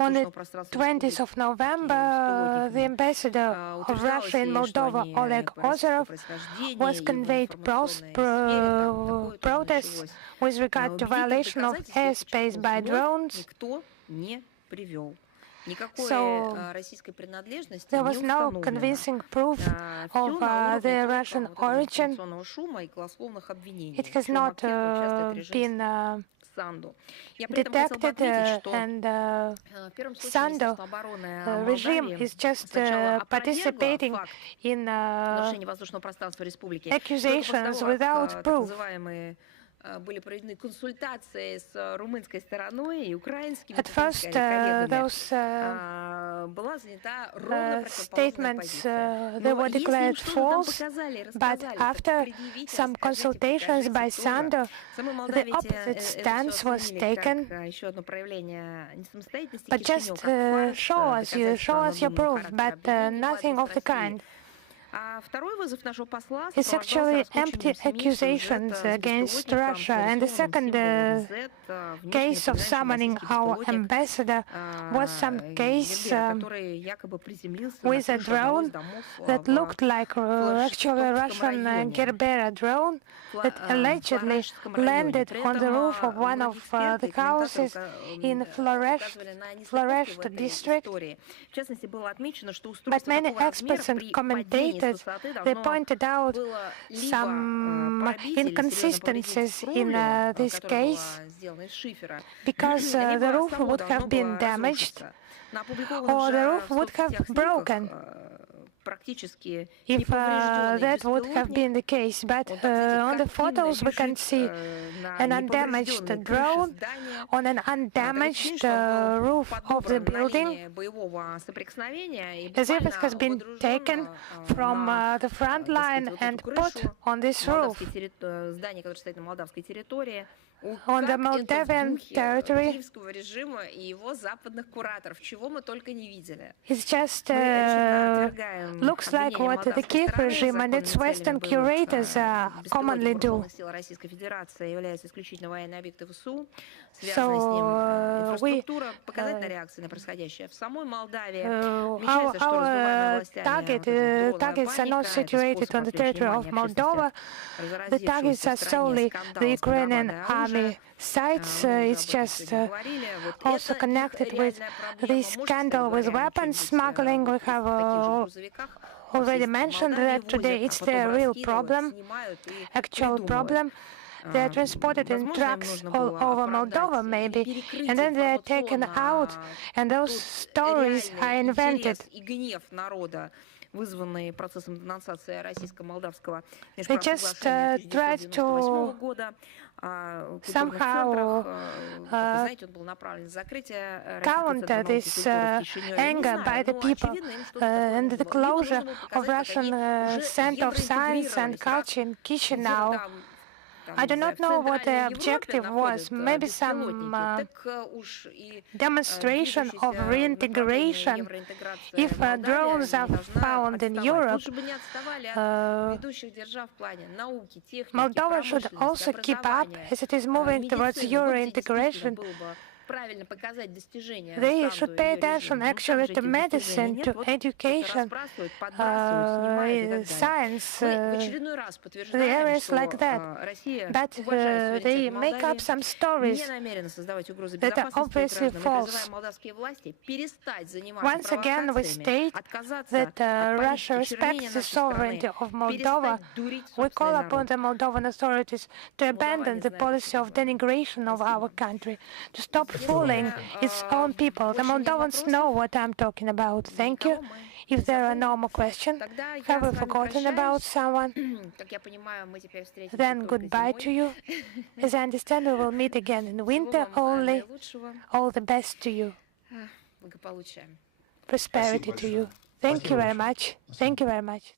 On the 20th of November, the ambassador of Russia in Moldova, Oleg Ozerov, was conveyed protests with regard to violation of airspace by drones. So there was no convincing proof of the Russian origin. It has not been detected, and Sandu regime is just participating in accusations without proof. At first, those statements they were declared false, but after some consultations by Sandu, the opposite stance was taken. But just show us your proof, but nothing of the kind. It's actually empty accusations against Russia. And the second case of summoning our ambassador was some case with a drone that looked like actually a Russian Gerbera drone that allegedly landed on the roof of one of the houses in Floresht district. But many experts and commentators they pointed out some inconsistencies in this case, because the roof would have been damaged or the roof would have broken if that would have been the case. But on the photos we can see an undamaged drone on an undamaged roof of the building, as if it has been taken from the front line and put on this roof. On the Moldavian territory, it just looks like what the Kiev regime and its Western curators commonly do. So our targets are not situated on the territory of Moldova. The targets are solely the Ukrainian army enemy sites. It's just also connected with this scandal with weapons smuggling. We have already mentioned that today. It's the real problem, actual problem. They are transported in trucks all over Moldova, maybe, and then they are taken out, and those stories are invented. They just tried to somehow counter this anger by the people and the closure of Russian Center of Science and Culture in Chisinau. I do not know what the objective was. Maybe some demonstration of reintegration. If drones are found in Europe, Moldova should also keep up as it is moving towards Euro integration. They should pay attention actually to medicine, to education, science, the areas like that. But they make up some stories that are obviously false. Once again, we state that Russia respects the sovereignty of Moldova. We call upon the Moldovan authorities to abandon the policy of denigration of our country, to stop fooling its own people. The Moldovans know what I'm talking about. Thank you. If there are no more questions, have we forgotten about someone? Then goodbye to you. As I understand, we will meet again in winter only. All the best to you. Prosperity to you. Thank you very much. Thank you very much.